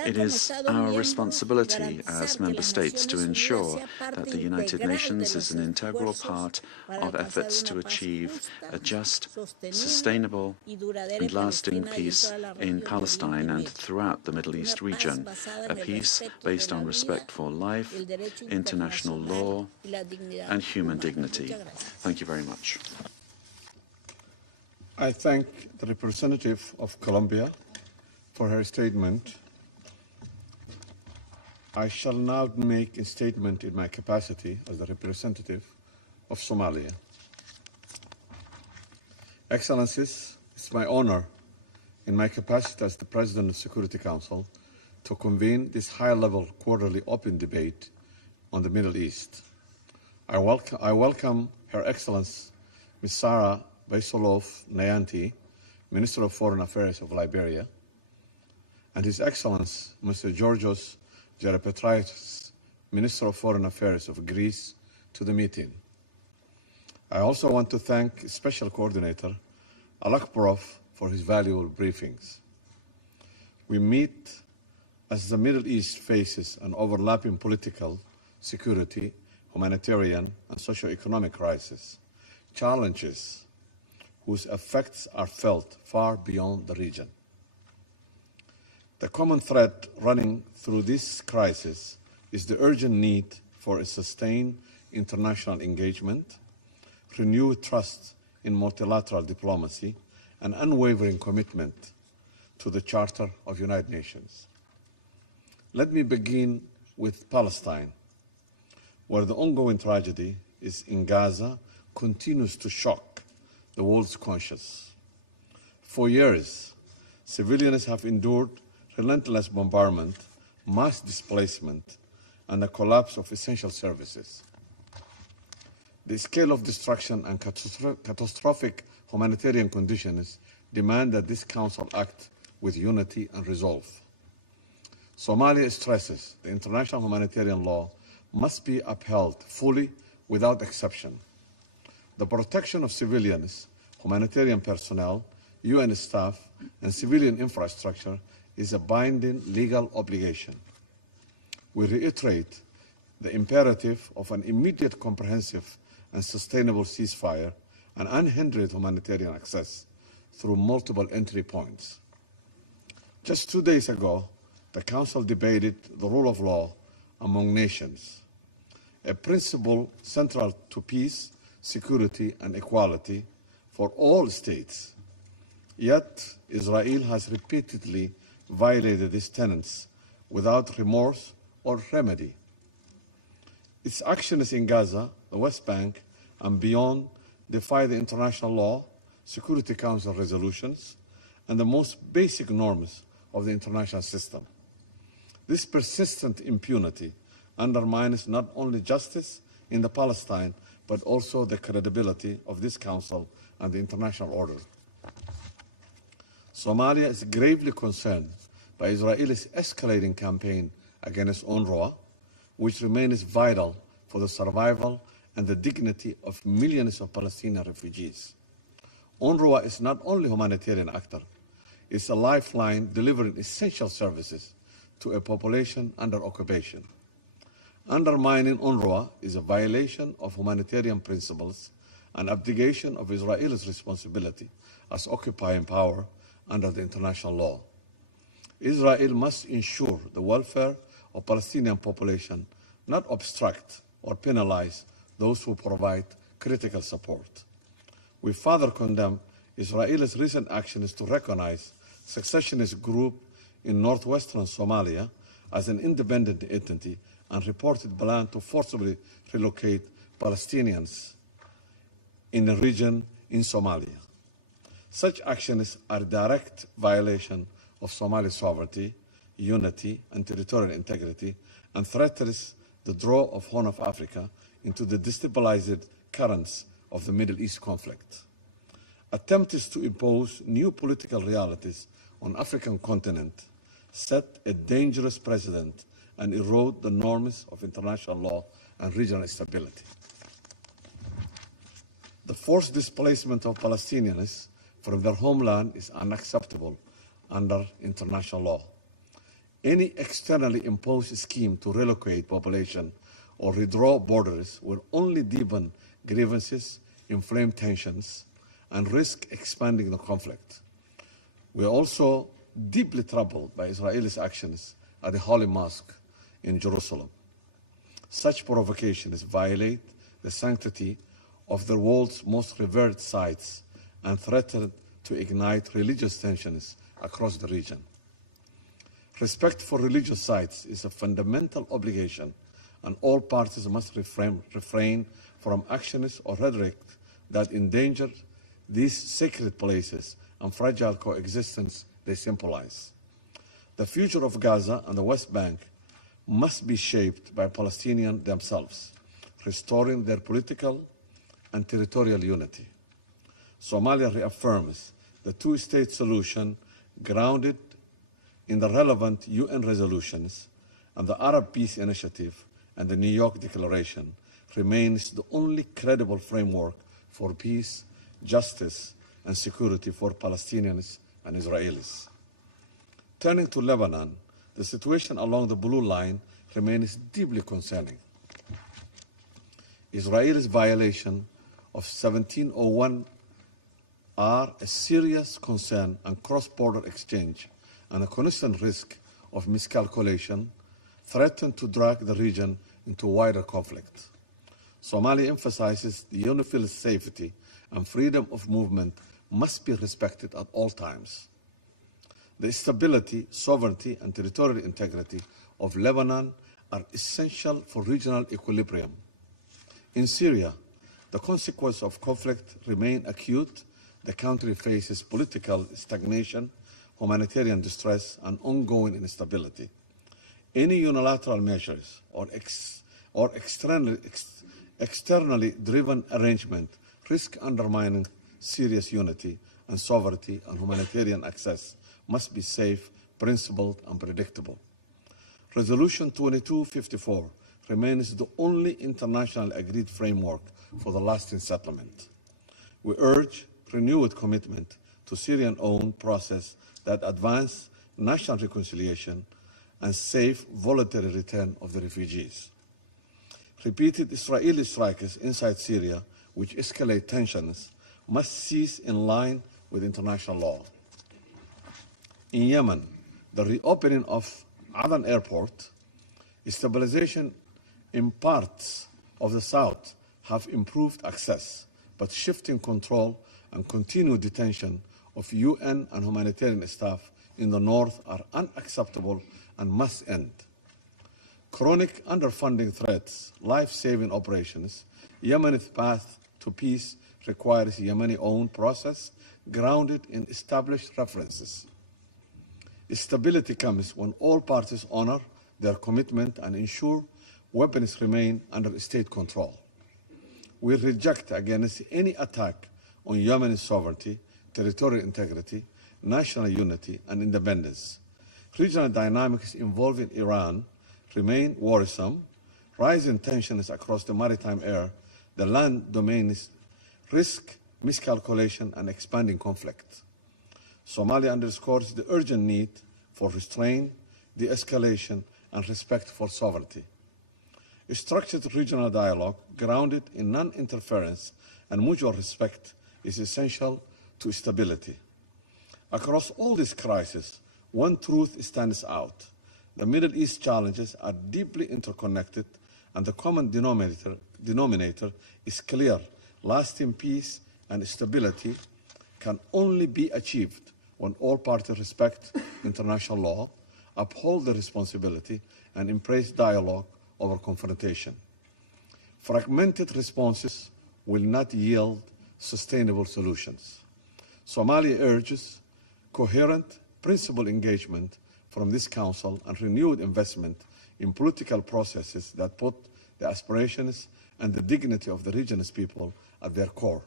It is our responsibility as member states to ensure that the United Nations is an integral part of efforts to achieve a just, sustainable, and lasting peace in Palestine and throughout the Middle East region, a peace based on respect for life, international law, and human dignity. Thank you very much. I thank the representative of Colombia for her statement. I shall now make a statement in my capacity as the representative of Somalia. Excellencies, it's my honor in my capacity as the President of the Security Council to convene this high-level quarterly open debate on the Middle East. I welcome Her Excellency Ms. Sarah Vaisolov-Nayanti, Minister of Foreign Affairs of Liberia, and His Excellency Mr. Georgios Geropetraitis, Minister of Foreign Affairs of Greece, to the meeting. I also want to thank Special Coordinator Alakbarov for his valuable briefings. We meet as the Middle East faces an overlapping political, security, humanitarian, and socio-economic crisis, challenges whose effects are felt far beyond the region. The common thread running through this crisis is the urgent need for a sustained international engagement, renewed trust in multilateral diplomacy, and unwavering commitment to the Charter of United Nations. Let me begin with Palestine, where the ongoing tragedy in Gaza continues to shock the world's conscience. For years, civilians have endured relentless bombardment, mass displacement, and the collapse of essential services. The scale of destruction and catastrophic humanitarian conditions demand that this Council act with unity and resolve. Somalia stresses the international humanitarian law must be upheld fully without exception. The protection of civilians, humanitarian personnel, UN staff, and civilian infrastructure is a binding legal obligation. We reiterate the imperative of an immediate, comprehensive, and sustainable ceasefire and unhindered humanitarian access through multiple entry points. Just 2 days ago, the Council debated the rule of law among nations, a principle central to peace, security, and equality for all states. Yet, Israel has repeatedly violated these tenets without remorse or remedy. Its actions in Gaza, the West Bank, and beyond defy the international law, Security Council resolutions, and the most basic norms of the international system. This persistent impunity undermines not only justice in the Palestine, but also the credibility of this Council and the international order. Somalia is gravely concerned by Israel's escalating campaign against UNRWA, which remains vital for the survival and the dignity of millions of Palestinian refugees. UNRWA is not only a humanitarian actor, it's a lifeline delivering essential services to a population under occupation. Undermining UNRWA is a violation of humanitarian principles and abdication of Israel's responsibility as occupying power under the international law. Israel must ensure the welfare of Palestinian population, not obstruct or penalize those who provide critical support. We further condemn Israel's recent actions to recognize secessionist group in northwestern Somalia as an independent entity and reported plan to forcibly relocate Palestinians in the region in Somalia. Such actions are a direct violation of Somali sovereignty, unity, and territorial integrity, and threatens the draw of Horn of Africa into the destabilized currents of the Middle East conflict. Attempts to impose new political realities on the African continent set a dangerous precedent and erode the norms of international law and regional stability. The forced displacement of Palestinians from their homeland is unacceptable under international law. Any externally imposed scheme to relocate population or redraw borders will only deepen grievances, inflame tensions, and risk expanding the conflict. We are also deeply troubled by Israel's actions at the Holy Mosque in Jerusalem. Such provocations violate the sanctity of the world's most revered sites and threaten to ignite religious tensions across the region. Respect for religious sites is a fundamental obligation, and all parties must refrain from actions or rhetoric that endanger these sacred places and fragile coexistence they symbolize. The future of Gaza and the West Bank must be shaped by Palestinians themselves, restoring their political and territorial unity. Somalia reaffirms the two-state solution grounded in the relevant UN resolutions, and the Arab Peace Initiative and the New York Declaration remains the only credible framework for peace, justice, and security for Palestinians and Israelis. Turning to Lebanon, the situation along the Blue Line remains deeply concerning. Israel's violation of 1701 are a serious concern and cross-border exchange and a constant risk of miscalculation threaten to drag the region into wider conflict. Somalia emphasizes the UNIFIL safety and freedom of movement must be respected at all times. The stability, sovereignty, and territorial integrity of Lebanon are essential for regional equilibrium. In Syria, the consequences of conflict remain acute. The country faces political stagnation, humanitarian distress, and ongoing instability. Any unilateral measures or externally driven arrangement risk undermining Syria's unity and sovereignty, and humanitarian access must be safe, principled, and predictable. Resolution 2254 remains the only international agreed framework for the lasting settlement. We urge renewed commitment to Syrian-owned process that advance national reconciliation and safe voluntary return of the refugees. Repeated Israeli strikes inside Syria, which escalate tensions, must cease in line with international law. In Yemen, the reopening of Aden Airport, stabilization in parts of the south have improved access, but shifting control and continued detention of UN and humanitarian staff in the north are unacceptable and must end. Chronic underfunding threats, life-saving operations, Yemen's path to peace requires a Yemeni-owned process grounded in established references. Stability comes when all parties honor their commitment and ensure weapons remain under state control. We reject against any attack on Yemen's sovereignty, territorial integrity, national unity, and independence. Regional dynamics involving Iran remain worrisome. Rising tensions across the maritime area, the land domains risk miscalculation and expanding conflict. Somalia underscores the urgent need for restraint, de-escalation, and respect for sovereignty. A structured regional dialogue grounded in non-interference and mutual respect is essential to stability. Across all these crises, one truth stands out. The Middle East challenges are deeply interconnected, and the common denominator is clear. Lasting peace and stability can only be achieved when all parties respect international law, uphold the responsibility, and embrace dialogue over confrontation. Fragmented responses will not yield sustainable solutions. Somalia urges coherent, principled engagement from this Council and renewed investment in political processes that put the aspirations and the dignity of the region's people at their core.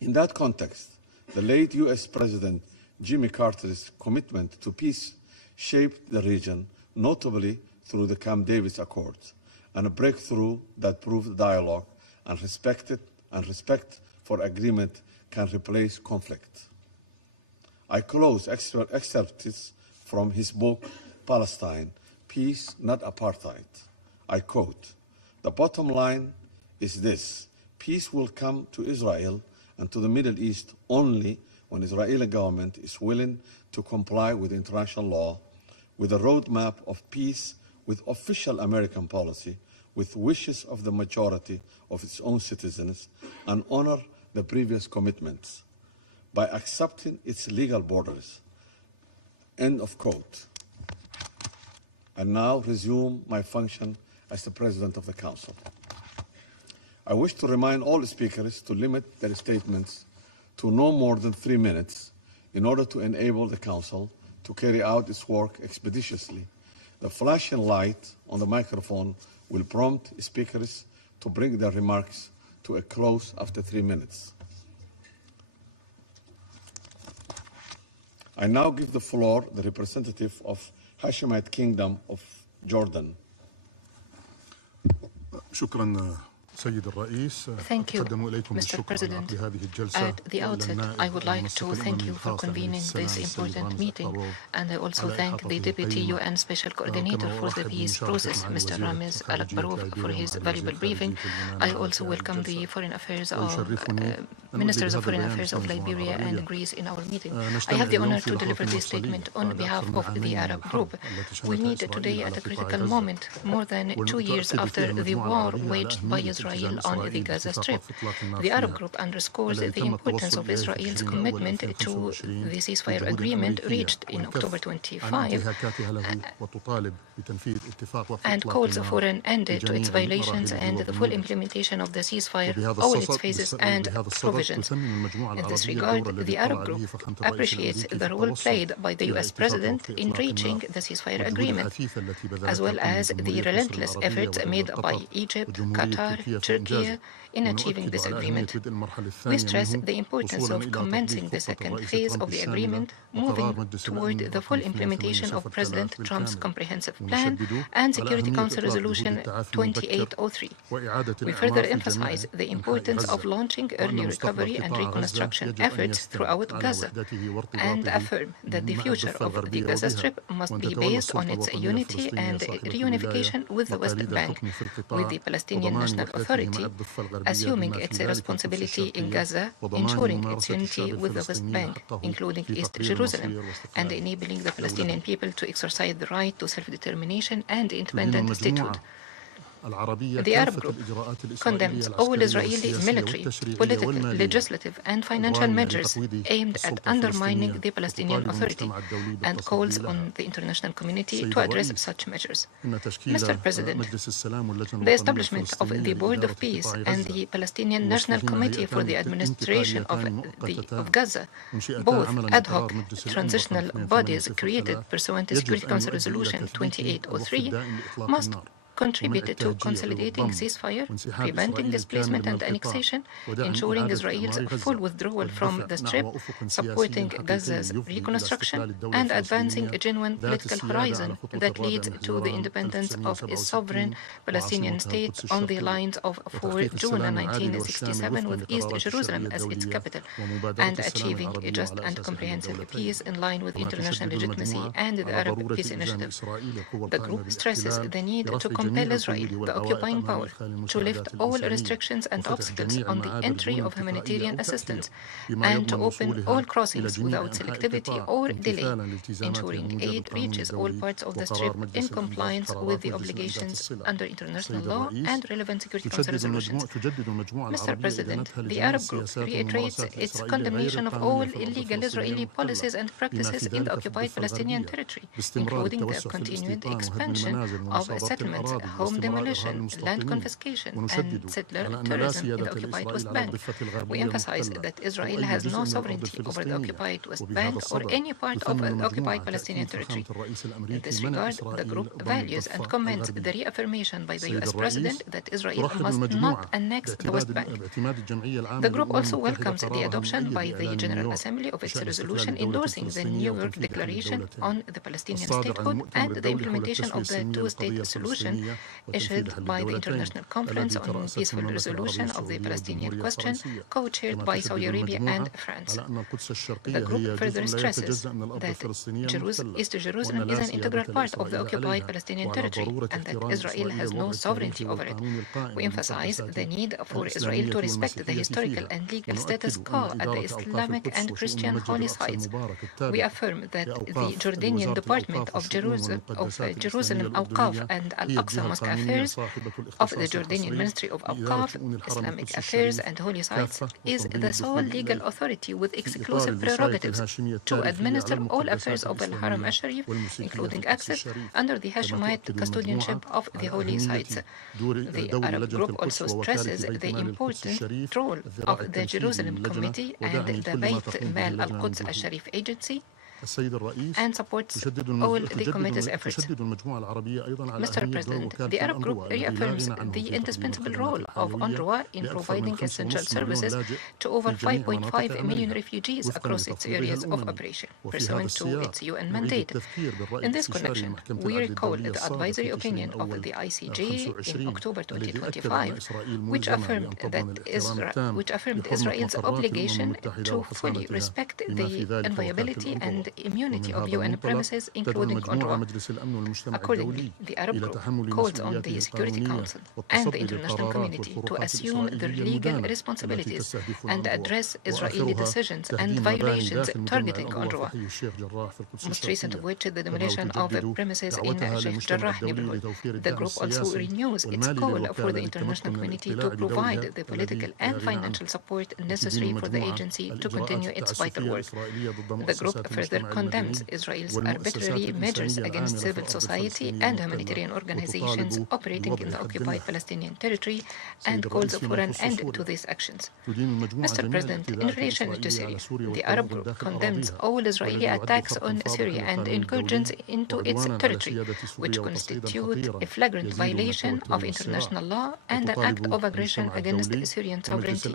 In that context, the late U.S. President Jimmy Carter's commitment to peace shaped the region, notably through the Camp David Accords, and a breakthrough that proved dialogue and respect for agreement can replace conflict. I close excerpts from his book, Palestine, Peace, Not Apartheid. I quote, "The bottom line is this: peace will come to Israel and to the Middle East only when the Israeli government is willing to comply with international law, with a roadmap of peace, with official American policy, with wishes of the majority of its own citizens, and honor the previous commitments by accepting its legal borders." End of quote. I now resume my function as the President of the Council. I wish to remind all speakers to limit their statements to no more than 3 minutes in order to enable the Council to carry out its work expeditiously The flashing light on the microphone will prompt speakers to bring their remarks to a close after 3 minutes. I now give the floor to the representative of Hashemite Kingdom of Jordan. Thank you, Mr. President. At the outset, I would like to thank you for convening this important meeting, and I also thank the Deputy UN Special Coordinator for the peace process, Mr. Ramiz Alakbarov, for his valuable briefing. I also welcome the Ministers of Foreign Affairs of Liberia and Greece in our meeting. I have the honor to deliver this statement on behalf of the Arab group. We meet today at a critical moment, more than 2 years after the war waged by Israel on the Gaza Strip. The Arab group underscores the importance of Israel's commitment to the ceasefire agreement reached in October 25 and calls for an end to its violations and the full implementation of the ceasefire, all its phases and provisions. In this regard, the Arab group appreciates the role played by the US President in reaching the ceasefire agreement, as well as the relentless efforts made by Egypt, Qatar, Turkey in achieving this agreement. We stress the importance of commencing the second phase of the agreement, moving toward the full implementation of President Trump's comprehensive plan and Security Council Resolution 2803. We further emphasize the importance of launching early recovery and reconstruction efforts throughout Gaza and affirm that the future of the Gaza Strip must be based on its unity and reunification with the West Bank, with the Palestinian National Authority assuming its responsibility in Gaza, ensuring its unity with the West Bank, including East Jerusalem, and enabling the Palestinian people to exercise the right to self-determination and independent statehood. The Arab group condemns all Israeli military, political, legislative and financial measures aimed at undermining the Palestinian Authority and calls on the international community to address such measures. Mr. President, the establishment of the Board of Peace and the Palestinian National Committee for the Administration of Gaza, both ad hoc transitional bodies created pursuant to Security Council Resolution 2803, must contributed to consolidating ceasefire, preventing displacement and annexation, ensuring Israel's full withdrawal from the Strip, supporting Gaza's reconstruction, and advancing a genuine political horizon that leads to the independence of a sovereign Palestinian state on the lines of 4 June 1967 with East Jerusalem as its capital, and achieving a just and comprehensive peace in line with international legitimacy and the Arab Peace Initiative. The group stresses the need to compel Israel, the occupying power, to lift all restrictions and obstacles on the entry of humanitarian assistance and to open all crossings without selectivity or delay, ensuring aid reaches all parts of the Strip in compliance with the obligations under international law and relevant Security Council resolutions. Mr. President, the Arab group reiterates its condemnation of all illegal Israeli policies and practices in the occupied Palestinian territory, including the continued expansion of settlements, home demolition, land confiscation, and settler terrorism in the occupied West Bank. We emphasize that Israel has no sovereignty over the occupied West Bank or any part of the occupied Palestinian territory. In this regard, the group values and commends the reaffirmation by the US President that Israel must not annex the West Bank. The group also welcomes the adoption by the General Assembly of its resolution endorsing the New York Declaration on the Palestinian statehood and the implementation of the two-state solution issued by the International Conference on Peaceful Resolution of the Palestinian Question, co-chaired by Saudi Arabia and France. The group further stresses that East Jerusalem is an integral part of the occupied Palestinian territory and that Israel has no sovereignty over it. We emphasize the need for Israel to respect the historical and legal status quo at the Islamic and Christian holy sites. We affirm that the Jordanian Department of Jerusalem Awqaf and Al-Aqsa Mosque Affairs of the Jordanian Ministry of Awqaf, Islamic Affairs and Holy Sites is the sole legal authority with exclusive prerogatives to administer all affairs of Al-Haram al-Sharif, including access under the Hashemite custodianship of the holy sites. The Arab group also stresses the important role of the Jerusalem Committee and the Beit Mal al-Quds al-Sharif Agency and supports all the committee's efforts. Mr. President, the Arab Group reaffirms the indispensable role of UNRWA in providing essential services to over 5.5 million refugees across its areas of operation, pursuant to its UN mandate. In this connection, we recall the advisory opinion of the ICJ in October 2025, which affirmed Israel's obligation to fully respect the inviolability and immunity of UN premises, including UNRWA. Accordingly, the Arab Group calls on the Security Council and the international community to assume their legal responsibilities and address Israeli decisions and violations targeting UNRWA, most recent of which is the demolition of premises in Sheikh Jarrah neighborhood. The group also renews its call for the international community to provide the political and financial support necessary for the agency to continue its vital work. The group further condemns Israel's arbitrary measures against civil society and humanitarian organizations operating in the occupied Palestinian territory and calls for an end to these actions. Mr. President, in relation to Syria, the Arab Group condemns all Israeli attacks on Syria and incursions into its territory, which constitute a flagrant violation of international law and an act of aggression against Syrian sovereignty,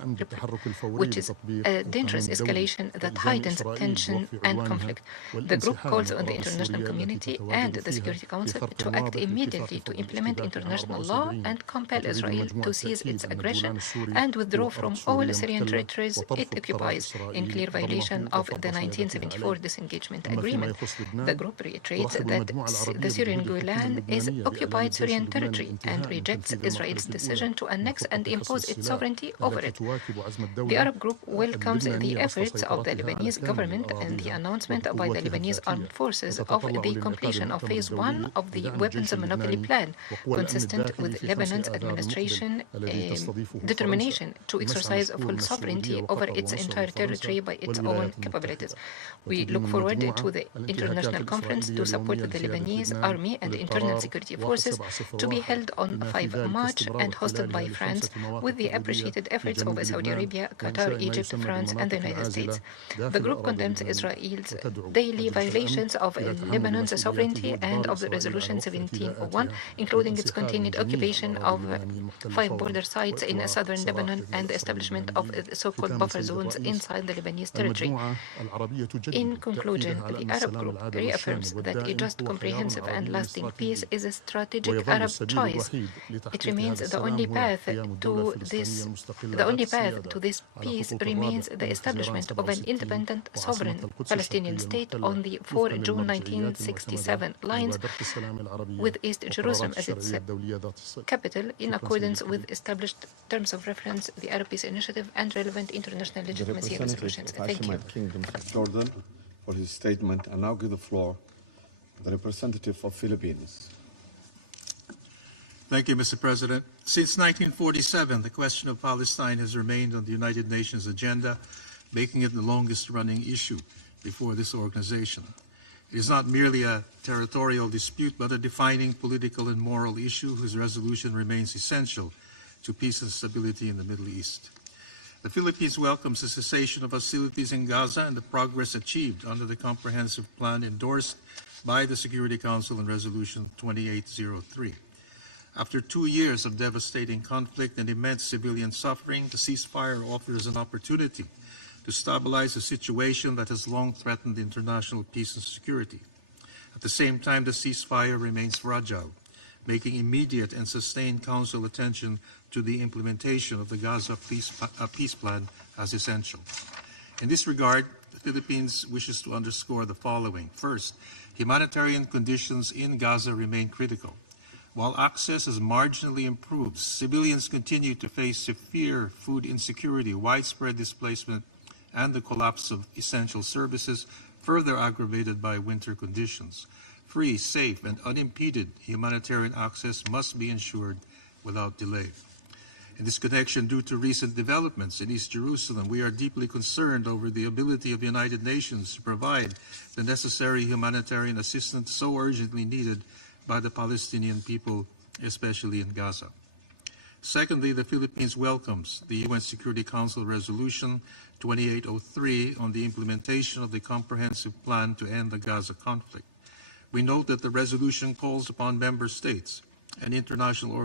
which is a dangerous escalation that heightens tension and conflict. The group calls on the international community and the Security Council to act immediately to implement international law and compel Israel to cease its aggression and withdraw from all Syrian territories it occupies, in clear violation of the 1974 disengagement agreement. The group reiterates that the Syrian Golan is occupied Syrian territory and rejects Israel's decision to annex and impose its sovereignty over it. The Arab Group welcomes the efforts of the Lebanese government and the announcement by the Lebanese armed forces of the completion of phase 1 of the weapons monopoly plan, consistent with Lebanon's administration determination to exercise full sovereignty over its entire territory by its own capabilities. We look forward to the international conference to support the Lebanese army and internal security forces to be held on 5 March and hosted by France, with the appreciated efforts of Saudi Arabia, Qatar, Egypt, France, and the United States. The group condemns Israel's daily violations of Lebanon's sovereignty and of the Resolution 1701, including its continued occupation of 5 border sites in southern Lebanon and the establishment of so-called buffer zones inside the Lebanese territory. In conclusion, the Arab Group reaffirms that a just, comprehensive, and lasting peace is a strategic Arab choice. It remains the only path to this peace remains the establishment of an independent, sovereign Palestinian state on the 4 June 1967 lines, with East Jerusalem as its capital, in accordance with established terms of reference, the Arab Peace Initiative, and relevant international legitimacy resolutions. Thank you. Kingdom Jordan for his statement, and now give the floor to the representative of Philippines. Thank you, Mr. President. Since 1947, the question of Palestine has remained on the United Nations agenda, making it the longest-running issue before this organization. It is not merely a territorial dispute, but a defining political and moral issue whose resolution remains essential to peace and stability in the Middle East. The Philippines welcomes the cessation of hostilities in Gaza and the progress achieved under the comprehensive plan endorsed by the Security Council in Resolution 2803. After 2 years of devastating conflict and immense civilian suffering, the ceasefire offers an opportunity to stabilize a situation that has long threatened international peace and security. At the same time, the ceasefire remains fragile, making immediate and sustained Council attention to the implementation of the Gaza peace plan as essential. In this regard, the Philippines wishes to underscore the following. First, humanitarian conditions in Gaza remain critical. While access has marginally improved, civilians continue to face severe food insecurity, widespread displacement, and the collapse of essential services, further aggravated by winter conditions. Free, safe, and unimpeded humanitarian access must be ensured without delay. In this connection, due to recent developments in East Jerusalem, we are deeply concerned over the ability of the United Nations to provide the necessary humanitarian assistance so urgently needed by the Palestinian people, especially in Gaza. Secondly, the Philippines welcomes the UN Security Council Resolution 2803 on the implementation of the comprehensive plan to end the Gaza conflict. We note that the resolution calls upon member states and international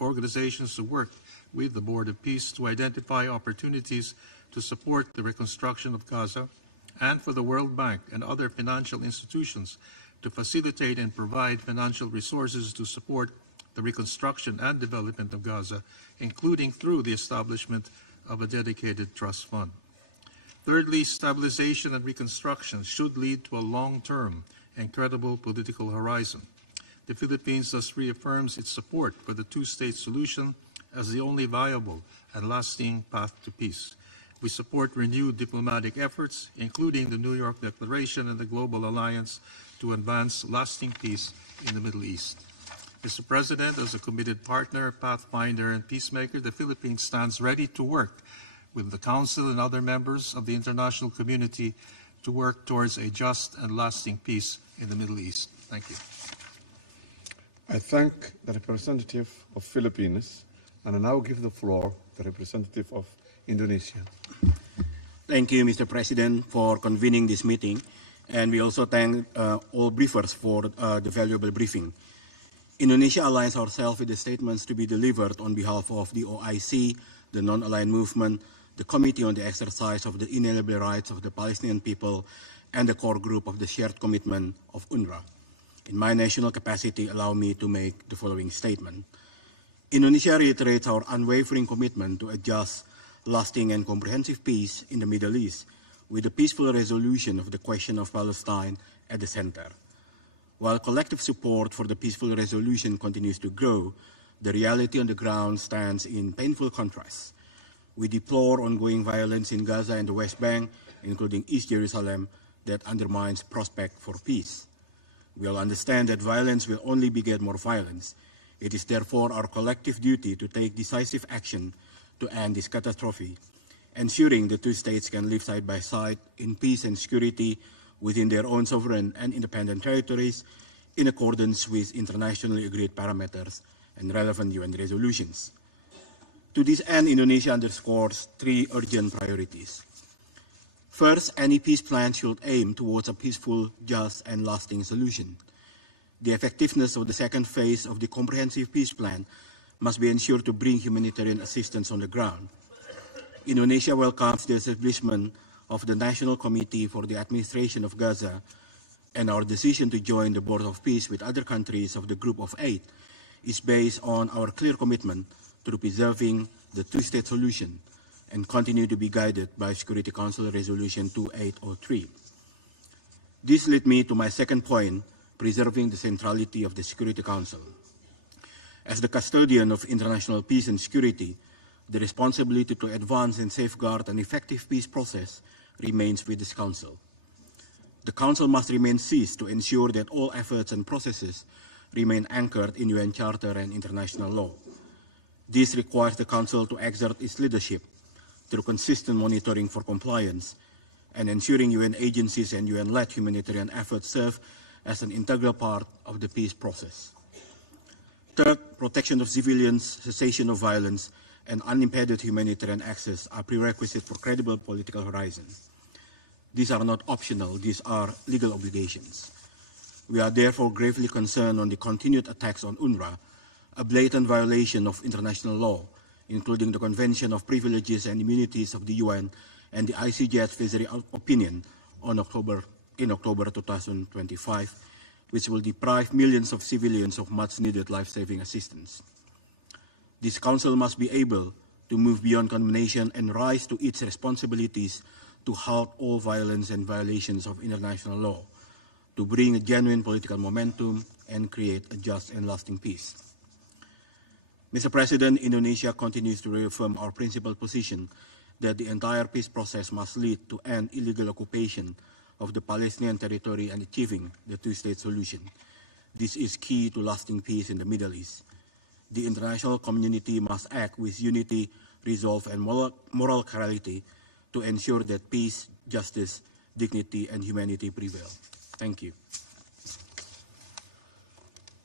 organizations to work with the Board of Peace to identify opportunities to support the reconstruction of Gaza, and for the World Bank and other financial institutions to facilitate and provide financial resources to support the reconstruction and development of Gaza, including through the establishment of a dedicated trust fund. Thirdly, stabilization and reconstruction should lead to a long-term and credible political horizon. The Philippines thus reaffirms its support for the two-state solution as the only viable and lasting path to peace. We support renewed diplomatic efforts, including the New York Declaration and the Global Alliance to advance lasting peace in the Middle East. Mr. President, as a committed partner, pathfinder, and peacemaker, the Philippines stands ready to work with the Council and other members of the international community to work towards a just and lasting peace in the Middle East. Thank you. I thank the representative of Philippines, and I now give the floor to the representative of Indonesia. Thank you, Mr. President, for convening this meeting, and we also thank all briefers for the valuable briefing. Indonesia aligns ourselves with the statements to be delivered on behalf of the OIC, the Non-Aligned Movement, the Committee on the Exercise of the Inalienable Rights of the Palestinian People, and the core group of the Shared Commitment of UNRWA. In my national capacity, allow me to make the following statement. Indonesia reiterates our unwavering commitment to a just, lasting, and comprehensive peace in the Middle East, with the peaceful resolution of the question of Palestine at the center. While collective support for the peaceful resolution continues to grow, the reality on the ground stands in painful contrast. We deplore ongoing violence in Gaza and the West Bank, including East Jerusalem, that undermines prospect for peace. We all understand that violence will only beget more violence. It is therefore our collective duty to take decisive action to end this catastrophe, ensuring the two states can live side by side in peace and security within their own sovereign and independent territories in accordance with internationally agreed parameters and relevant UN resolutions. To this end, Indonesia underscores three urgent priorities. First, any peace plan should aim towards a peaceful, just, and lasting solution. The effectiveness of the second phase of the comprehensive peace plan must be ensured to bring humanitarian assistance on the ground. Indonesia welcomes the establishment of the National Committee for the Administration of Gaza, and our decision to join the Board of Peace with other countries of the Group of 8 is based on our clear commitment to preserving the two-state solution and continue to be guided by Security Council Resolution 2803. This leads me to my second point, preserving the centrality of the Security Council. As the custodian of international peace and security, the responsibility to advance and safeguard an effective peace process remains with this Council. The Council must remain seized to ensure that all efforts and processes remain anchored in UN Charter and international law. This requires the Council to exert its leadership through consistent monitoring for compliance and ensuring UN agencies and UN-led humanitarian efforts serve as an integral part of the peace process. Third, protection of civilians, cessation of violence, and unimpeded humanitarian access are prerequisites for credible political horizons. These are not optional, these are legal obligations. We are therefore gravely concerned on the continued attacks on UNRWA, a blatant violation of international law, including the Convention of Privileges and Immunities of the UN and the ICJ advisory opinion in October 2025, which will deprive millions of civilians of much-needed life-saving assistance. This Council must be able to move beyond condemnation and rise to its responsibilities to halt all violence and violations of international law, to bring a genuine political momentum and create a just and lasting peace. Mr. President, Indonesia continues to reaffirm our principled position that the entire peace process must lead to end illegal occupation of the Palestinian territory and achieving the two-state solution. This is key to lasting peace in the Middle East. The international community must act with unity, resolve, and moral clarity to ensure that peace, justice, dignity, and humanity prevail. Thank you.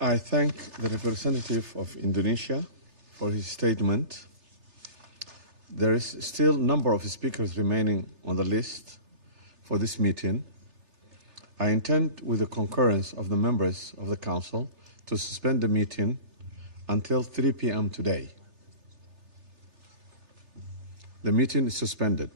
I thank the representative of Indonesia for his statement. There is still a number of speakers remaining on the list for this meeting. I intend, with the concurrence of the members of the Council, to suspend the meeting until 3 p.m. today. The meeting is suspended.